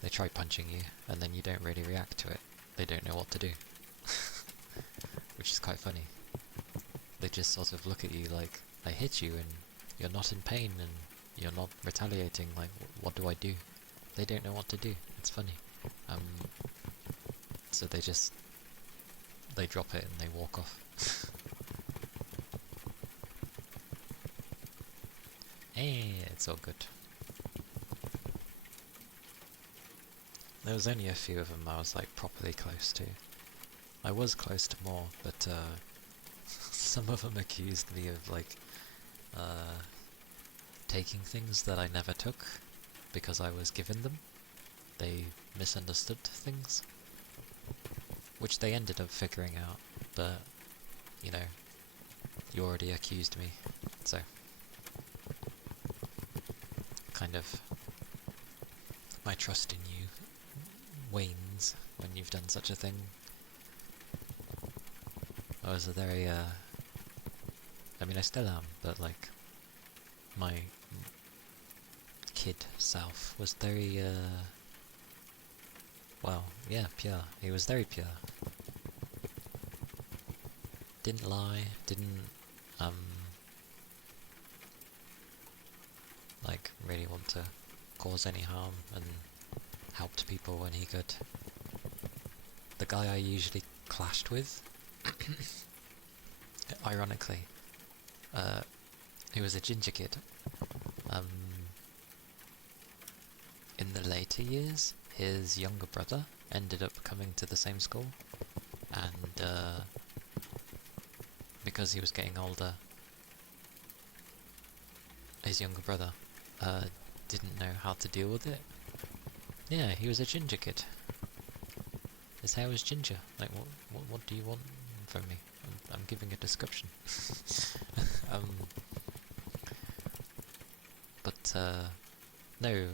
They try punching you, and then you don't really react to it. They don't know what to do. Which is quite funny. They just sort of look at you like, I hit you and you're not in pain and you're not retaliating, like, what do I do? They don't know what to do. It's funny. So they drop it and they walk off. Hey, it's all good. There was only a few of them I was like properly close to. I was close to more, but some of them accused me of like taking things that I never took because I was given them. They misunderstood things, which they ended up figuring out, but you know, you already accused me, so kind of my trust in you wanes when you've done such a thing. I was a very, I mean I still am, but like, my kid self was very, well, yeah, pure. He was very pure. Didn't lie, didn't, like, really want to cause any harm, and helped people when he could. The guy I usually clashed with, ironically, he was a ginger kid. In the later years, his younger brother ended up coming to the same school, and because he was getting older, his younger brother didn't know how to deal with it. Yeah, he was a ginger kid. His hair was ginger. Like, what do you want from me? I'm giving a description. But no,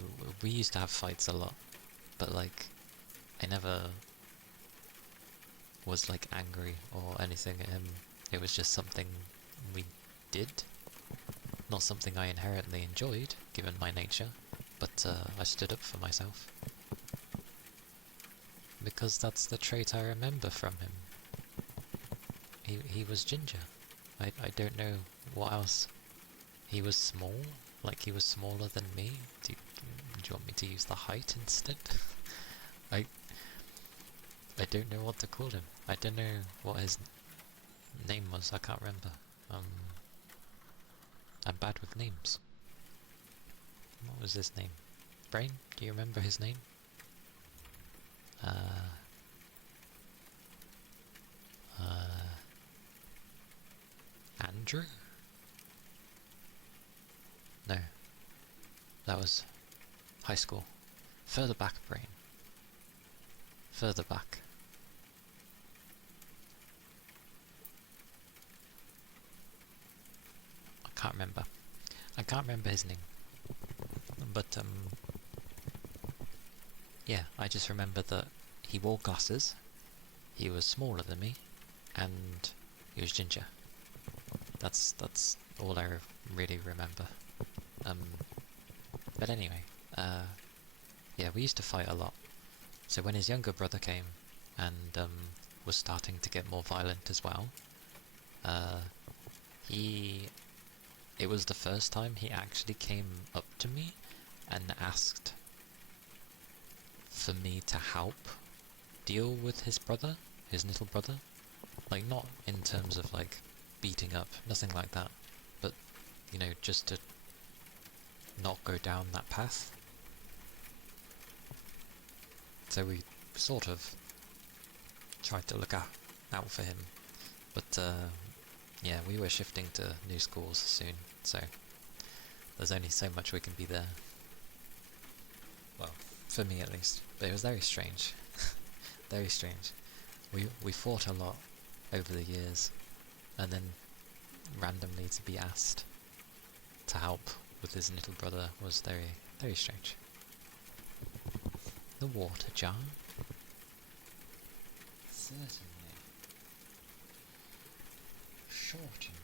we used to have fights a lot, but like, I never was like angry or anything at him. It was just something we did, not something I inherently enjoyed, given my nature, but I stood up for myself. Because that's the trait I remember from him. He was ginger. I don't know what else. He was small, like he was smaller than me. Do you want me to use the height instead? I don't know what to call him. I don't know what his name was. I can't remember. I'm bad with names. What was his name? Brain? Do you remember his name? Andrew? No. That was high school. Further back, Brain. Further back. I can't remember his name. But, yeah, I just remember that he wore glasses, he was smaller than me, and he was ginger. That's all I really remember. But anyway, yeah, we used to fight a lot. So when his younger brother came and was starting to get more violent as well, it was the first time he actually came up to me and asked for me to help deal with his brother, his little brother. Like, not in terms of like beating up, nothing like that, but you know, just to not go down that path. So we sort of tried to look out for him, but yeah, we were shifting to new schools soon, so there's only so much we can be there. Well, for me at least. But it was very strange. Very strange. We fought a lot over the years, and then randomly to be asked to help with his little brother was very, very strange. The water jar? Certainly. Certainly.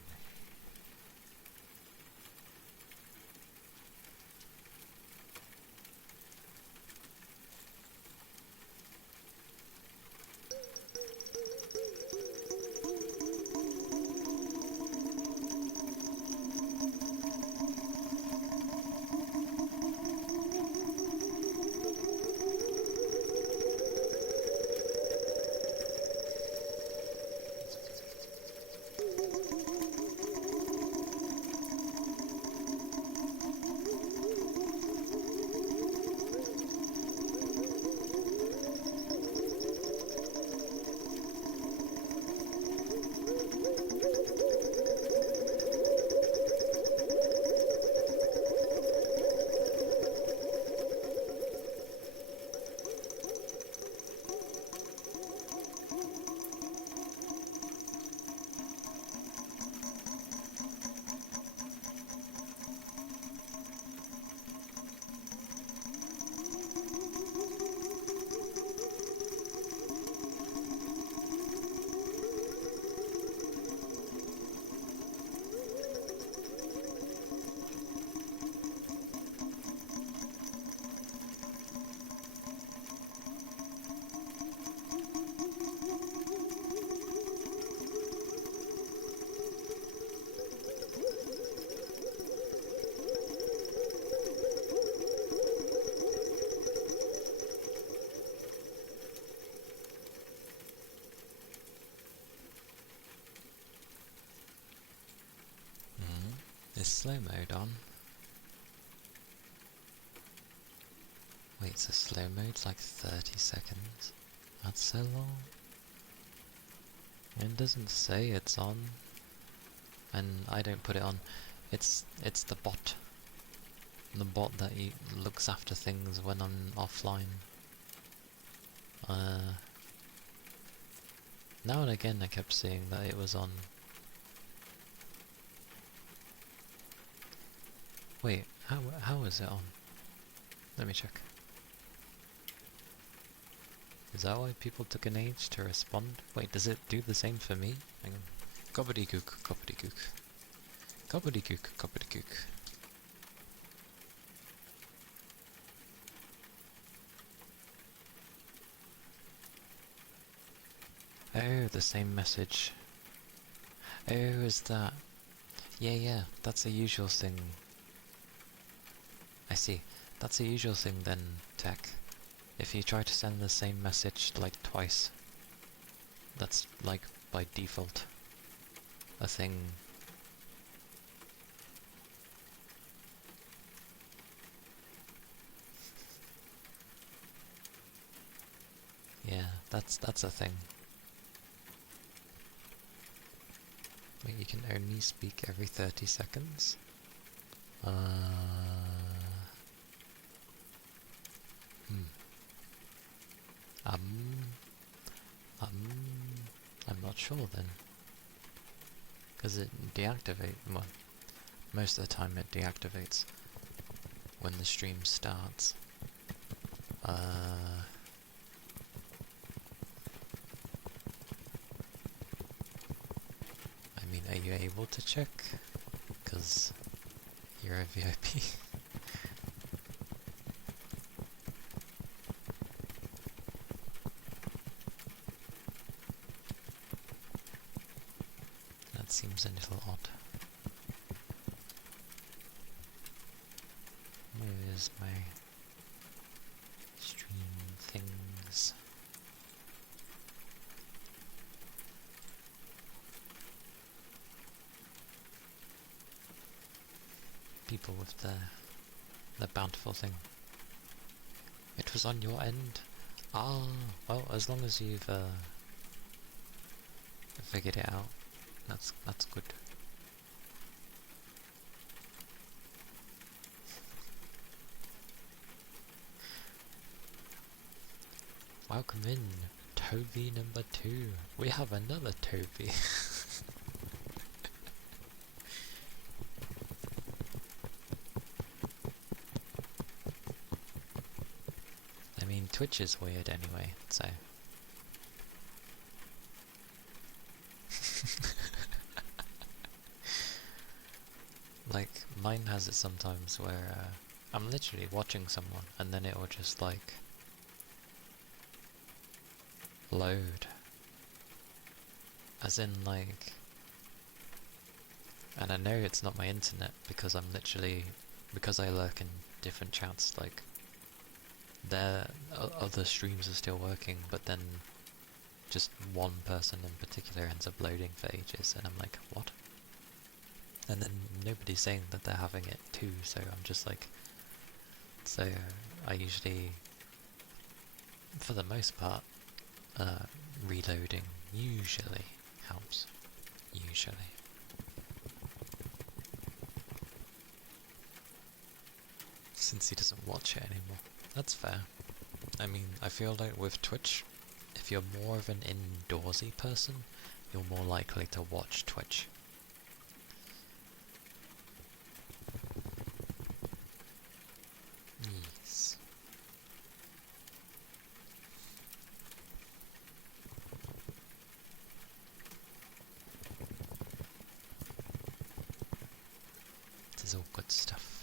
Is slow mode on? Wait, so slow mode's like 30 seconds? That's so long? It doesn't say it's on, and I don't put it on. It's the bot. The bot that looks after things when I'm offline. Now and again I kept seeing that it was on. Wait, how is it on? Let me check. Is that why people took an age to respond? Wait, does it do the same for me? Hang on. Gobbledygook, gobbledygook. Gobbledygook, gobbledygook. Oh, the same message. Oh, is that? Yeah, that's a usual thing. I see. That's a usual thing then, Tech. If you try to send the same message like twice, that's like by default a thing. Yeah, that's a thing. Wait, you can only speak every 30 seconds? I'm not sure then. Because it deactivates, well, most of the time it deactivates when the stream starts. I mean, are you able to check? Because you're a VIP. That seems a little odd. Where is my stream things? People with the bountiful thing. It was on your end? Ah, well, as long as you've figured it out, that's good. Welcome in, Toby number 2. We have another Toby. I mean, Twitch is weird anyway, so... Like, mine has it sometimes where I'm literally watching someone and then it will just like load. As in like, and I know it's not my internet because I'm literally, because I lurk in different chats, like their other streams are still working, but then just one person in particular ends up loading for ages and I'm like, what? And then nobody's saying that they're having it too, so I'm just like, so I usually, for the most part, reloading usually helps. Usually. Since he doesn't watch it anymore. That's fair. I mean, I feel like with Twitch, if you're more of an indoorsy person, you're more likely to watch Twitch. Yes. This is all good stuff.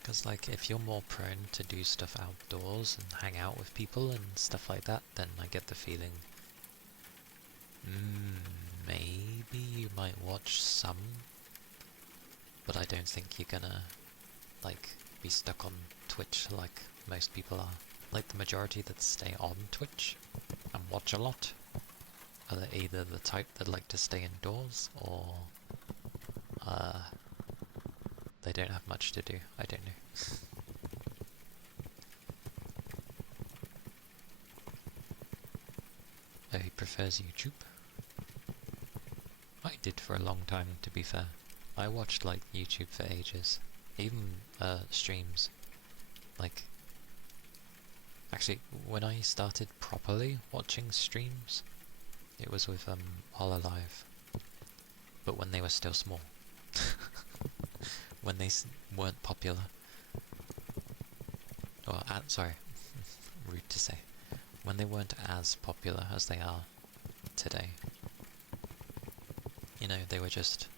Because, like, if you're more prone to do stuff outdoors and hang out with people and stuff like that, then I get the feeling, maybe you might watch some, but I don't think you're gonna, like, be stuck on Twitch like most people are. Like, the majority that stay on Twitch and watch a lot are either the type that like to stay indoors, or they don't have much to do. I don't know. prefers YouTube. I did for a long time, to be fair. I watched like YouTube for ages. Even streams. Like, actually, when I started properly watching streams, it was with Hololive. But when they were still small. When they weren't popular. Or, sorry, rude to say. When they weren't as popular as they are today. You know, they were just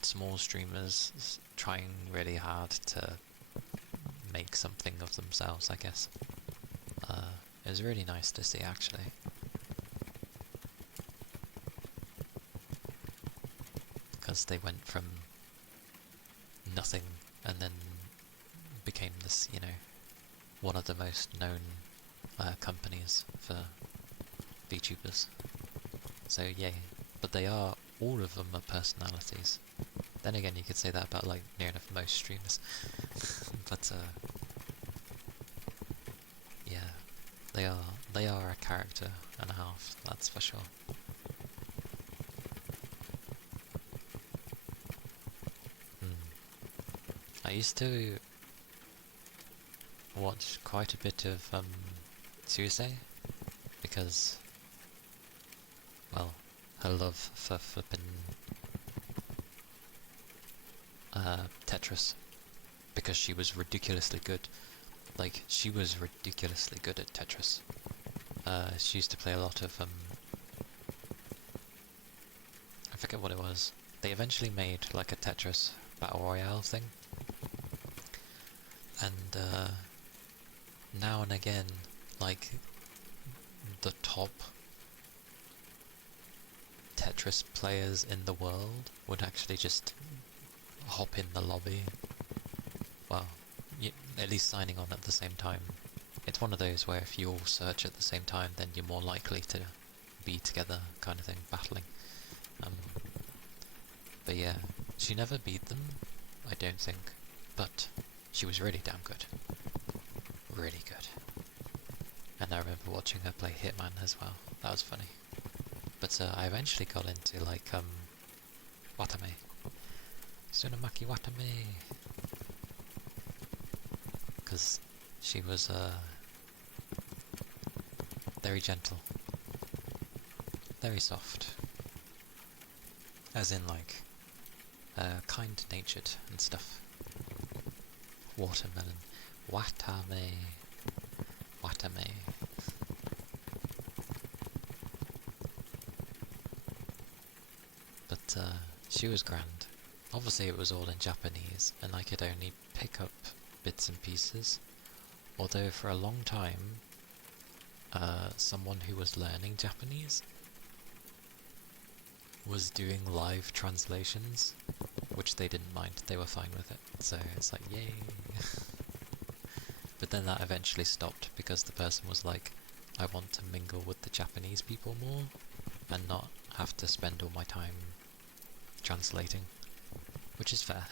small streamers trying really hard to make something of themselves, I guess. It was really nice to see, actually. Because they went from nothing and then became this, you know, one of the most known companies for VTubers. So yay. But they are, all of them are personalities. Then again, you could say that about like near enough most streamers. But yeah, they are a character and a half, that's for sure. I used to watch quite a bit of Suisei because, well, her love for flippin' Tetris, because she was ridiculously good. Like, she was ridiculously good at Tetris. She used to play a lot of I forget what it was. They eventually made like a Tetris Battle Royale thing. And now and again, like, the top Tetris players in the world would actually just hop in the lobby. Well, at least signing on at the same time. It's one of those where if you all search at the same time, then you're more likely to be together, kind of thing, battling. But yeah, she never beat them, I don't think, but she was really damn good. Really good. And I remember watching her play Hitman as well. That was funny. But I eventually got into, like, Watame. Tsunamaki Watame! Because she was, very gentle. Very soft. As in, like, kind-natured and stuff. Watermelon. Watame. Watame. But, she was grand. Obviously it was all in Japanese, and I could only pick up bits and pieces. Although for a long time, someone who was learning Japanese was doing live translations, which they didn't mind, they were fine with it, so it's like, yay! But then that eventually stopped, because the person was like, I want to mingle with the Japanese people more, and not have to spend all my time translating, which is fair.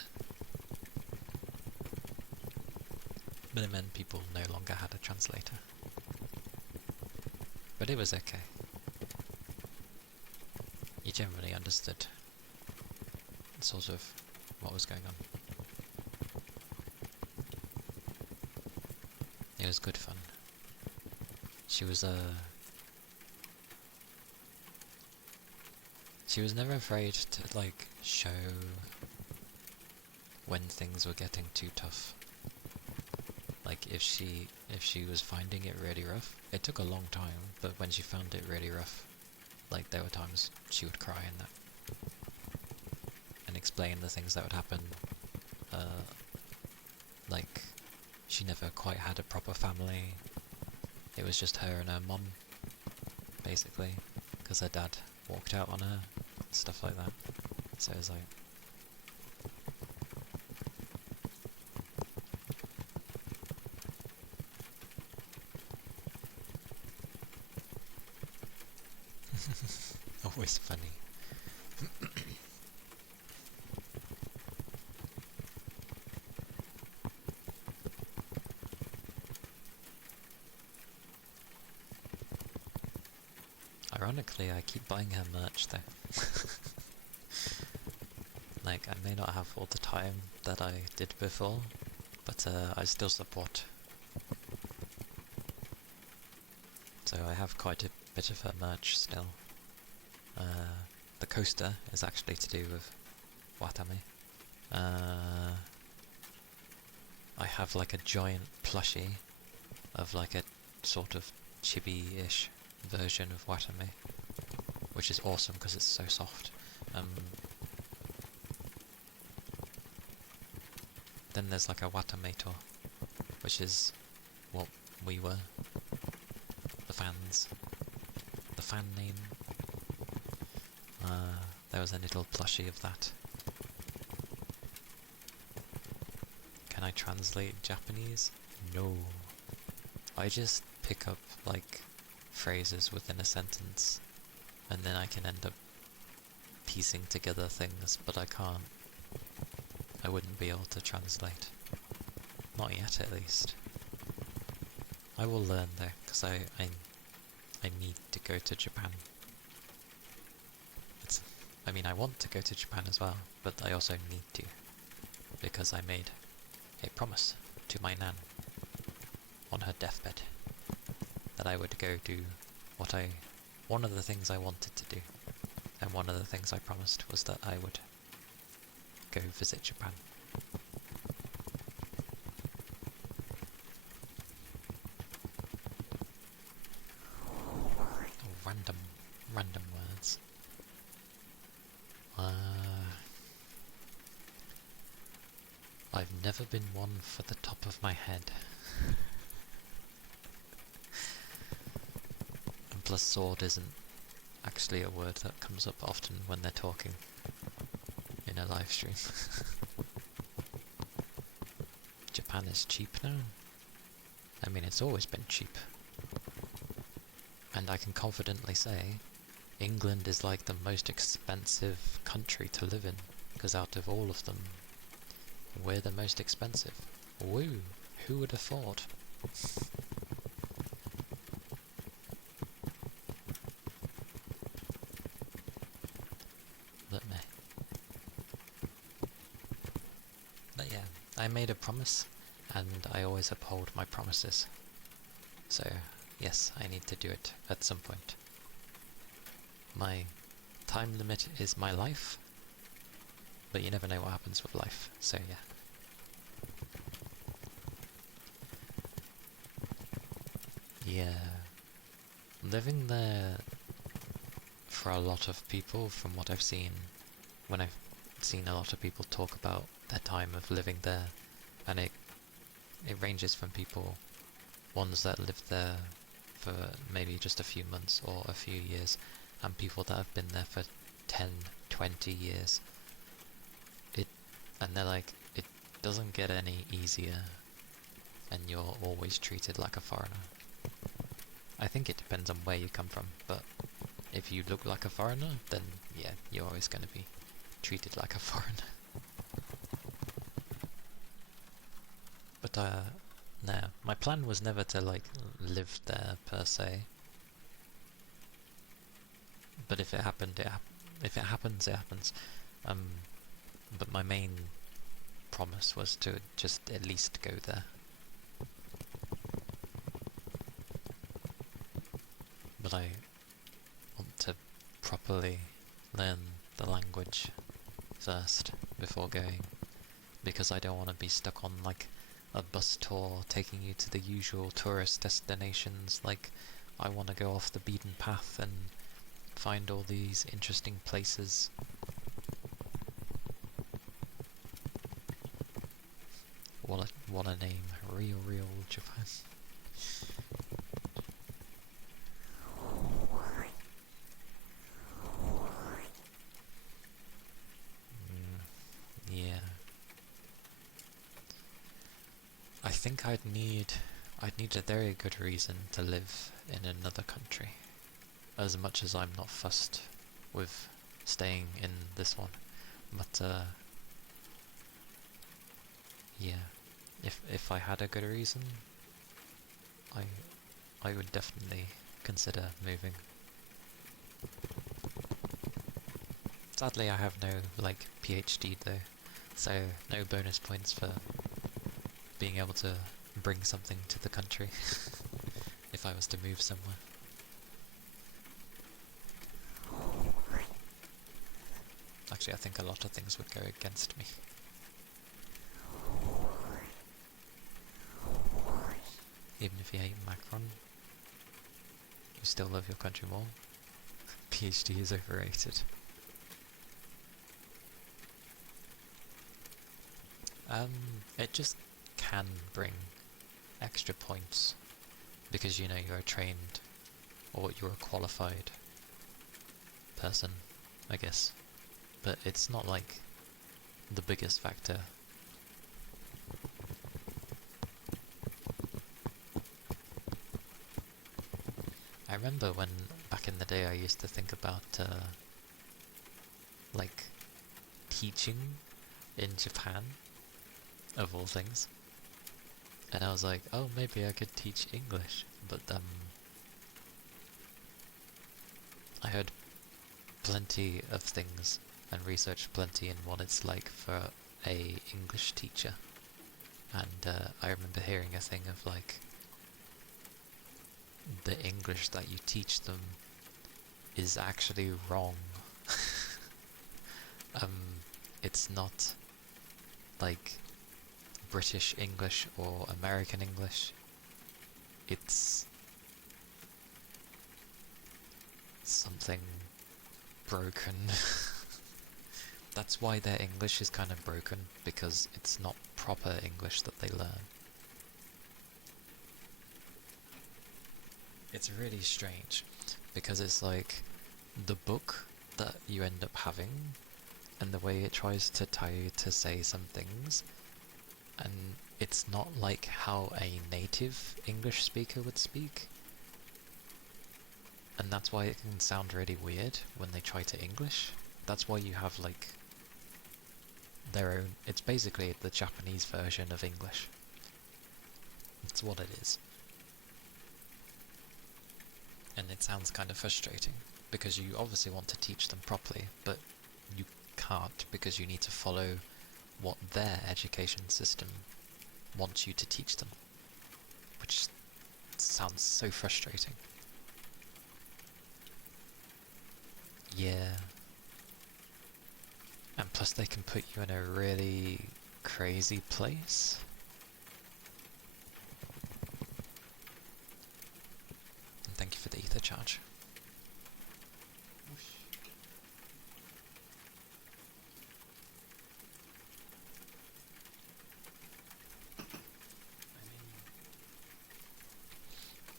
But it meant people no longer had a translator. But it was okay. You generally understood sort of what was going on. It was good fun. She was never afraid to, like, show when things were getting too tough. Like, if she was finding it really rough, it took a long time, but when she found it really rough, like, there were times she would cry and that, and explain the things that would happen. Like, she never quite had a proper family. It was just her and her mum, basically, because her dad walked out on her, stuff like that. So it was like, always funny. Ironically, I keep buying her merch though. Like, I may not have all the time that I did before, but I still support. So I have quite a bit of her merch still. The coaster is actually to do with Watame. I have like a giant plushie of like a sort of chibi-ish version of Watame, which is awesome because it's so soft. Then there's like a Watamator, which is what we were. The fans. The fan name. There was a little plushie of that. Can I translate Japanese? No. I just pick up, like, phrases within a sentence, and then I can end up piecing together things, but I can't. I wouldn't be able to translate. Not yet, at least. I will learn, though, because I need to go to Japan. I mean, I want to go to Japan as well, but I also need to, because I made a promise to my nan on her deathbed that I would go do one of the things I wanted to do, and one of the things I promised was that I would go visit Japan. Random words. I've never been one for the top of my head. And plus sword isn't actually a word that comes up often when they're talking in a live stream. Japan is cheap now. I mean, it's always been cheap. And I can confidently say England is like the most expensive country to live in, because out of all of them, we're the most expensive. Woo! Who would have thought? Let me. But yeah, I made a promise, and I always uphold my promises. So, yes, I need to do it at some point. My time limit is my life, but you never know what happens with life, so yeah. Yeah. Living there, for a lot of people, from what I've seen, when I've seen a lot of people talk about their time of living there, and it ranges from people, ones that lived there for maybe just a few months or a few years, and people that have been there for 10, 20 years. And they're like, it doesn't get any easier, and you're always treated like a foreigner. I think it depends on where you come from, but if you look like a foreigner, then yeah, you're always going to be treated like a foreigner. But no, my plan was never to like live there per se. But if it happened, if it happens, it happens. But my main promise was to just at least go there. But I want to properly learn the language first before going, because I don't want to be stuck on like a bus tour taking you to the usual tourist destinations. Like, I want to go off the beaten path and find all these interesting places. What a name. Real Japan. Yeah. I think I'd need a very good reason to live in another country, as much as I'm not fussed with staying in this one. But yeah, if I had a good reason, I would definitely consider moving. Sadly, I have no, like, PhD though, so no bonus points for being able to bring something to the country if I was to move somewhere. Actually, I think a lot of things would go against me. Even if you hate Macron, you still love your country more. PhD is overrated. It just can bring extra points because you know you're a trained or you're a qualified person, I guess. But it's not like the biggest factor. I remember when back in the day I used to think about like teaching in Japan, of all things. And I was like, oh, maybe I could teach English. But I heard plenty of things and researched plenty in what it's like for a English teacher. And I remember hearing a thing of like, the English that you teach them is actually wrong. It's not like British English or American English. It's something broken. That's why their English is kind of broken, because it's not proper English that they learn. It's really strange, because it's like the book that you end up having and the way it tries to tell you to say some things, and it's not like how a native English speaker would speak. And that's why it can sound really weird when they try to English. That's why you have like their own, it's basically the Japanese version of English. That's what it is. And it sounds kind of frustrating, because you obviously want to teach them properly, but you can't because you need to follow what their education system wants you to teach them, which sounds so frustrating. Yeah. And plus they can put you in a really crazy place. And thank you for the ether charge. Whoosh.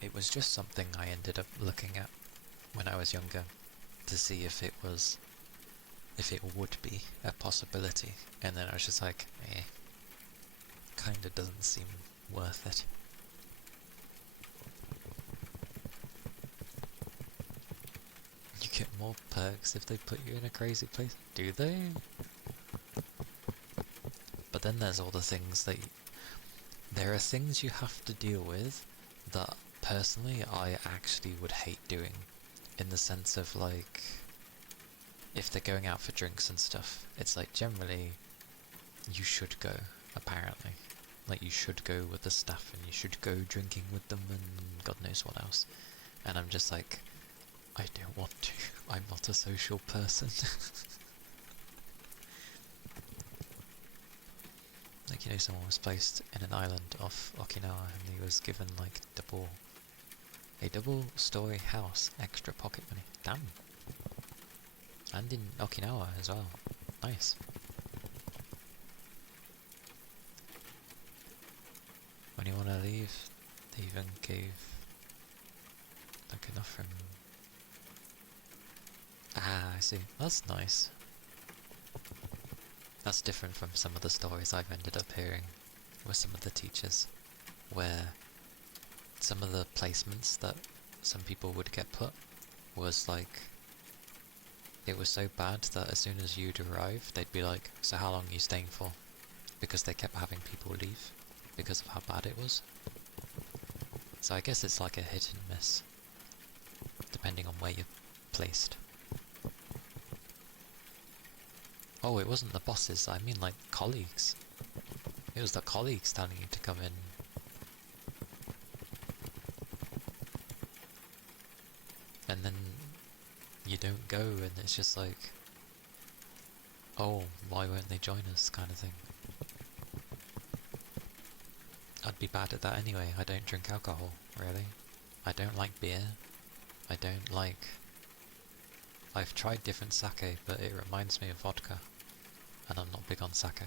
It was just something I ended up looking at when I was younger to see if it would be a possibility, and then I was just like, kinda doesn't seem worth it. You get more perks if they put you in a crazy place, do they? But then there's all the things that there are things you have to deal with that personally I actually would hate doing, in the sense of like, if they're going out for drinks and stuff, it's like generally you should go, apparently. Like you should go with the staff and you should go drinking with them and God knows what else. And I'm just like, I don't want to. I'm not a social person. Like, you know, someone was placed in an island off Okinawa and he was given like a double-story house, extra pocket money. Damn. And in Okinawa as well. Nice. When you want to leave, they even gave like enough room. Ah, I see. That's nice. That's different from some of the stories I've ended up hearing with some of the teachers, where some of the placements that some people would get put was like, it was so bad that as soon as you'd arrive, they'd be like, so how long are you staying for? Because they kept having people leave because of how bad it was. So I guess it's like a hit and miss, depending on where you're placed. Oh, it wasn't the bosses, I mean like colleagues. It was the colleagues telling you to come in. And then you don't go and it's just like, oh, why won't they join us kind of thing. I'd be bad at that anyway. I don't drink alcohol, really. I don't like beer. I don't like... I've tried different sake, but it reminds me of vodka. And I'm not big on sake.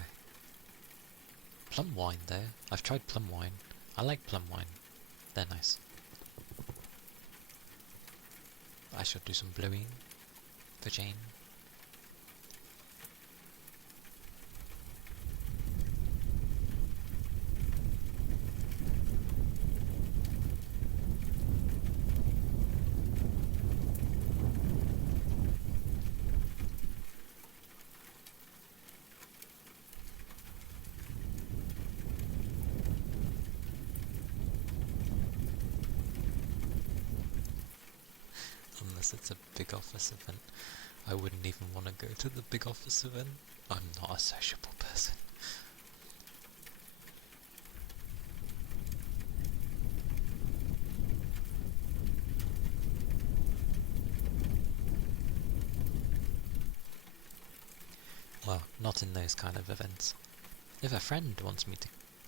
Plum wine though. I've tried plum wine. I like plum wine. They're nice. I should do some bluing for Jane. Unless it's a big office event. I wouldn't even want to go to the big office event. I'm not a sociable person. Well, not in those kind of events. If a friend wants me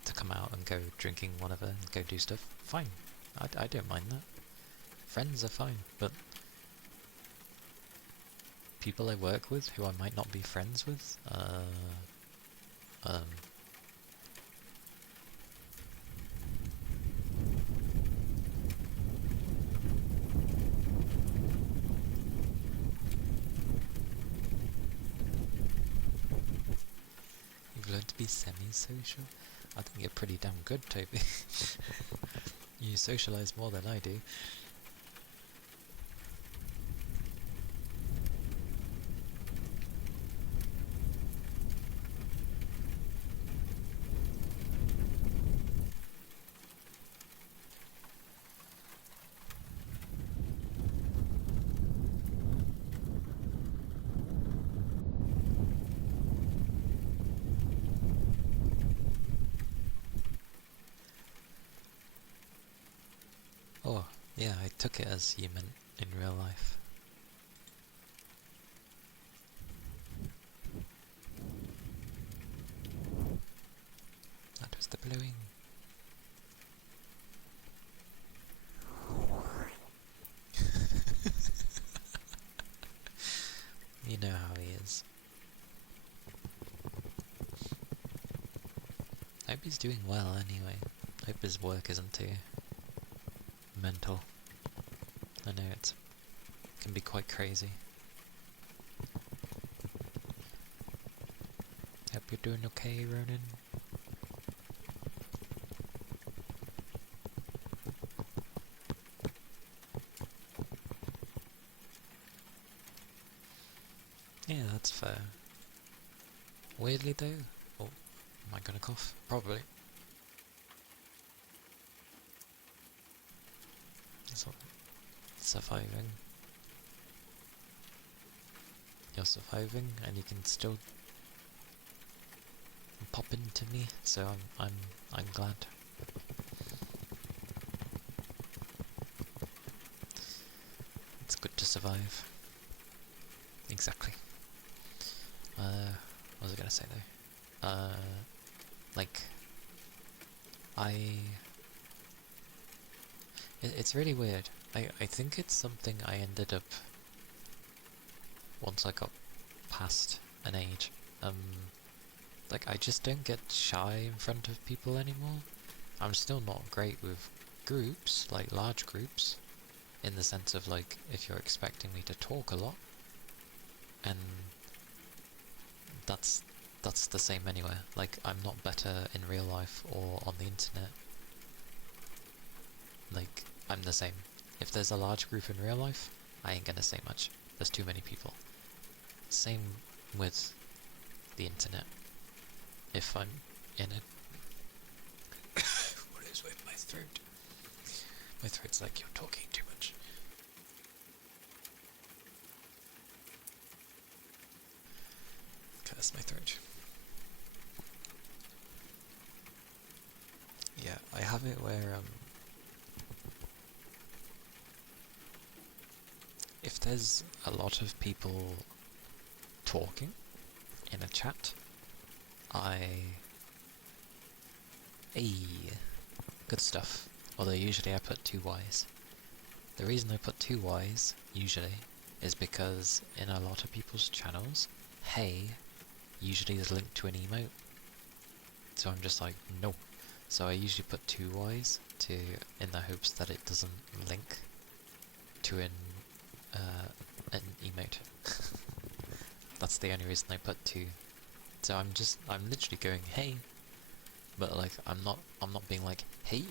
to come out and go drinking whatever and go do stuff, fine. I don't mind that. Friends are fine, but people I work with who I might not be friends with, you've learned to be semi-social? I think you're pretty damn good, Toby. You socialise more than I do. Oh, yeah, I took it as you meant in real life. That was the blowing. You know how he is. Hope he's doing well anyway. Hope his work isn't too mental. I know it can be quite crazy. Hope you're doing okay, Ronan. Yeah, that's fair. Weirdly though, oh, am I gonna cough? Probably. So, surviving. You're surviving, and you can still pop into me, so I'm glad. It's good to survive. Exactly. What was I gonna say though? Like, it's really weird. I think it's something I ended up, once I got past an age, like I just don't get shy in front of people anymore. I'm still not great with groups, like large groups, in the sense of like, if you're expecting me to talk a lot, and that's the same anywhere. Like, I'm not better in real life or on the internet. Like, I'm the same. If there's a large group in real life, I ain't gonna say much. There's too many people. Same with the internet. If I'm in it... What is with my throat? My throat's like, you're talking too much. That's my throat. Yeah, I have it where if there's a lot of people talking in a chat, good stuff. Although usually I put 2 Ys. The reason I put 2 Ys, usually, is because in a lot of people's channels, hey usually is linked to an emote. So I'm just like, no. So I usually put 2 Ys in the hopes that it doesn't link to an emote. That's the only reason I put 2. So I'm literally going, hey, but like I'm not being like, hey.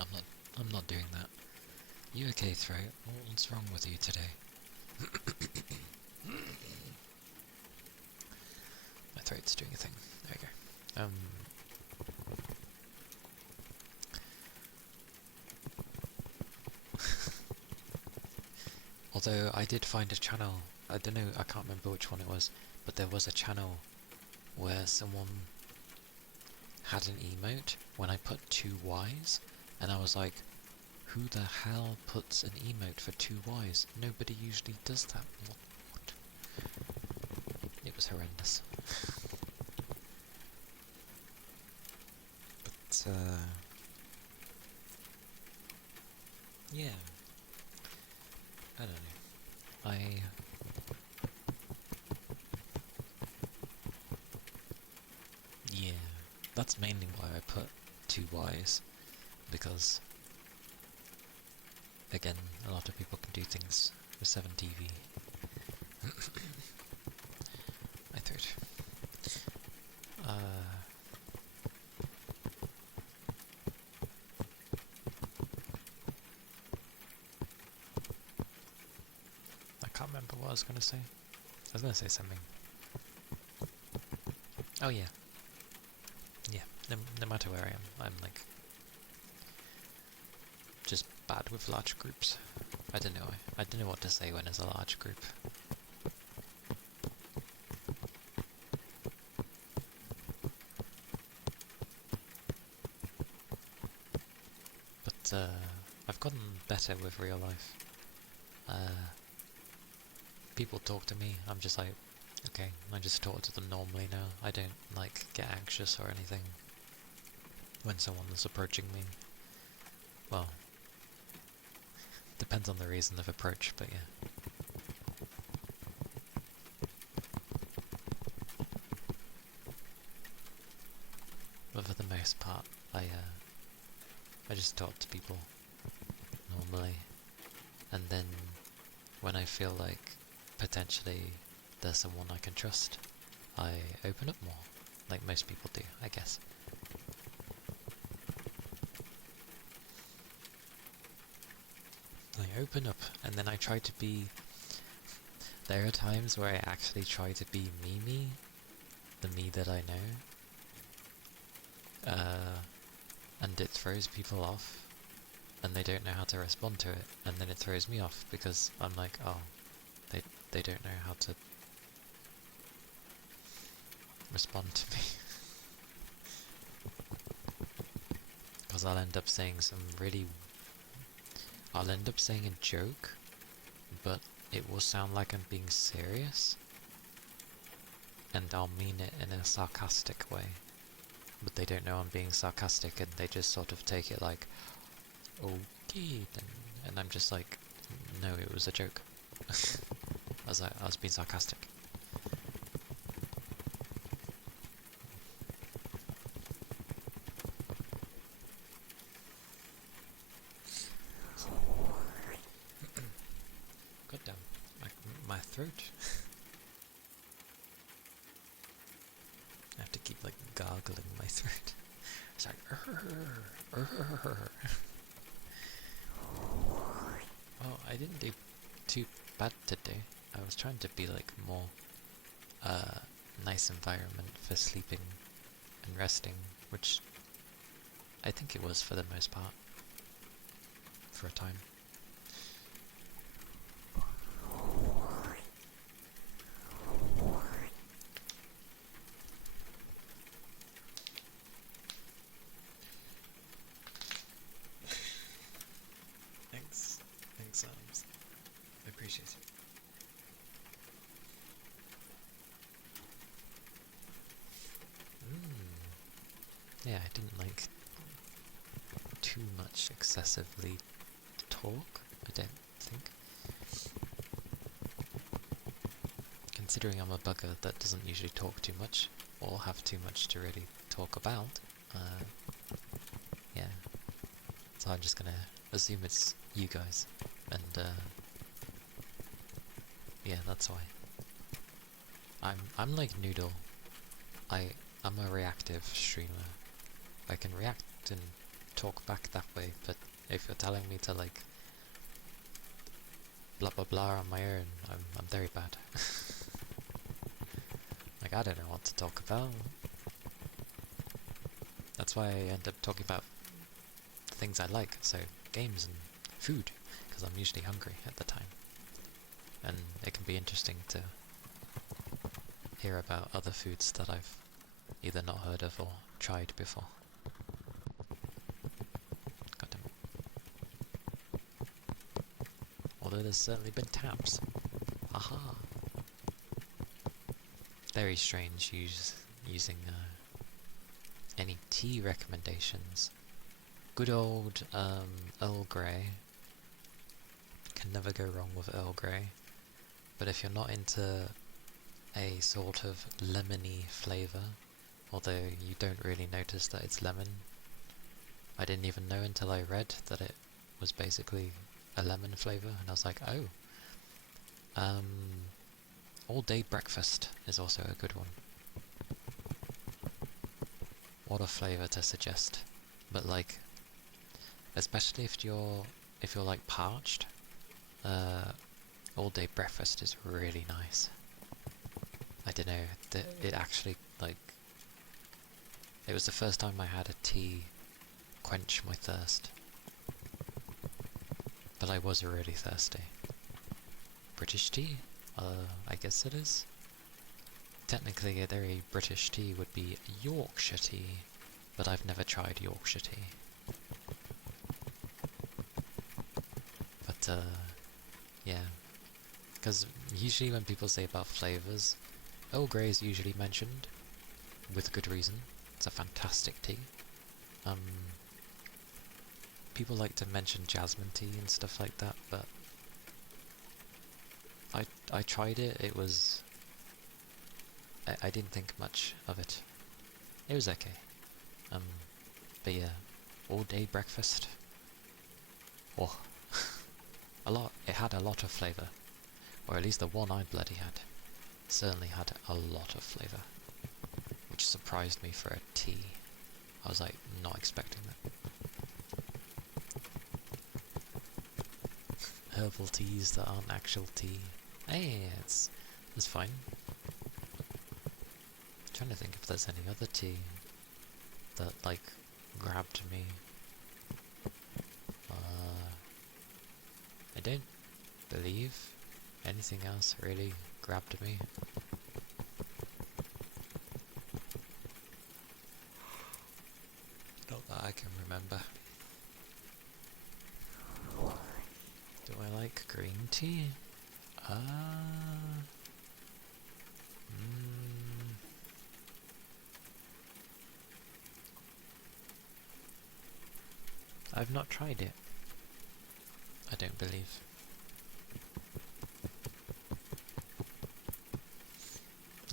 I'm not doing that. You okay, throat? What's wrong with you today? My throat's doing a thing. There we go. Although I did find a channel, I don't know, I can't remember which one it was, but there was a channel where someone had an emote when I put 2 Ys, and I was like, who the hell puts an emote for 2 Ys? Nobody usually does that. What? It was horrendous. But, yeah. I don't know. Yeah. That's mainly why I put 2 Ys, because again, a lot of people can do things with 7TV. My throat. I can't remember what I was going to say. I was going to say something. Oh yeah. Yeah, no matter where I am, I'm like just bad with large groups. I don't know what to say when it's a large group. But I've gotten better with real life. People talk to me, I'm just like, okay, I just talk to them normally now. I don't like get anxious or anything when someone is approaching me. Well, depends on the reason of approach, but yeah. But for the most part, I just talk to people normally, and then when I feel like potentially there's someone I can trust, I open up more, like most people do, I guess. I open up, and then I try to be... There are times where I actually try to be me, the me that I know, and it throws people off, and they don't know how to respond to it, and then it throws me off, because I'm like, oh, they don't know how to respond to me. Because I'll end up saying I'll end up saying a joke, but it will sound like I'm being serious, and I'll mean it in a sarcastic way, but they don't know I'm being sarcastic, and they just sort of take it like, okay then, and I'm just like, no, it was a joke. I was being sarcastic. God damn, my throat. I have to keep like gargling my throat. It's like, Well, I didn't do too bad today. I was trying to be like more nice environment for sleeping and resting, which I think it was for the most part, for a time. yeah, I didn't like too much excessively talk, I don't think. Considering I'm a bugger that doesn't usually talk too much, or have too much to really talk about, yeah. So I'm just gonna assume it's you guys, and yeah, that's why. I'm like Noodle. I'm a reactive streamer. I can react and talk back that way, but if you're telling me to like blah blah blah on my own, I'm very bad. Like, I don't know what to talk about. That's why I end up talking about things I like, so games and food, because I'm usually hungry at the time. And it can be interesting to hear about other foods that I've either not heard of or tried before. Goddamn. Although there's certainly been taps. Haha. Very strange using any tea recommendations. Good old Earl Grey. Can never go wrong with Earl Grey. But if you're not into a sort of lemony flavour, although you don't really notice that it's lemon, I didn't even know until I read that it was basically a lemon flavour, and I was like, oh. All Day Breakfast is also a good one. What a flavour to suggest. But like, especially if you're like parched, All Day Breakfast is really nice. I don't know, it actually, like, it was the first time I had a tea quench my thirst. But I was really thirsty. British tea? I guess it is. Technically, a very British tea would be Yorkshire tea, but I've never tried Yorkshire tea. But, yeah. Because usually when people say about flavours, Earl Grey is usually mentioned, with good reason. It's a fantastic tea. People like to mention jasmine tea and stuff like that, but I tried it, it was... I didn't think much of it. It was okay. But yeah, All Day Breakfast. Oh, it had a lot of flavour. Or at least the one I bloody had. Certainly had a lot of flavour. Which surprised me for a tea. I was like, not expecting that. Herbal teas that aren't actual tea. Hey, it's fine. I'm trying to think if there's any other tea that, like, grabbed me. I don't believe anything else really grabbed me. Not that I can remember. Do I like green tea? I've not tried it. I don't believe.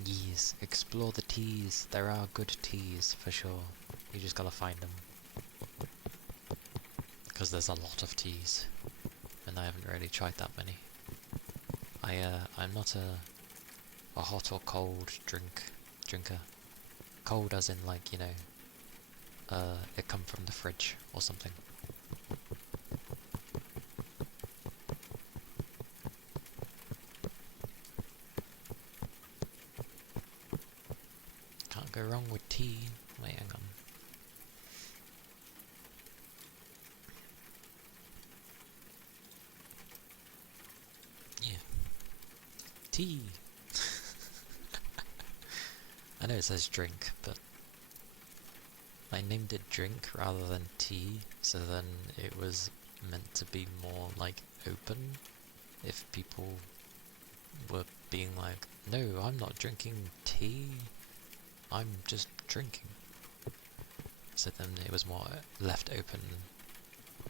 Yes, explore the teas. There are good teas for sure. You just gotta find them. Because there's a lot of teas, and I haven't really tried that many. I'm not a hot or cold drinker. Cold as in, like, you know, it come from the fridge or something. Can't go wrong with tea. Wait, hang on. Yeah. Tea! I know it says drink, but I named it drink rather than tea, so then it was meant to be more, like, open. If people were being like, no, I'm not drinking tea, I'm just drinking. so then it was more left open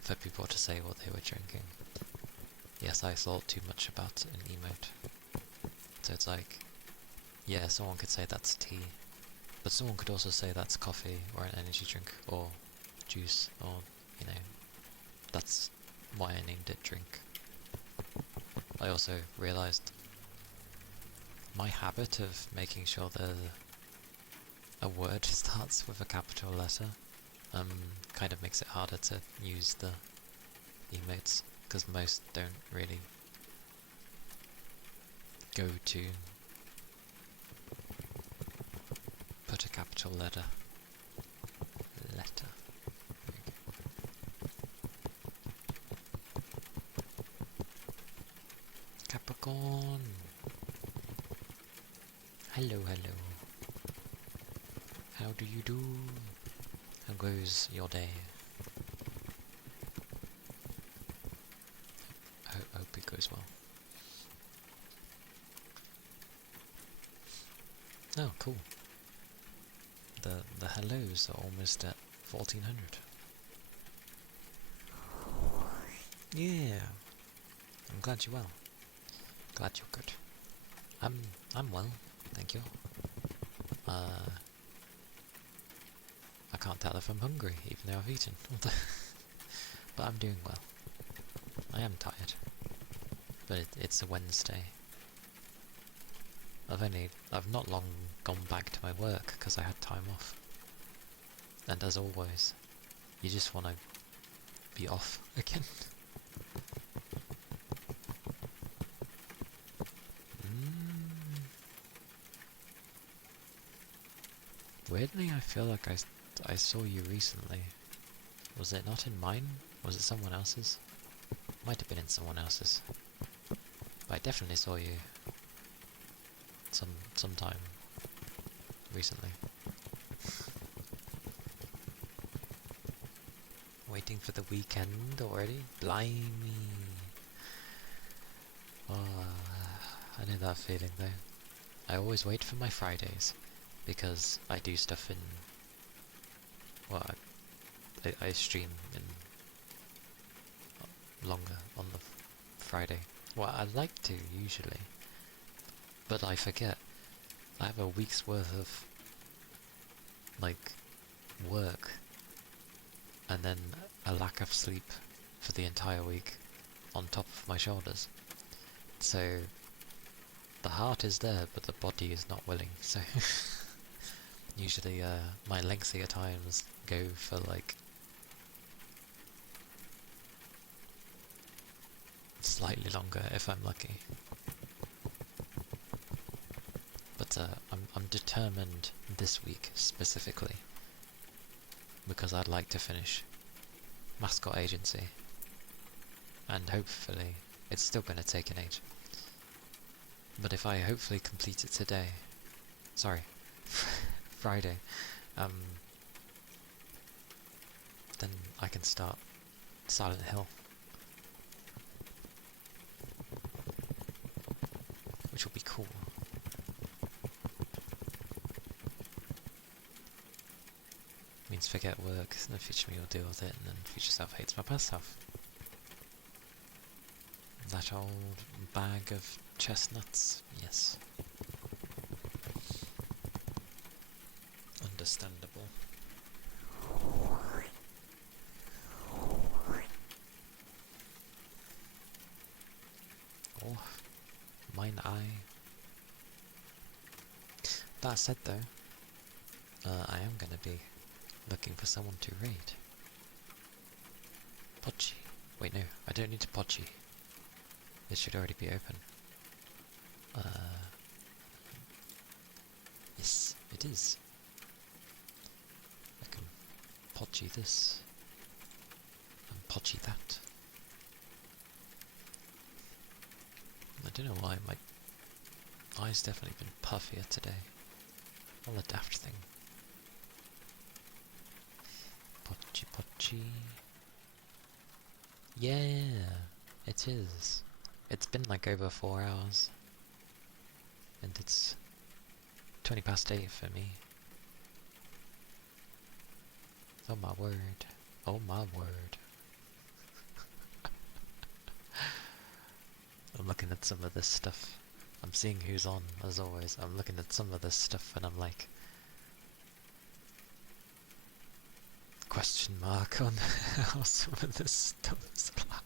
for people to say what they were drinking. Yes, I thought too much about an emote. So it's like, yeah, someone could say that's tea, but someone could also say that's coffee, or an energy drink, or juice, or, you know, that's why I named it drink. I also realised my habit of making sure that a word starts with a capital letter kind of makes it harder to use the emotes, because most don't really go to put a capital letter. Capricorn! Hello, hello. How do you do? How goes your day? I hope it goes well. Oh, cool. The hellos are almost at 1400. Yeah. I'm glad you're well. Glad you're good. I'm well, thank you. I can't tell if I'm hungry, even though I've eaten. But I'm doing well. I am tired. But it's a Wednesday. I've not long gone back to my work because I had time off. And as always, you just want to be off again. Weirdly, I feel like I saw you recently. Was it not in mine? Was it someone else's? Might have been in someone else's. But I definitely saw you sometime recently. Waiting for the weekend already? Blimey! Oh, I know that feeling though. I always wait for my Fridays, because I do stuff in... well, I stream in longer on the Friday. Well, I like to, usually. But I forget. I have a week's worth of, like, work, and then a lack of sleep for the entire week on top of my shoulders. So, the heart is there, but the body is not willing, so... usually, my lengthier times go for, like, slightly longer if I'm lucky. But I'm determined this week specifically, because I'd like to finish Mascot Agency, and hopefully it's still going to take an age. But if I hopefully complete it today, sorry, Friday, then I can start Silent Hill, which will be cool. Means forget work, and future me will deal with it, and then future self hates my past self. That old bag of chestnuts, yes. Understandable. Oh, mine eye. That said though, I am gonna be looking for someone to raid. Podgy. Wait, no, I don't need to Podgy. This should already be open. Yes, it is. I can Podgy this, and Podgy that. I don't know why, my eye's definitely been puffier today. All a daft thing. Podgy, Podgy. Yeah, it is. It's been like over 4 hours. And it's 20 past 8 for me. Oh my word. Oh my word. I'm looking at some of this stuff. I'm seeing who's on, as always. I'm looking at some of this stuff and I'm like, question mark on how some of this stuff is allowed.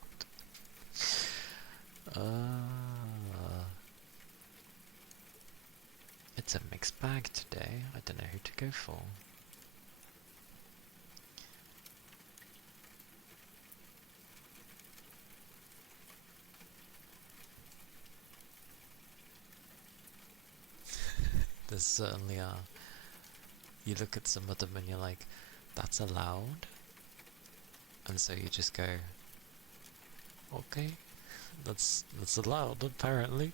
It's a mixed bag today. I don't know who to go for. There certainly are. You look at some of them and you're like, that's allowed? And so you just go, okay, that's allowed apparently.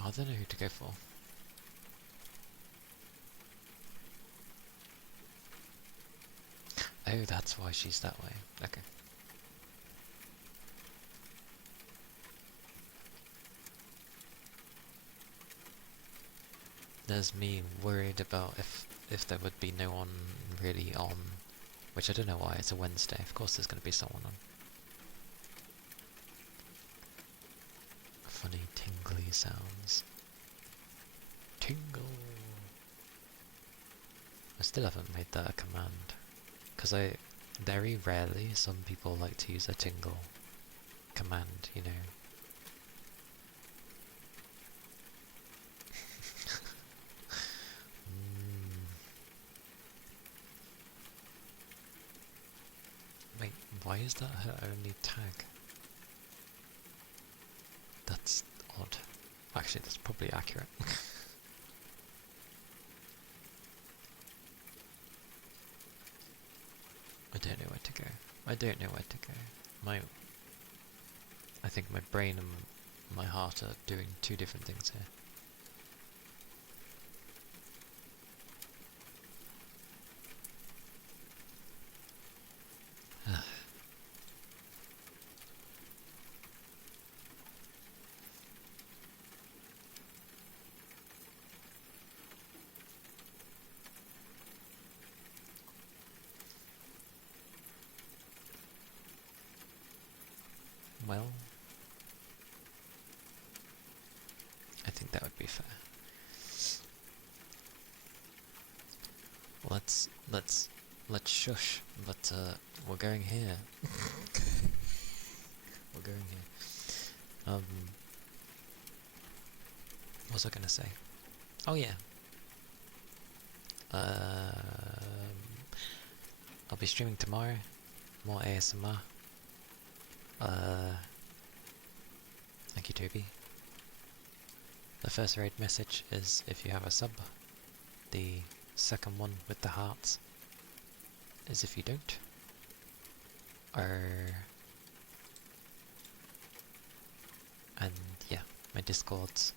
Oh, I don't know who to go for. Oh, that's why she's that way. Okay. There's me worried about if there would be no one really on, which I don't know why, it's a Wednesday, of course there's going to be someone on. Funny tingly sounds. Tingle! I still haven't made that a command, because very rarely some people like to use a tingle command, you know. Wait, why is that her only tag? That's odd. Actually, that's probably accurate. I don't know where to go. I don't know where to go. I think my brain and my heart are doing two different things here. Well, I think that would be fair. Let's shush, but we're going here. We're going here. What was I gonna say? Oh yeah. I'll be streaming tomorrow. More ASMR. Thank you, Toby. The first raid message is if you have a sub. The second one with the hearts is if you don't. And yeah, my Discord's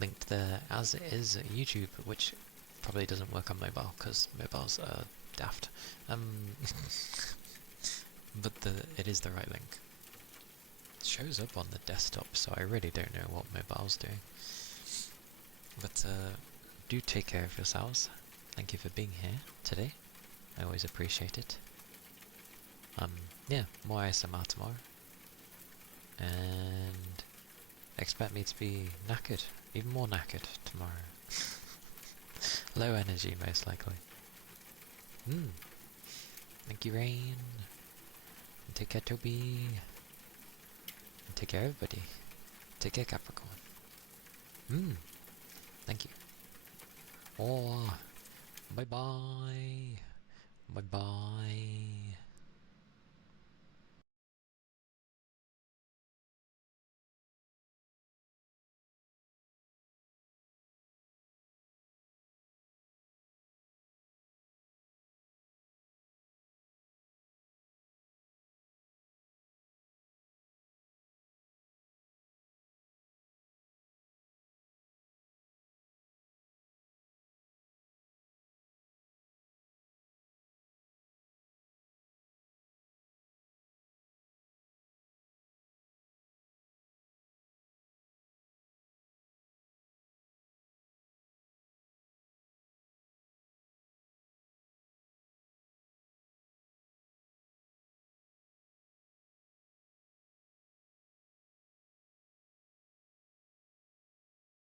linked there, as is YouTube, which probably doesn't work on mobile because mobiles are daft. But it is the right link. It shows up on the desktop, so I really don't know what mobiles do. But do take care of yourselves. Thank you for being here today. I always appreciate it. Yeah, more ASMR tomorrow. And expect me to be knackered, even more knackered tomorrow. Low energy, most likely. Thank you, Rain. And take care, Toby. And take care, everybody. Take care, Capricorn. Thank you. Oh, bye-bye. Bye-bye.